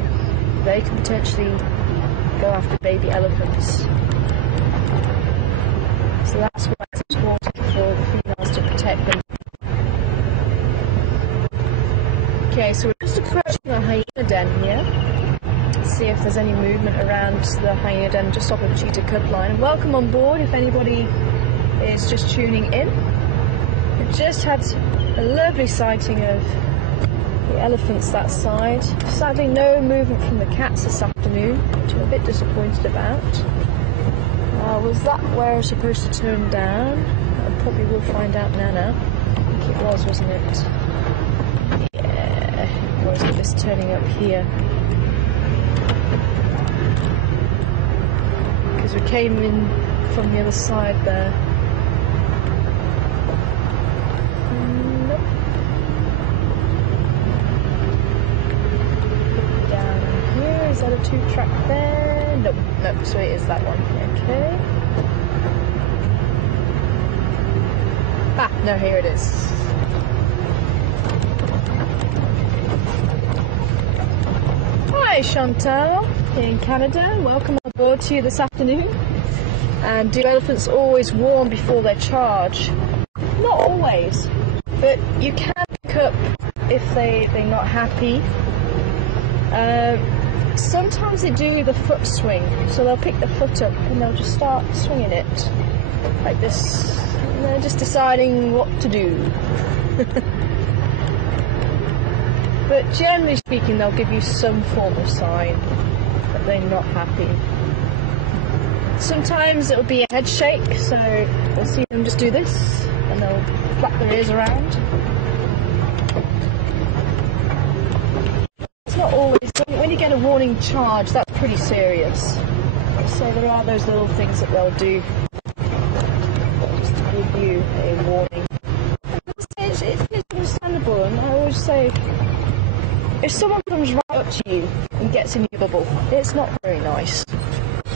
they can potentially go after baby elephants. So that's why it's important for the females to protect them. Okay, so we're just approaching the hyena den here. See if there's any movement around the hyena den just off of Cheetah Cub Line. And welcome on board if anybody is just tuning in. We've just had a lovely sighting of the elephants that side. Sadly no movement from the cats this afternoon, which I'm a bit disappointed about. Was that where I was supposed to turn down? I probably will find out now. I think it was, wasn't it? Yeah, or is it just turning up here? Because we came in from the other side there. Nope. Down here, is that a 2-track there? Nope, nope, so it is that one. Okay. Ah, no, here it is. Hi Chantal in Canada, welcome on board to you this afternoon. And do elephants always warn before they charge? Not always, but you can pick up if they're not happy. Sometimes they do the foot swing, so they'll pick the foot up and they'll just start swinging it like this, and they're just deciding what to do. But generally speaking, they'll give you some form of sign that they're not happy. Sometimes it'll be a head shake, so we'll see them just do this, and they'll flap their ears around. It's not always, when you get a warning charge, that's pretty serious. So there are those little things that they'll do just to give you a warning. It's understandable, and I always say, if someone comes right up to you and gets in your bubble, it's not very nice.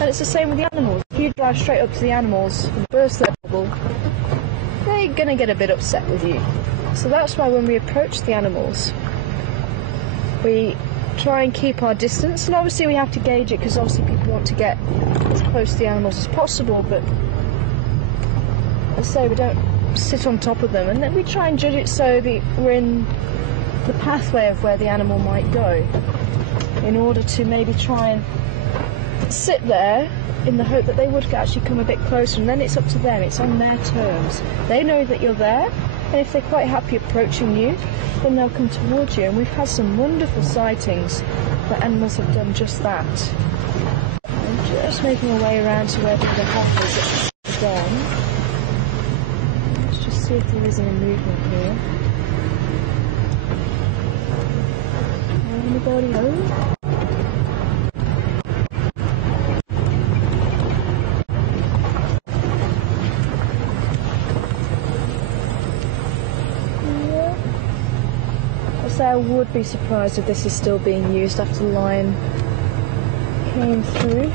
And it's the same with the animals. If you drive straight up to the animals and burst their bubble, they're going to get a bit upset with you. So that's why when we approach the animals, we try and keep our distance. And obviously we have to gauge it, because obviously people want to get as close to the animals as possible. But as I say, we don't sit on top of them. And then we try and judge it so that we're in the pathway of where the animal might go, in order to maybe try and sit there in the hope that they would actually come a bit closer, and then it's up to them, it's on their terms. They know that you're there, and if they're quite happy approaching you, then they'll come towards you. And we've had some wonderful sightings where animals have done just that. I'm just making our way around to where the heifers are gone. Let's just see if there is any movement here. Anybody home? I would be surprised if this is still being used after the lion came through.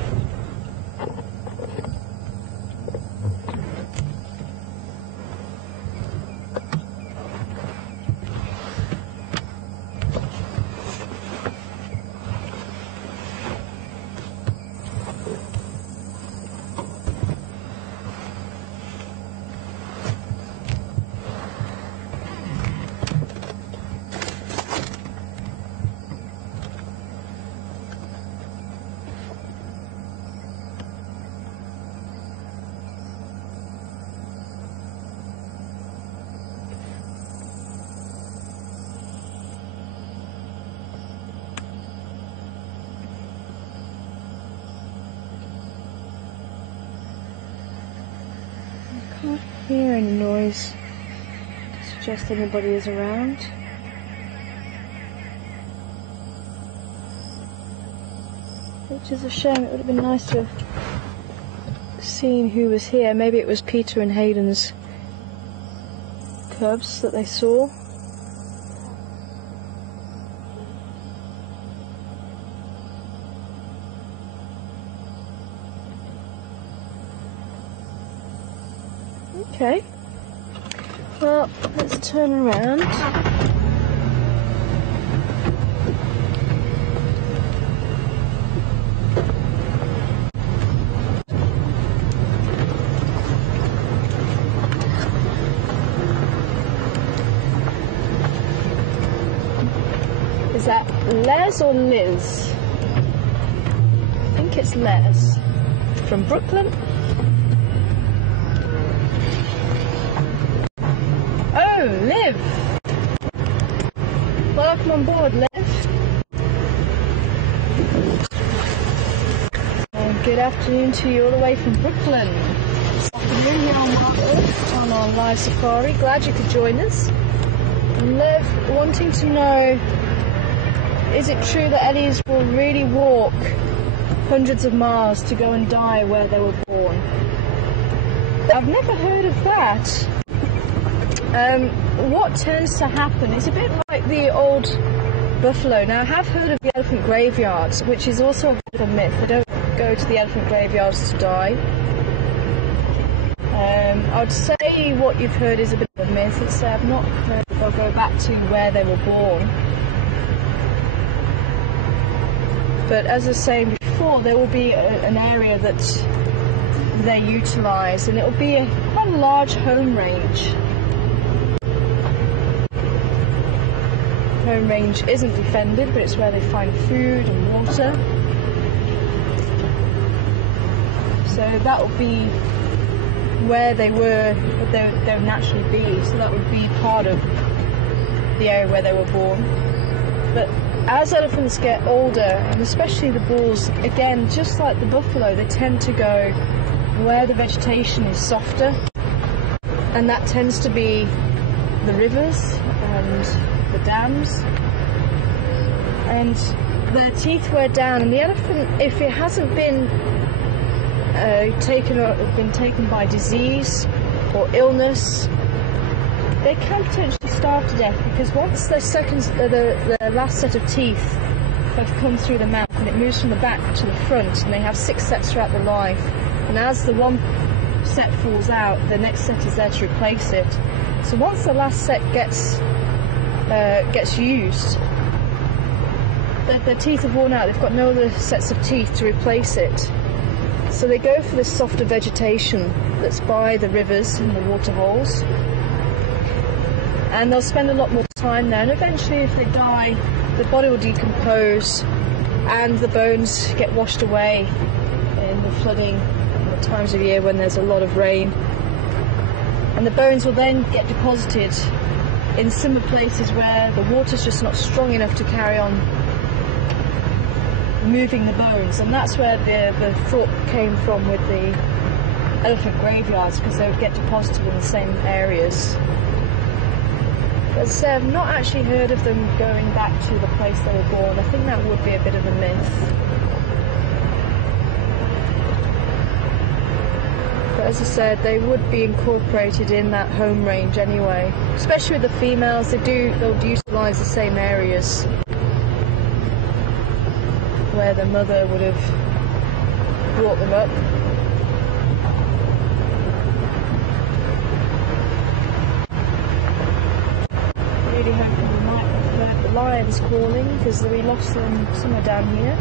I can't hear any noise to suggest anybody is around. which is a shame. It would have been nice to have seen who was here. Maybe it was Peter and Hayden's cubs that they saw. Okay, well, let's turn around. Is that Les or Liz? I think it's Les. From Brooklyn. Oh, Liv! Welcome on board, Liv. And good afternoon to you all the way from Brooklyn. This afternoon here on WildEarth on our live safari. Glad you could join us. And Liv, wanting to know, is it true that Ellies will really walk hundreds of miles to go and die where they were born? I've never heard of that. What tends to happen is a bit like the old buffalo. Now, I have heard of the elephant graveyards, which is also a bit of a myth. They don't go to the elephant graveyards to die. I'd say what you've heard is a bit of a myth. It's I've not heard that they'll go back to where they were born. But as I was saying before, there will be an area that they utilise, and it will be quite a large home range. Home range isn't defended, but it's where they find food and water. So that would be where they were, they would naturally be. So that would be part of the area where they were born. But as elephants get older, and especially the bulls, again, just like the buffalo, they tend to go where the vegetation is softer, and that tends to be the rivers and the dams, and their teeth wear down. And the elephant, if it hasn't been taken by disease or illness, they can potentially starve to death, because once the last set of teeth have come through the mouth, and it moves from the back to the front, and they have 6 sets throughout their life, and as the one set falls out, the next set is there to replace it. So once the last set gets used, their teeth are worn out, they've got no other sets of teeth to replace it. So they go for this softer vegetation that's by the rivers and the water holes. And they'll spend a lot more time there, and eventually if they die, the body will decompose and the bones get washed away in the flooding, in the times of year when there's a lot of rain. And the bones will then get deposited in similar places where the water's just not strong enough to carry on moving the bones. And that's where the thought came from with the elephant graveyards, because they would get deposited in the same areas. As I've not actually heard of them going back to the place they were born. I think that would be a bit of a myth. But as I said, they would be incorporated in that home range anyway. Especially with the females, they'll utilise the same areas where the mother would have brought them up. Really hoping we might have heard the lions calling, because we lost them somewhere down here.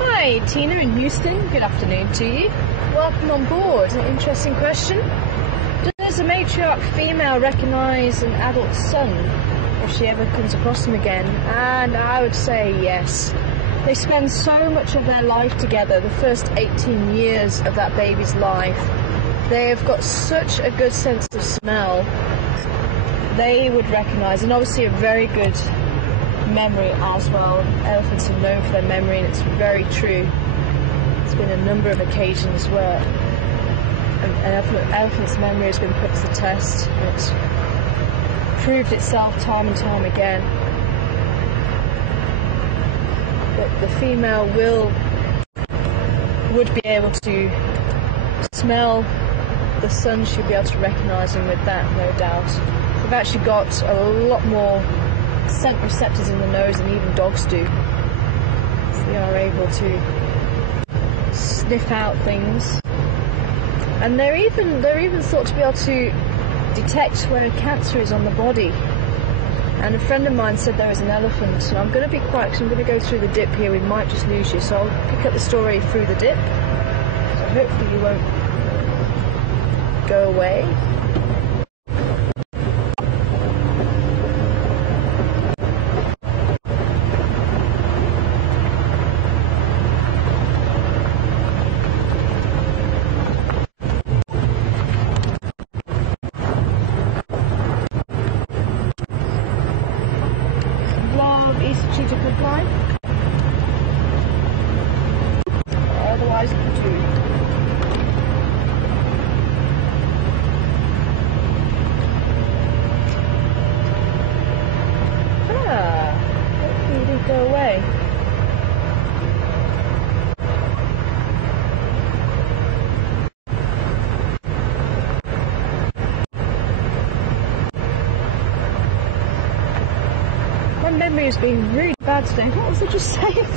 Hi, Tina in Houston. Good afternoon to you. Welcome on board. An interesting question. Does a matriarch female recognise an adult son if she ever comes across them again? And I would say yes. They spend so much of their life together, the first 18 years of that baby's life. They've got such a good sense of smell. They would recognise, and obviously a very good memory as well. Elephants are known for their memory, and it's very true. There's been a number of occasions where an elephant's memory has been put to the test, and it's proved itself time and time again. But the female would be able to smell the sun. She'd be able to recognise him with that, no doubt. They've actually got a lot more scent receptors in the nose than even dogs do. So they are able to sniff out things. And they're even thought to be able to detect where cancer is on the body. And a friend of mine said there was an elephant. And I'm going to be quiet because I'm going to go through the dip here. We might just lose you, so I'll pick up the story through the dip. So hopefully you won't go away. Otherwise, hopefully you didn't go away. My memory has been really bad today. What was I just saying?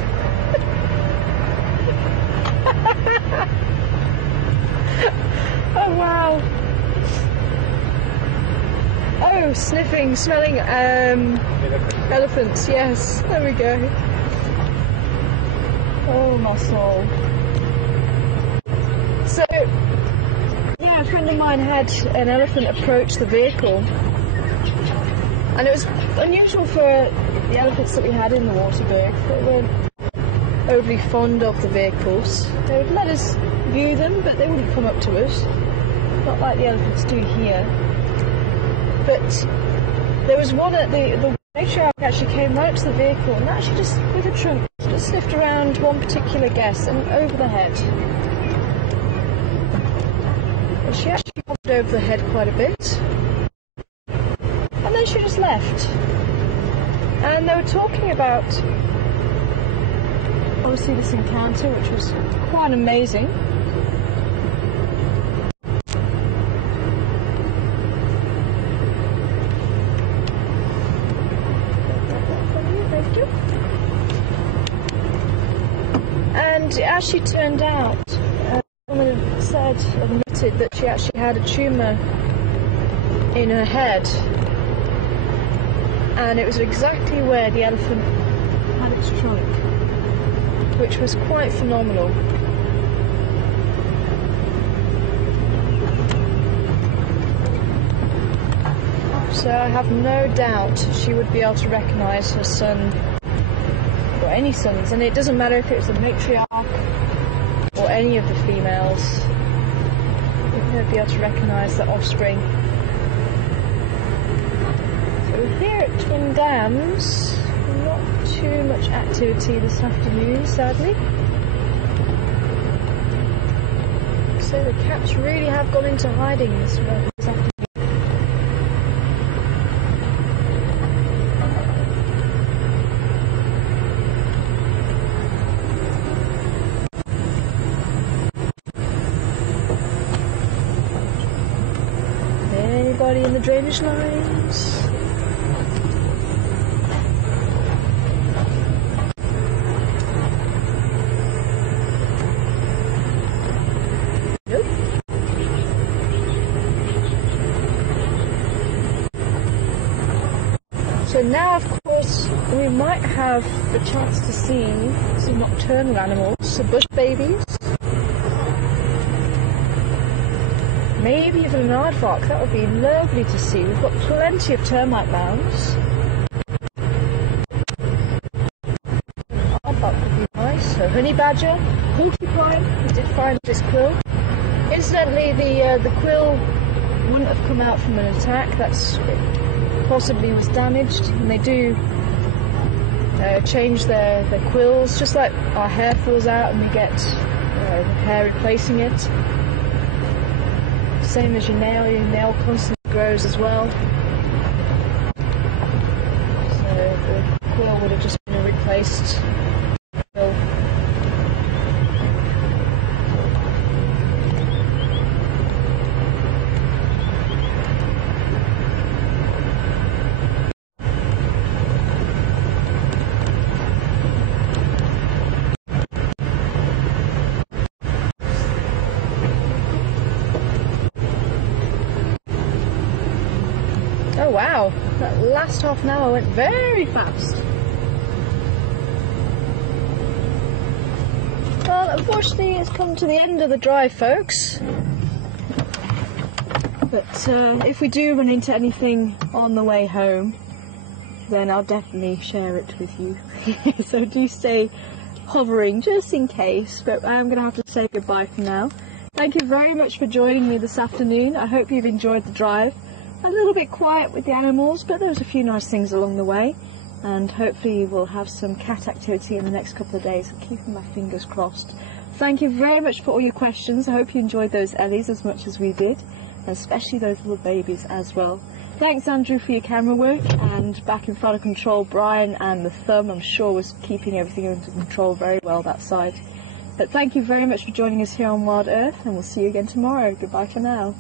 Oh wow. Oh, sniffing, smelling elephants, yes, there we go. Oh my soul. So yeah, a friend of mine had an elephant approach the vehicle, and it was unusual for the elephants that we had in the Waterberg. They weren't overly fond of the vehicles. They would let us view them, but they wouldn't come up to us, not like the elephants do here. But there was one at the matriarch actually came right to the vehicle and actually just with a trunk just sniffed around one particular guest and over the head. And she actually hovered over the head quite a bit, and then she just left. And they were talking about obviously this encounter, which was quite amazing. And it actually turned out, a woman admitted that she actually had a tumour in her head, and it was exactly where the elephant had its trunk, which was quite phenomenal. So I have no doubt she would be able to recognise her son, or any sons, and it doesn't matter if it's the matriarch or any of the females, they'd be able to recognise the offspring. So we're here at Twin Dams. Not too much activity this afternoon, sadly. So the cats really have gone into hiding this afternoon. Anybody in the drainage lines? Nope. So now, of course, we might have the chance to see some nocturnal animals, some bush babies. Maybe even an aardvark, that would be lovely to see. We've got plenty of termite mounds. Aardvark would be nice. So honey badger, porcupine, we did find this quill. Incidentally, the quill wouldn't have come out from an attack. That's possibly was damaged, and they do change their quills, just like our hair falls out and we get hair replacing it. Same as your nail constantly grows as well. So the quill would have just been replaced. Oh wow, that last half an hour went very fast. Well, unfortunately it's come to the end of the drive, folks. But if we do run into anything on the way home, then I'll definitely share it with you. So do stay hovering just in case, but I'm going to have to say goodbye for now. Thank you very much for joining me this afternoon. I hope you've enjoyed the drive. A little bit quiet with the animals, but there was a few nice things along the way, and hopefully we'll have some cat activity in the next couple of days. I'm keeping my fingers crossed. Thank you very much for all your questions. I hope you enjoyed those Ellies as much as we did, and especially those little babies as well. Thanks Andrew for your camera work, and back in front of control Brian and the thumb I'm sure was keeping everything under control very well that side. But thank you very much for joining us here on Wild Earth, and we'll see you again tomorrow. Goodbye for now.